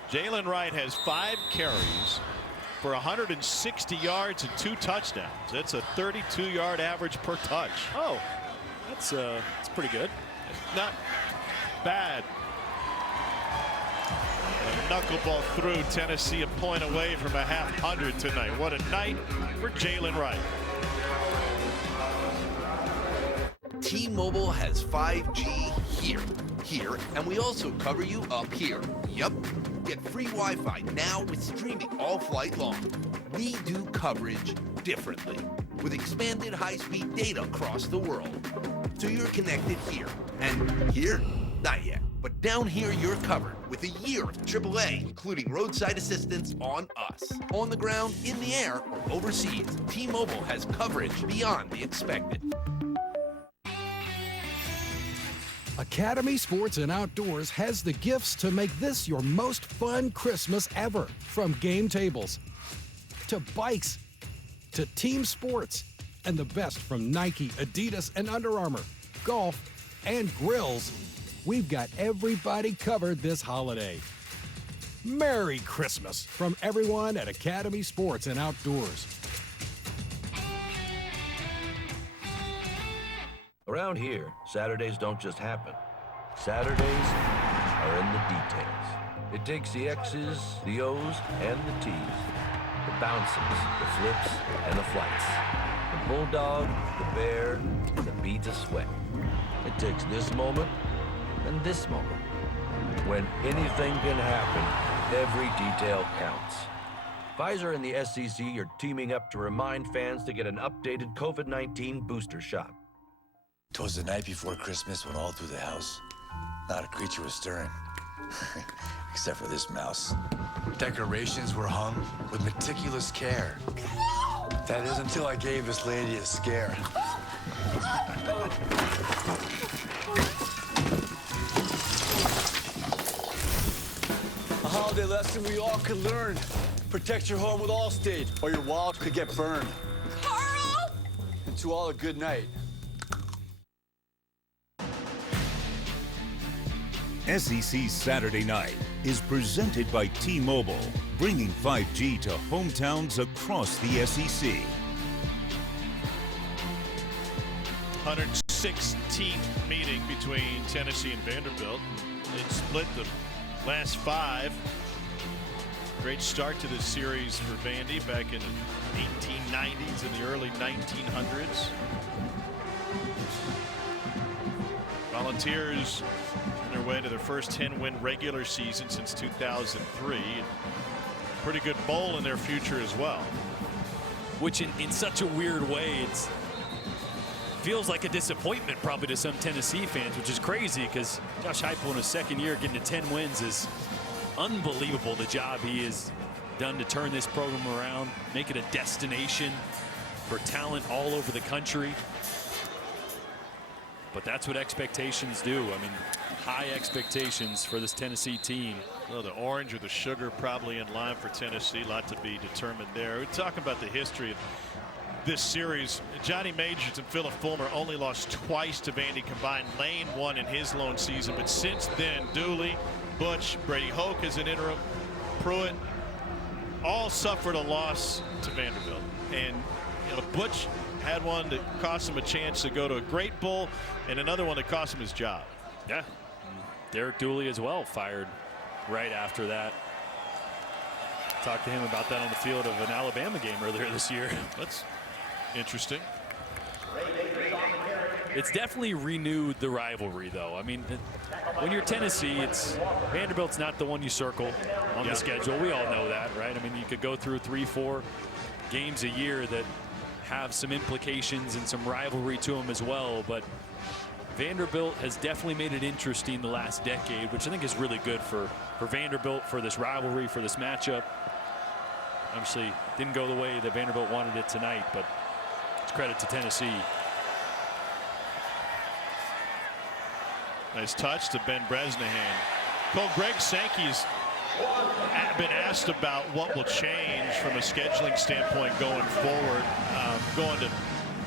Jalen Wright has 5 carries for 160 yards and 2 touchdowns. That's a 32-yard average per touch. Oh, that's pretty good. Not bad. A knuckleball through. Tennessee a point away from a .500 tonight. What a night for Jalen Wright. T-Mobile has 5G here, and we also cover you up here. Yup, Get free Wi-Fi now with streaming all flight long. We do coverage differently with expanded high-speed data across the world. So you're connected here. And here? Not yet. But down here, you're covered with a year of AAA, including roadside assistance on us. On the ground, in the air, or overseas, T-Mobile has coverage beyond the expected. Academy Sports and Outdoors has the gifts to make this your most fun Christmas ever. From game tables, to bikes, to team sports, and the best from Nike, Adidas, and Under Armour, golf, and grills. We've got everybody covered this holiday. Merry Christmas from everyone at Academy Sports and Outdoors. Around here, Saturdays don't just happen. Saturdays are in the details. It takes the X's, the O's, and the T's. The bounces, the flips, and the flights. The bulldog, the bear, the beads of sweat. It takes this moment and this moment. When anything can happen, every detail counts. Pfizer and the SEC are teaming up to remind fans to get an updated COVID-19 booster shot. 'Twas the night before Christmas when all through the house, not a creature was stirring, except for this mouse. Decorations were hung with meticulous care. That is until I gave this lady a scare. A holiday lesson we all could learn. Protect your home with Allstate, or your wallet could get burned. Carl! And to all a good night. SEC Saturday Night is presented by T-Mobile, bringing 5G to hometowns across the SEC. 116th meeting between Tennessee and Vanderbilt. They split the last 5. Great start to this series for Vandy back in the 1890s and the early 1900s. Volunteers on their way to their first 10-win regular season since 2003. Pretty good bowl in their future as well. Which in such a weird way, it feels like a disappointment probably to some Tennessee fans, which is crazy because Josh Heupel in his second year getting to 10 wins is unbelievable. The job he has done to turn this program around, make it a destination for talent all over the country. But that's what expectations do. I mean, high expectations for this Tennessee team. Well, the orange or the sugar probably in line for Tennessee. A lot to be determined there. We're talking about the history of this series. Johnny Majors and Philip Fulmer only lost twice to Vandy combined. Lane won in his lone season, but since then, Dooley, Butch, Brady Hoke as an interim, Pruitt, all suffered a loss to Vanderbilt. And you know, Butch had one that cost him a chance to go to a Great Bowl, and another one that cost him his job. Yeah, Derek Dooley as well fired right after that. Talked to him about that on the field of an Alabama game earlier this year. That's interesting. It's definitely renewed the rivalry, though. I mean, when you're Tennessee, Vanderbilt's not the one you circle on the schedule. We all know that, right? I mean, you could go through 3-4 games a year that have some implications and some rivalry to them as well. But Vanderbilt has definitely made it interesting the last decade, which I think is really good for Vanderbilt, for this rivalry, for this matchup. Obviously, didn't go the way that Vanderbilt wanted it tonight, but it's credit to Tennessee. Nice touch to Ben Bresnahan. Cole, Greg Sankey's been asked about what will change from a scheduling standpoint going forward, going to,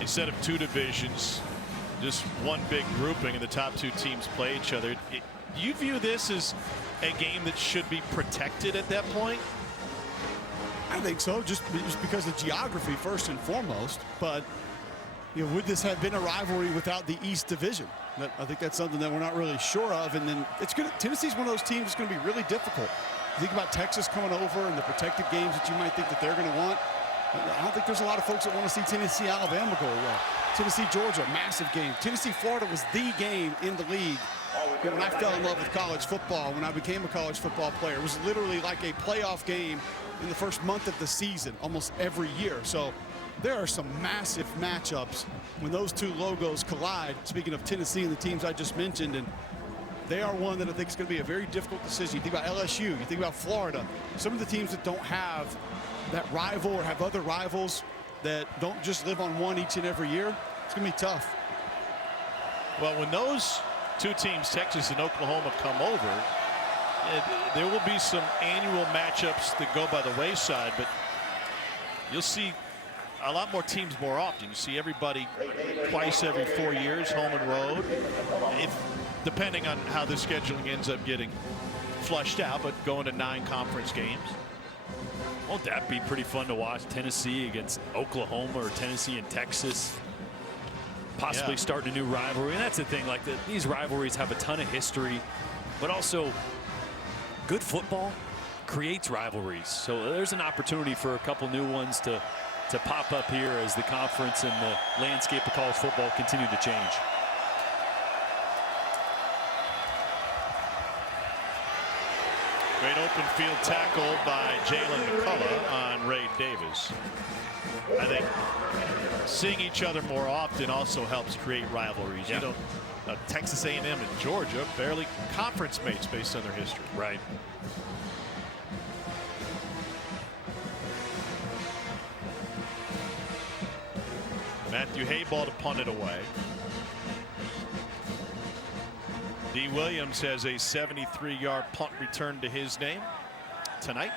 instead of 2 divisions, just one big grouping and the top 2 teams play each other. Do you view this as a game that should be protected at that point? I think so, just because of geography first and foremost. But you know, would this have been a rivalry without the East Division? I think that's something that we're not really sure of. And then it's going to, Tennessee's one of those teams that's going to be really difficult. You think about Texas coming over and the protected games that you might think that they're going to want. I don't think there's a lot of folks that want to see Tennessee, Alabama go away. Tennessee, Georgia, massive game. Tennessee, Florida was the game in the league When I fell in love with college football, when I became a college football player, it was literally like a playoff game in the first month of the season almost every year. So there are some massive matchups when those two logos collide. Speaking of Tennessee and the teams I just mentioned, and they are one that I think is going to be a very difficult decision. You think about LSU, you think about Florida, some of the teams that don't have that rival or have other rivals that don't just live on one each and every year. It's going to be tough. Well, when those two teams, Texas and Oklahoma, come over, there will be some annual matchups that go by the wayside, but you'll see a lot more teams more often. You see everybody twice every 4 years, home and road, depending on how the scheduling ends up getting flushed out, but going to 9 conference games. Won't that be pretty fun to watch? Tennessee against Oklahoma, or Tennessee and Texas, possibly starting a new rivalry. And that's the thing, like these rivalries have a ton of history, but also good football creates rivalries. So there's an opportunity for a couple new ones to pop up here as the conference and the landscape of college football continue to change. Great open field tackle by Jalen McCullough on Ray Davis. I think seeing each other more often also helps create rivalries. You know, Texas A&M and Georgia, barely conference mates based on their history. Right. Matthew Hayball to punt it away. D. Williams has a 73-yard punt return to his name tonight.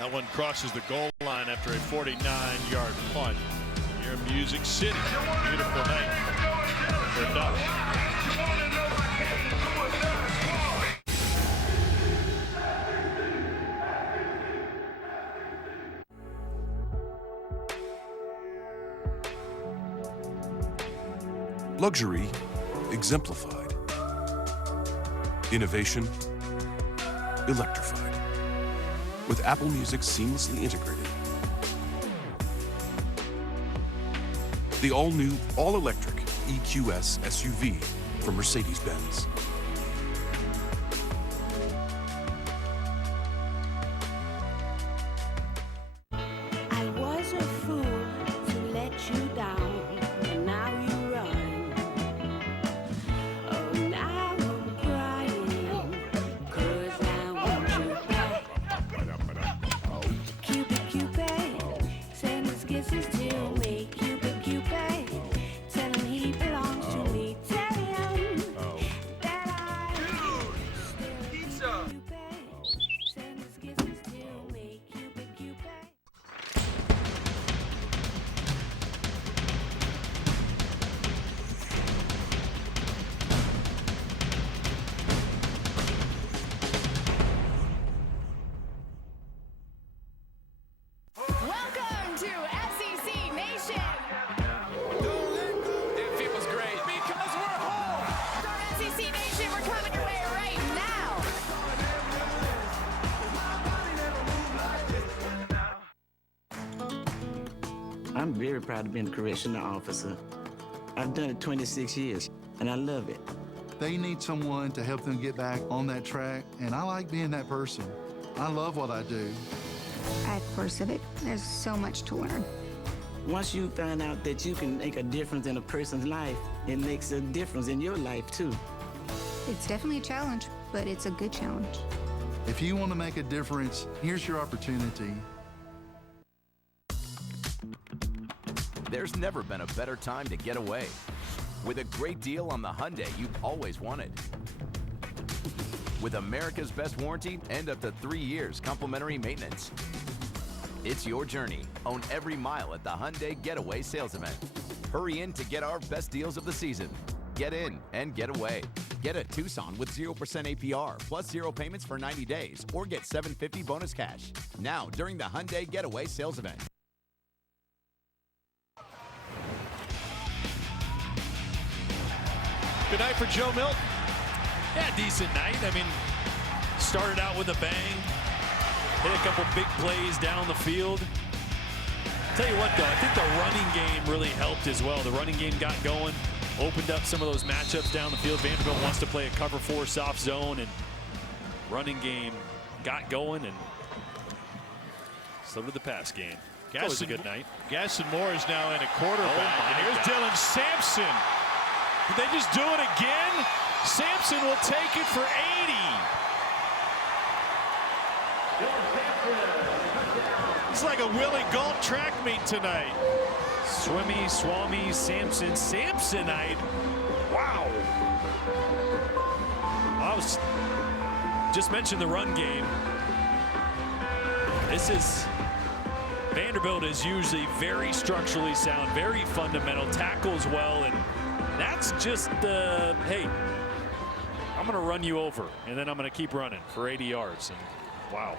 That one crosses the goal line after a 49-yard punt. Here in Music City, beautiful night for Duck. Luxury exemplified. Innovation electrified. With Apple Music seamlessly integrated. The all-new, all-electric EQS SUV from Mercedes-Benz. I was a fool to let you down, and now you run. Oh, now I'm crying, 'cause I want you back. Cupid, Cupid, send his kisses to me. Cupid, Cupid, tell him he belongs to me. Tell him that I still Cupid, send his kisses to me. Cupid, Cupid. Welcome to SEC Nation. It feels great because we're home. From SEC Nation, we're coming your way right now. I'm very proud to be a correctional officer. I've done it 26 years, and I love it. They need someone to help them get back on that track, and I like being that person. I love what I do. At Core Civic, there's so much to learn. Once you find out that you can make a difference in a person's life, it makes a difference in your life, too. It's definitely a challenge, but it's a good challenge. If you want to make a difference, here's your opportunity. There's never been a better time to get away. With a great deal on the Hyundai you've always wanted. With America's best warranty and up to 3 years complimentary maintenance. It's your journey. Own every mile at the Hyundai Getaway Sales Event. Hurry in to get our best deals of the season. Get in and get away. Get a Tucson with 0% APR plus 0 payments for 90 days or get $750 bonus cash. Now during the Hyundai Getaway Sales Event. Good night for Joe Milton. Yeah, decent night. I mean, started out with a bang. Hit a couple big plays down the field. Tell you what, though, I think the running game really helped as well. The running game got going, opened up some of those matchups down the field. Vanderbilt wants to play a cover 4 soft zone, and running game got going, and so did the pass game. That was a good night. Gaston Moore is now in a quarterback. And here's Dylan Sampson. Did they just do it again? Sampson will take it for 80. It's like a Willie Gault track meet tonight. Swimmy, Swami, Sampson, Samsonite. Wow. I was just mentioned the run game. This is Vanderbilt is usually very structurally sound, very fundamental, tackles well, and that's just the, hey, I'm going to run you over, and then I'm going to keep running for 80 yards. And wow.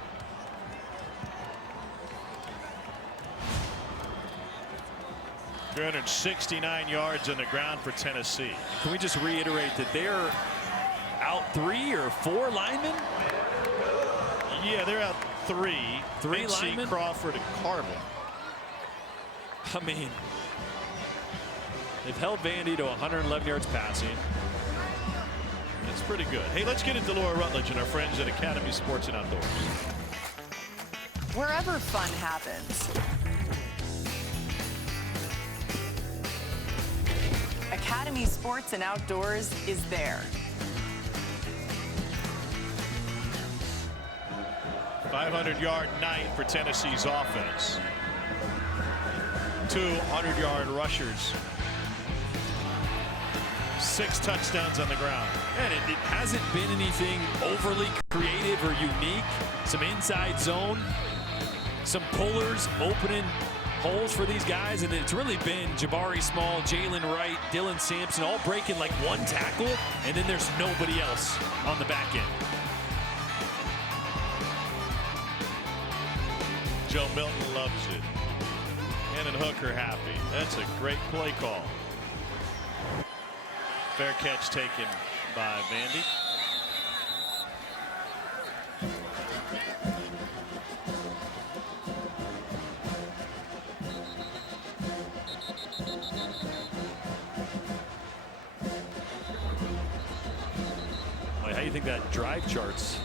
.369 yards on the ground for Tennessee. Can we just reiterate that they're out 3 or 4 linemen? Yeah, they're out 3. 3 linemen? Crawford and Carvin. I mean, they've held Vandy to 111 yards passing. That's pretty good. Hey, let's get into Laura Rutledge and our friends at Academy Sports and Outdoors. Wherever fun happens, Academy Sports and Outdoors is there. 500-yard night for Tennessee's offense. 2 100-yard rushers. 6 touchdowns on the ground. And it hasn't been anything overly creative or unique. Some inside zone, some pullers opening holes for these guys, and it's really been Jabari Small, Jalen Wright, Dylan Sampson all breaking like one tackle, and then there's nobody else on the back end. Joe Milton loves it. Hendon Hooker happy. That's a great play call. Fair catch taken by Vandy. How do you think that drive chart's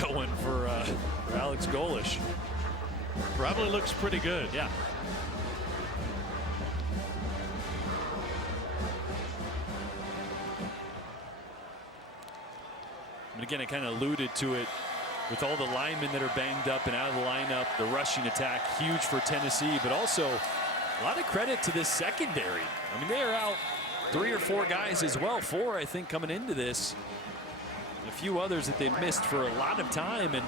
going for Alex Golish? Probably looks pretty good. Yeah. And again, I kind of alluded to it with all the linemen that are banged up and out of the lineup. The rushing attack huge for Tennessee, but also a lot of credit to this secondary. I mean, they are out 3 or 4 guys as well. 4, I think, coming into this. A few others that they've missed for a lot of time and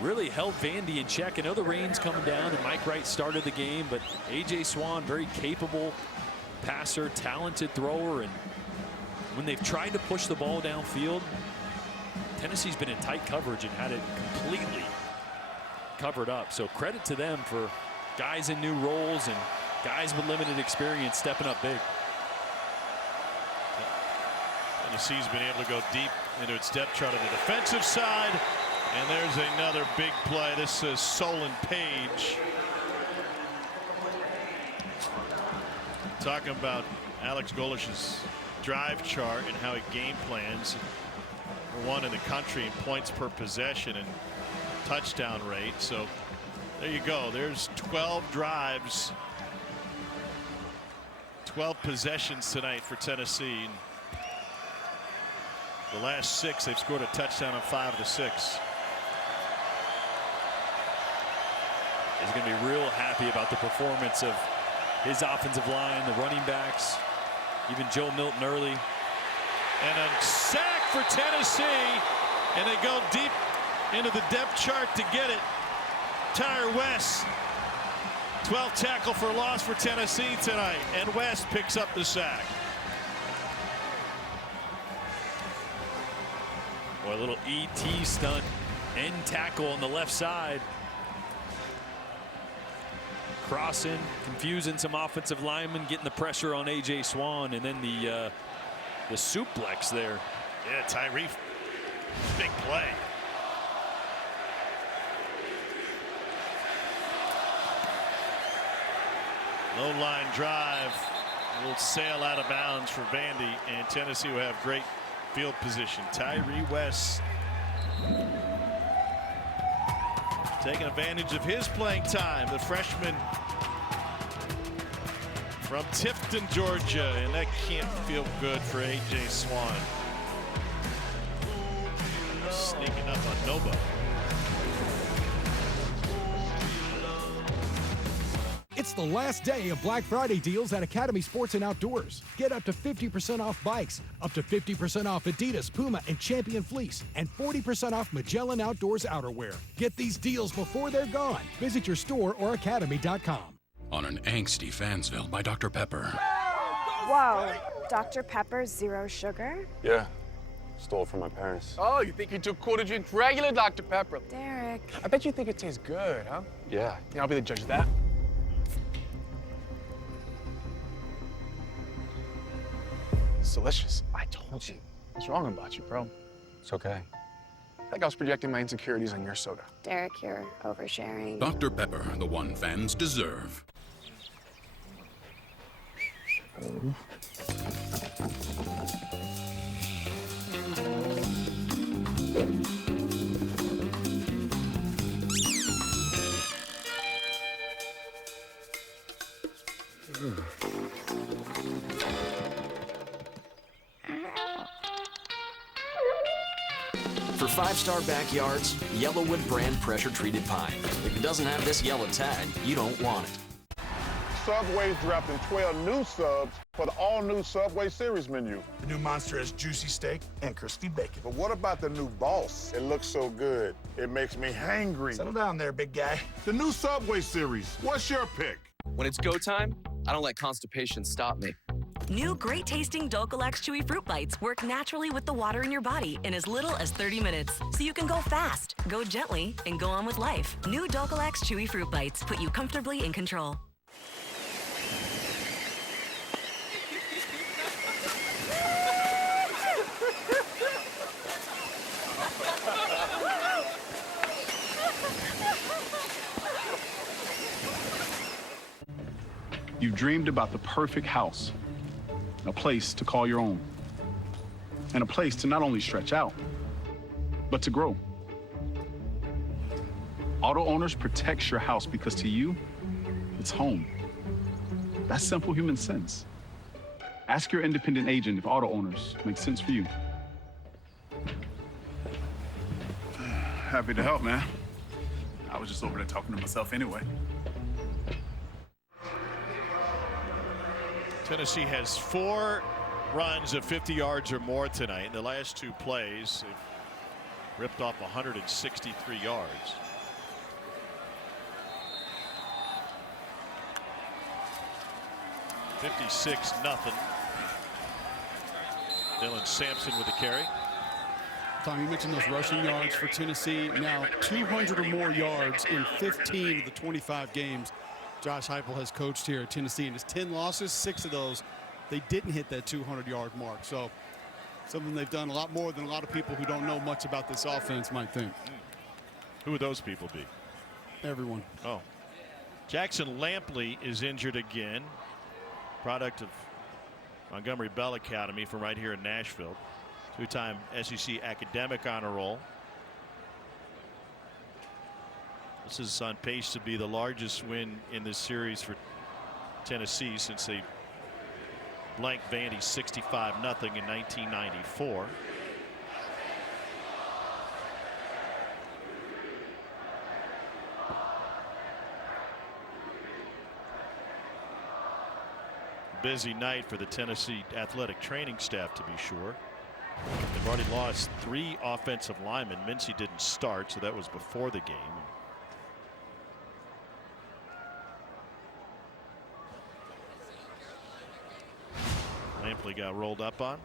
really held Vandy in check. I know the rain's coming down and Mike Wright started the game, but A.J. Swan, very capable passer, talented thrower, and when they've tried to push the ball downfield, Tennessee's been in tight coverage and had it completely covered up. So credit to them for guys in new roles and guys with limited experience stepping up big. Tennessee's been able to go deep into its depth chart on the defensive side. And there's another big play. This is Solon Page. Talking about Alex Golish's drive chart and how he game plans. Number 1 in the country in points per possession and touchdown rate. So there you go. There's 12 drives, 12 possessions tonight for Tennessee. The last 6, they've scored a touchdown on 5 of the 6. He's going to be real happy about the performance of his offensive line, the running backs, even Joe Milton early. And a sack for Tennessee, and they go deep into the depth chart to get it. Tyre West, 12th tackle for loss for Tennessee tonight, and West picks up the sack. Boy, a little ET stunt, end tackle on the left side. crossing, confusing some offensive linemen, getting the pressure on A.J. Swan, and then the suplex there. Yeah, Tyree, big play. Low line drive, a little sail out of bounds for Vandy, and Tennessee will have great field position. Tyree West taking advantage of his playing time, the freshman from Tifton, Georgia, and that can't feel good for A.J. Swan. Sneaking up on Nobo. It's the last day of Black Friday deals at Academy Sports and Outdoors. Get up to 50% off bikes, up to 50% off Adidas, Puma, and Champion Fleece, and 40% off Magellan Outdoors outerwear. Get these deals before they're gone. Visit your store or academy.com. On an angsty Fansville by Dr. Pepper. Whoa, Dr. Pepper, zero sugar? Yeah, stole it from my parents. Oh, you think you took quarter drink regular Dr. Pepper? Derek. I bet you think it tastes good, huh? Yeah. Yeah, I'll be the judge of that. It's delicious. I told you. What's wrong about you, bro? It's okay. I think I was projecting my insecurities on your soda. Derek, you're oversharing. Dr. Pepper, the one fans deserve. For five-star backyards, Yellowwood brand pressure-treated pine. If it doesn't have this yellow tag, you don't want it. Subway's dropping 12 new subs for the all-new Subway Series menu. The new monster has juicy steak and crispy bacon. But what about the new boss? It looks so good, it makes me hangry. Settle down there, big guy. The new Subway Series, what's your pick? When it's go time, I don't let constipation stop me. New great-tasting Dulcolax Chewy Fruit Bites work naturally with the water in your body in as little as 30 minutes. So you can go fast, go gently, and go on with life. New Dulcolax Chewy Fruit Bites put you comfortably in control. You've dreamed about the perfect house, a place to call your own, and a place to not only stretch out, but to grow. Auto Owners protects your house because to you, it's home. That's simple human sense. Ask your independent agent if Auto Owners makes sense for you. Happy to help, man. I was just over there talking to myself anyway. Tennessee has 4 runs of 50 yards or more tonight. In the last 2 plays, they've ripped off 163 yards. $56-0. Dylan Sampson with the carry. Tom, you mentioned those rushing yards for Tennessee. Now 200 or more yards in 15 of the 25 games Josh Heupel has coached here at Tennessee. In his 10 losses, 6 of those, they didn't hit that 200-yard mark. So something they've done a lot more than a lot of people who don't know much about this offense might think. Who would those people be? Everyone. Oh. Jackson Lampley is injured again. Product of Montgomery Bell Academy from right here in Nashville. 2-time SEC academic honor roll. This is on pace to be the largest win in this series for Tennessee since they blanked Vandy 65-0 in 1994. Busy night for the Tennessee athletic training staff, to be sure. They've already lost 3 offensive linemen. Mincy didn't start, so that was before the game. Lampley got rolled up on.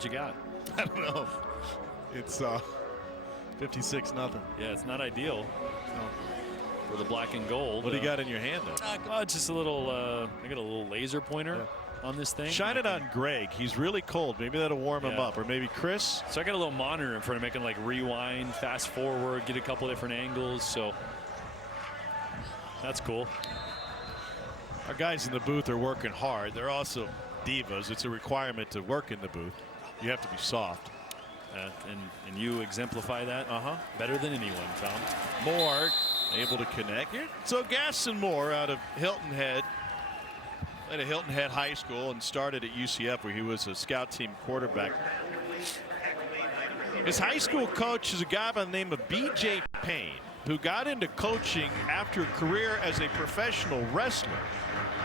What you got? I don't know. It's 56-0. Yeah, it's not ideal for the black and gold. What do you got in your hand there? Just a little. I got a little laser pointer on this thing. Shine it on Greg. He's really cold. Maybe that'll warm him up. Or maybe Chris. So I got a little monitor in front of me. I can like rewind, fast forward, get a couple different angles. So that's cool. Our guys in the booth are working hard. They're also divas. It's a requirement to work in the booth. You have to be soft. And you exemplify that better than anyone, Tom. Moore able to connect. So Gaston Moore out of Hilton Head. Played at Hilton Head High School and started at UCF, where he was a scout team quarterback. His high school coach is a guy by the name of B.J. Payne, who got into coaching after a career as a professional wrestler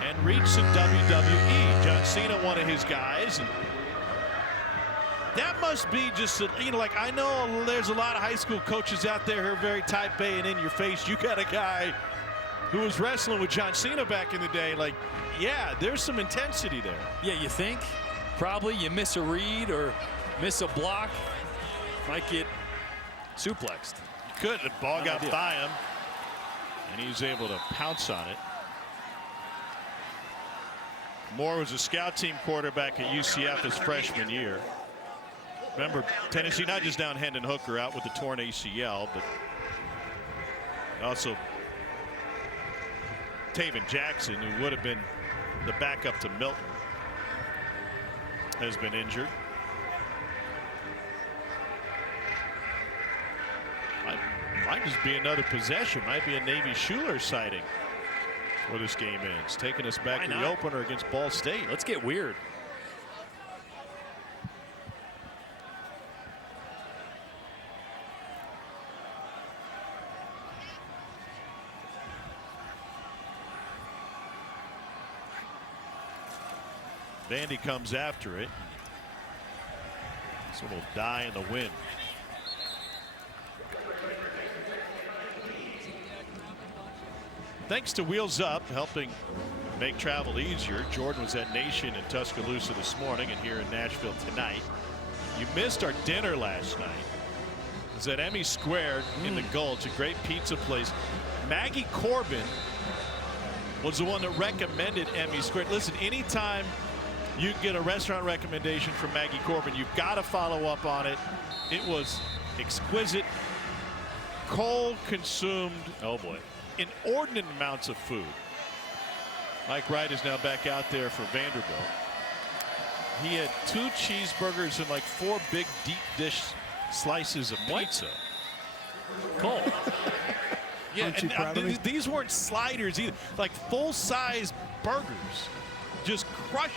and reached the WWE. John Cena, one of his guys. And that must be just, like, I know there's a lot of high school coaches out there who are very type A and in your face. You got a guy who was wrestling with John Cena back in the day. Like, yeah, there's some intensity there. Yeah, you think? Probably you miss a read or miss a block, might get suplexed. Good. The ball got by him, and he was able to pounce on it. Moore was a scout team quarterback at UCF his freshman year. Remember, Tennessee not just down Hendon Hooker out with the torn ACL, but also Taven Jackson, who would have been the backup to Milton, has been injured. Might just be another possession. Might be a Navy Schuler sighting where this game ends. Taking us back to the opener against Ball State. Let's get weird. Vandy comes after it. This one will die in the wind. Thanks to Wheels Up, helping make travel easier. Jordan was at Nation in Tuscaloosa this morning and here in Nashville tonight. You missed our dinner last night. It was at Emmy Squared in the Gulch, a great pizza place. Maggie Corbin was the one that recommended Emmy Squared. Listen, anytime you get a restaurant recommendation from Maggie Corbin, you've got to follow up on it. It was exquisite, cold consumed. Oh boy. Inordinate amounts of food. Mike Wright is now back out there for Vanderbilt. He had 2 cheeseburgers and like 4 big deep dish slices of pizza. Cool. Yeah, and these weren't sliders either. Like full-size burgers. Just crushed.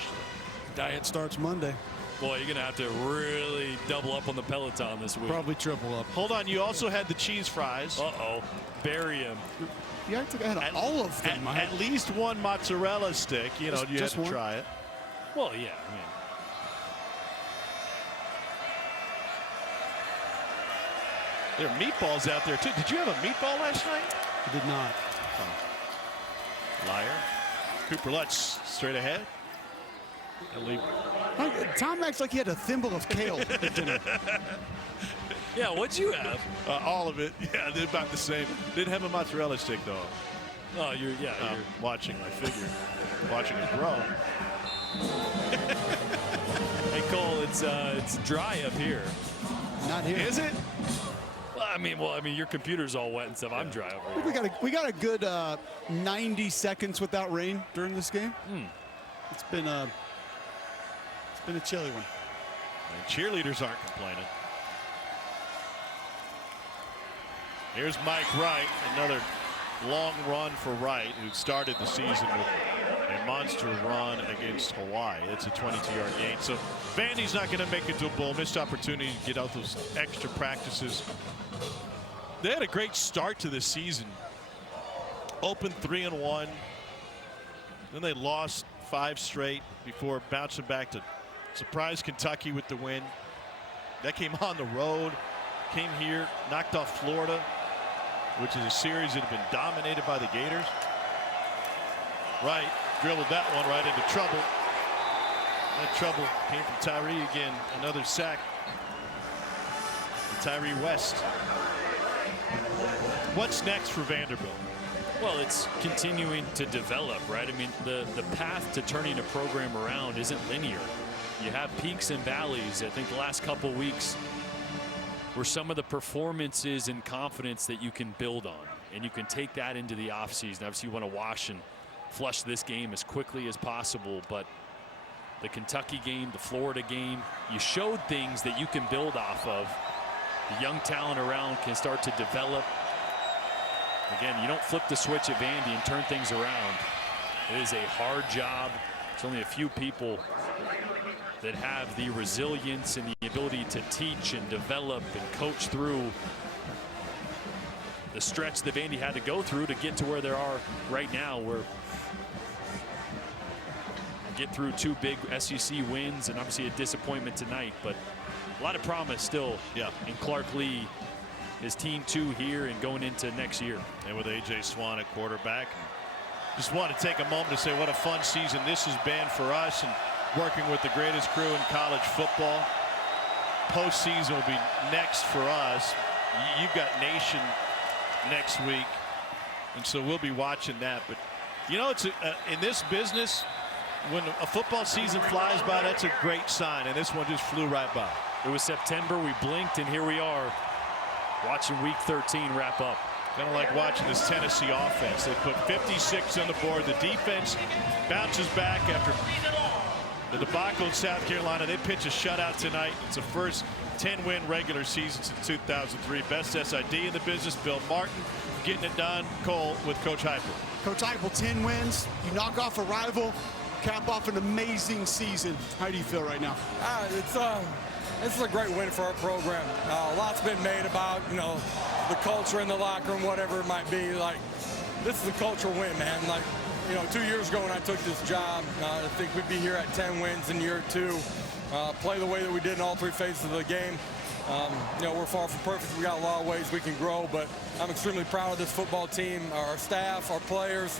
Diet starts Monday. Boy, you're going to have to really double up on the Peloton this week. Probably triple up. Hold on, you also had the cheese fries. Uh-oh. Bury him. Yeah, I had all of them. At least one mozzarella stick. You know, you had to try it. Well, yeah. I mean, there are meatballs out there, too. Did you have a meatball last night? I did not. Oh. Liar. Cooper Lutz straight ahead. Tom acts like he had a thimble of kale at dinner. Yeah, what'd you have? All of it. Yeah, they're about the same. Didn't have a mozzarella stick, though. Oh, you're watching my figure. Watching it grow. Hey, Cole, it's dry up here. Not here. Is it? Well, I mean, your computer's all wet and stuff. I'm dry over here. We got a good 90 seconds without rain during this game. It's been a chilly one. And cheerleaders aren't complaining. Here's Mike Wright, another long run for Wright, who started the season with a monster run against Hawaii. It's a 22-yard gain. So Vandy's not going to make it to a bowl. Missed opportunity to get out those extra practices. They had a great start to the season. Opened 3-1. Then they lost 5 straight before bouncing back to surprise Kentucky with the win. That came on the road. Came here, knocked off Florida, which is a series that had been dominated by the Gators. Wright drilled that one right into trouble. That trouble came from Tyree again. Another sack. Tyree West. What's next for Vanderbilt? Well, it's continuing to develop, right? I mean, the path to turning a program around isn't linear. You have peaks and valleys. I think the last couple weeks were some of the performances and confidence that you can build on, and you can take that into the offseason. Obviously, you want to wash and flush this game as quickly as possible, but the Kentucky game, the Florida game, you showed things that you can build off of. The young talent around can start to develop. Again, you don't flip the switch at Vandy and turn things around. It is a hard job. There's only a few people that have the resilience and the ability to teach and develop and coach through the stretch that Vandy had to go through to get to where they are right now, where get through 2 big SEC wins and obviously a disappointment tonight, but a lot of promise still in Clark Lee, his team 2 here and going into next year. And with A.J. Swan at quarterback. Just want to take a moment to say what a fun season this has been for us, and working with the greatest crew in college football. Postseason will be next for us. You've got Nation next week, and so we'll be watching that. But you know, it's in this business, when a football season flies by, that's a great sign, and this one just flew right by. It was September, we blinked, and here we are watching week 13 wrap up. Kind of like watching this Tennessee offense. They put 56 on the board. The defense bounces back after the debacle in South Carolina. They pitch a shutout tonight. It's the first 10-win regular season since 2003. Best SID in the business. Bill Martin getting it done. Cole with Coach Heupel. Coach Heupel, 10 wins. You knock off a rival, cap off an amazing season. How do you feel right now? This is a great win for our program. A lot's been made about, you know, the culture in the locker room, whatever it might be. Like, this is a culture win, man. Like, you know, 2 years ago when I took this job, I think we'd be here at 10 wins in year 2. Play the way that we did in all 3 phases of the game. You know, we're far from perfect. We got a lot of ways we can grow, but I'm extremely proud of this football team, our staff, our players.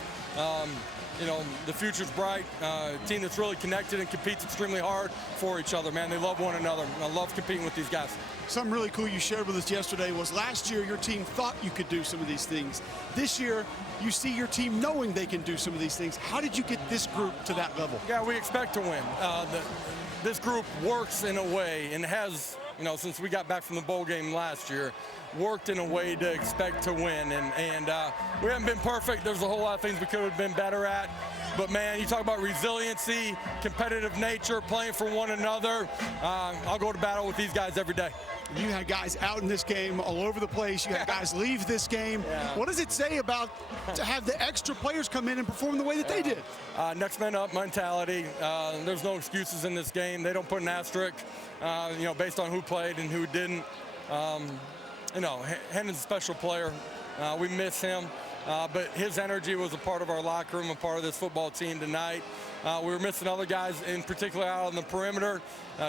You know, the future's bright. A team that's really connected and competes extremely hard for each other, man. They love one another. I love competing with these guys. Something really cool you shared with us yesterday was last year your team thought you could do some of these things. This year, you see your team knowing they can do some of these things. How did you get this group to that level? Yeah, we expect to win. This group works in a way, and has, you know, since we got back from the bowl game last year, worked in a way to expect to win. And we haven't been perfect. There's a whole lot of things we could have been better at. But, man, you talk about resiliency, competitive nature, playing for one another. I'll go to battle with these guys every day. You had guys out in this game all over the place. You had guys leave this game. Yeah. What does it say about to have the extra players come in and perform the way that they did? Next man up mentality. There's no excuses in this game. They don't put an asterisk, you know, based on who played and who didn't. You know, Hendon's a special player. We miss him. But his energy was a part of our locker room, a part of this football team tonight. We were missing other guys, in particular out on the perimeter.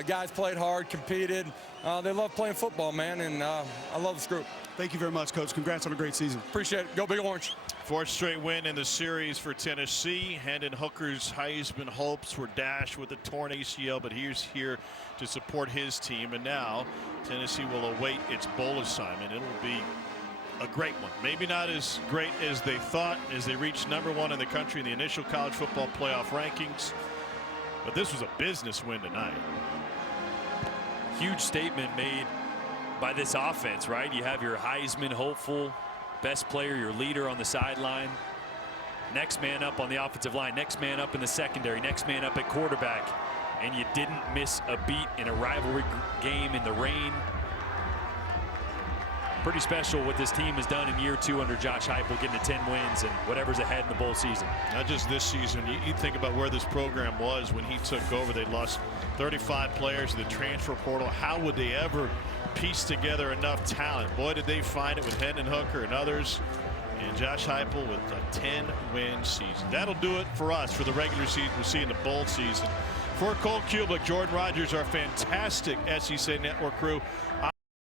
Guys played hard, competed. They love playing football, man, and I love this group. Thank you very much, Coach. Congrats on a great season. Appreciate it. Go Big Orange. 4th straight win in the series for Tennessee. Hendon Hooker's Heisman hopes were dashed with a torn ACL, but he's here to support his team. And now Tennessee will await its bowl assignment. It'll be a great one. Maybe not as great as they thought as they reached #1 in the country in the initial college football playoff rankings. But this was a business win tonight. Huge statement made by this offense, right? You have your Heisman hopeful, best player, your leader on the sideline. Next man up on the offensive line, next man up in the secondary, next man up at quarterback. And you didn't miss a beat in a rivalry game in the rain. Pretty special what this team has done in year 2 under Josh Heupel, getting to 10 wins and whatever's ahead in the bowl season. Not just this season. You think about where this program was when he took over. They lost 35 players to the transfer portal. How would they ever piece together enough talent? Boy, did they find it with Hendon Hooker and others. And Josh Heupel with a 10-win season. That'll do it for us for the regular season. We'll see in the bowl season. For Cole Kubick, Jordan Rogers, our fantastic SEC Network crew,